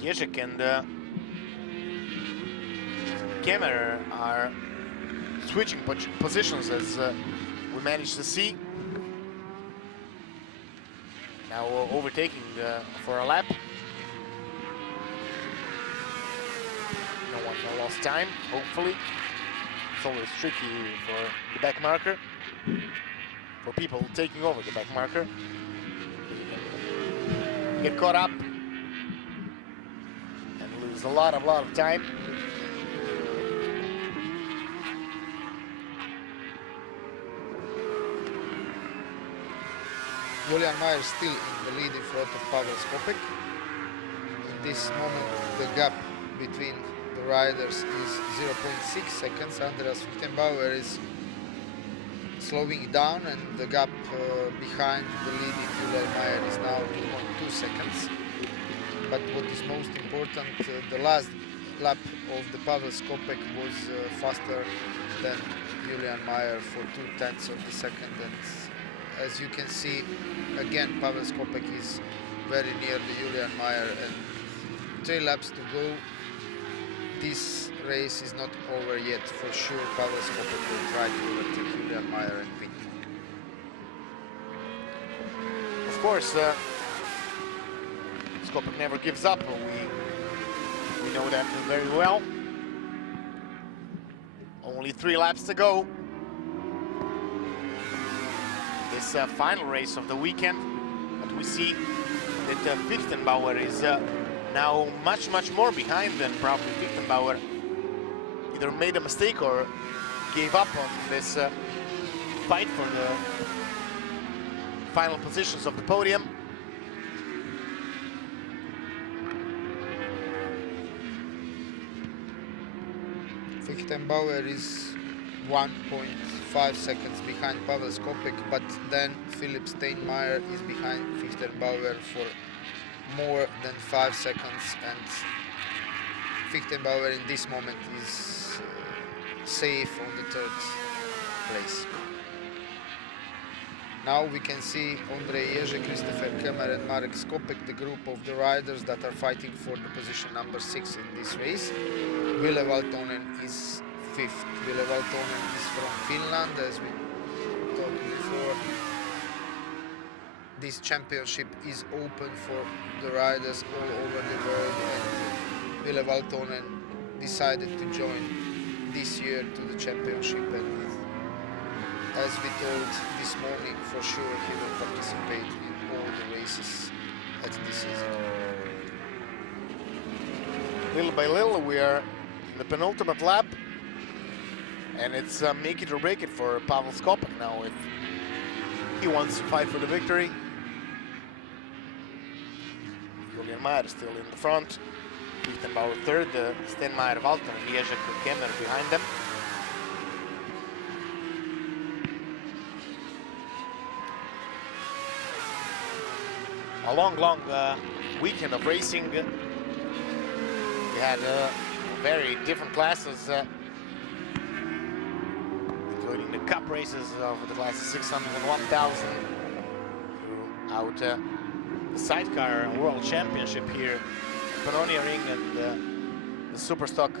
Ježek and Kemer are switching positions, as we managed to see. Now overtaking for a lap. No one lost time, hopefully. It's always tricky for the back marker, for people taking over the back marker. Get caught up and lose a lot of time. Julian Mayer still in the lead in front of Pavel Skopek. In this moment, the gap between the riders is 0.6 seconds. Andreas Fichtenbauer is slowing down, and the gap behind the leading Julian Mayer is now 2.2 seconds. But what is most important, the last lap of the Pavel Skopek was faster than Julian Mayer for 0.2 of the second. And as you can see, again, Pavel Skopek is very near the Julian Mayer, and 3 laps to go. This race is not over yet. For sure, Pavel Skopek will try to overtake Julian Mayer and win. Of course, Skopek never gives up. We know that very well. Only 3 laps to go. This final race of the weekend, but we see that Fichtenbauer is now much more behind than probably Fichtenbauer either made a mistake or gave up on this fight for the final positions of the podium. Fichtenbauer is 1.5 seconds behind Pavel Skopek, but then Philipp Steinmeier is behind Fichtenbauer for more than 5 seconds, and Fichtenbauer in this moment is safe on the 3rd place. Now we can see Ondrej Ježek, Christopher Kemer and Marek Skopek, the group of the riders that are fighting for the position number 6 in this race. Ville Valtonen is 5th. Ville Valtonen is from Finland, as we talked before. This championship is open for the riders all over the world, and Ville Valtonen decided to join this year to the championship, and as we told this morning, for sure he will participate in all the races at this season. Little by little, we are in the penultimate lap, and it's make it or break it for Pavel Skopek now if he wants to fight for the victory. Julian Mayer still in the front. Fichtenbauer third, Stenmaier, Walton, and Ježek Kemmer behind them. A long weekend of racing. We had very different classes, including the cup races of the classes 600 and 1000. Throughout the sidecar world championship here, Pannonia Ring, and the Super Stock,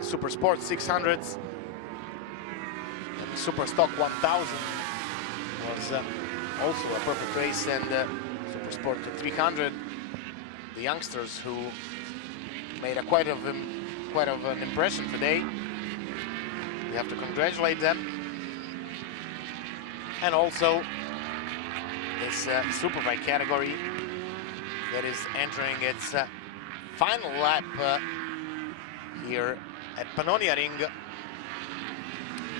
Super Sport 600s, and the Super Stock 1000 was also a perfect race, and Super Sport 300. The youngsters who made a quite of an impression today. We have to congratulate them. And also this Superbike category that is entering its final lap here at Pannonia Ring.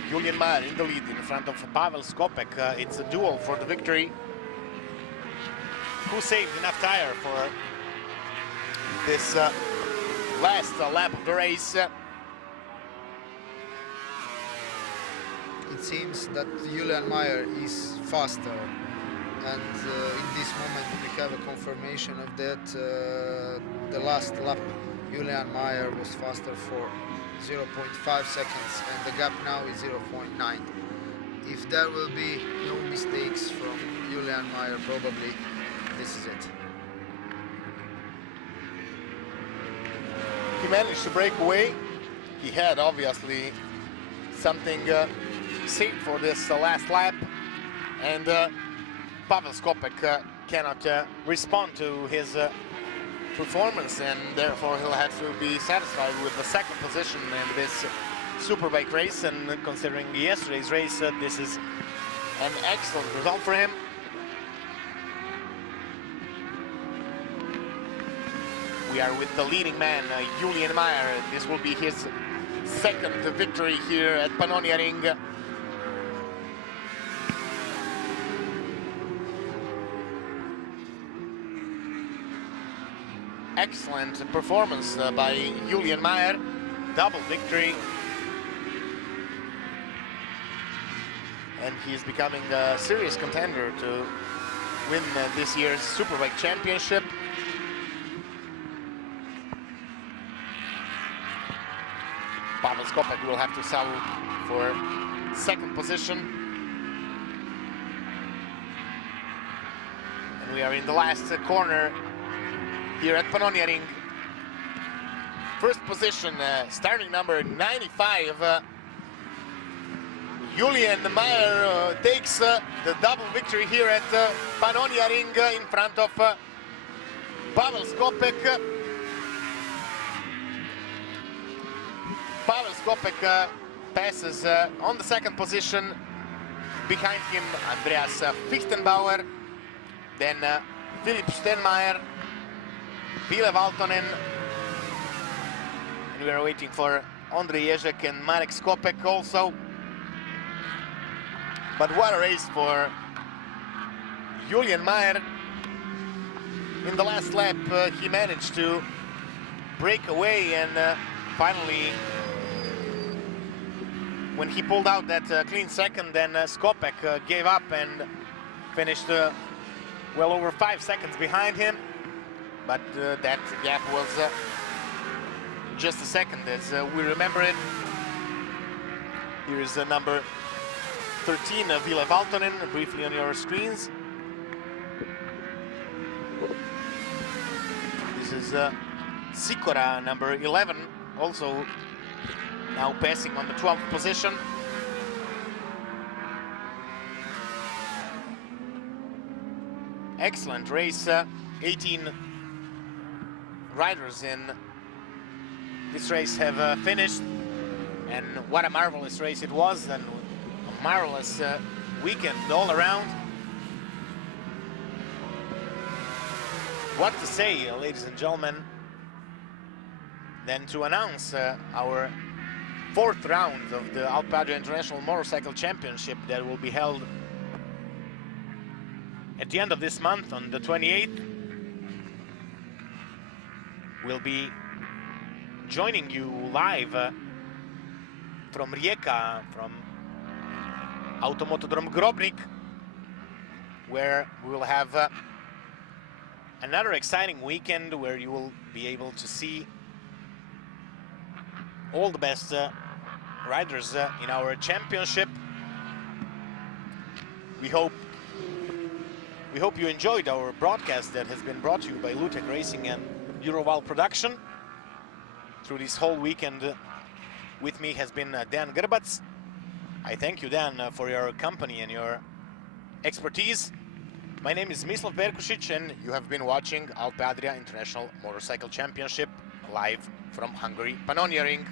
Julian Mayer in the lead in front of Pavel Skopek. It's a duel for the victory. Who saved enough tire for this last lap of the race? It seems that Julian Mayer is faster, and in this moment we have a confirmation of that. The last lap, Julian Mayer was faster for 0.5 seconds, and the gap now is 0.9. If there will be no mistakes from Julian Mayer, probably this is it. He managed to break away. He had obviously something saved for this last lap, and Pavel Skopek cannot respond to his performance, and therefore he'll have to be satisfied with the second position in this Superbike race. And considering yesterday's race, this is an excellent result for him. We are with the leading man, Julian Mayer. This will be his second victory here at Pannonia Ring. Excellent performance by Julian Mayer. Double victory. And he's becoming a serious contender to win this year's Superbike Championship. Pavel Skopek will have to settle for second position. And we are in the last corner here at Pannonia Ring. First position, starting number 95. Julian Mayer takes the double victory here at Pannonia Ring in front of Pavel Skopek. Pavel Skopek passes on the second position. Behind him, Andreas Fichtenbauer, then Philipp Stenmaier, Ville Valtonen, and we are waiting for Ondrej Ježek and Marek Skopek also. But what a race for Julian Mayer. In the last lap, he managed to break away, and finally, when he pulled out that clean second, then Skopek gave up and finished well over 5 seconds behind him. But that gap was just a second, as we remember it. Here is number 13, Ville Valtonen, briefly on your screens. This is Sikora, number 11, also now passing on the 12th position. Excellent race, 18 riders in this race have finished, and what a marvelous race it was, and a marvelous weekend all around. What to say, ladies and gentlemen, than to announce our 4th round of the Alpe Adria International Motorcycle Championship that will be held at the end of this month on the 28th. will be joining you live from Rijeka, from Automotodrom Grobnik, where we will have another exciting weekend where you will be able to see all the best riders in our championship. We hope you enjoyed our broadcast that has been brought to you by Lutech Racing and Euroval Production. Through this whole weekend with me has been Dan Grbac. I thank you, Dan, for your company and your expertise. My name is Mislav Berkušić, and you have been watching Alpe Adria International Motorcycle Championship live from Hungary Pannonia Ring.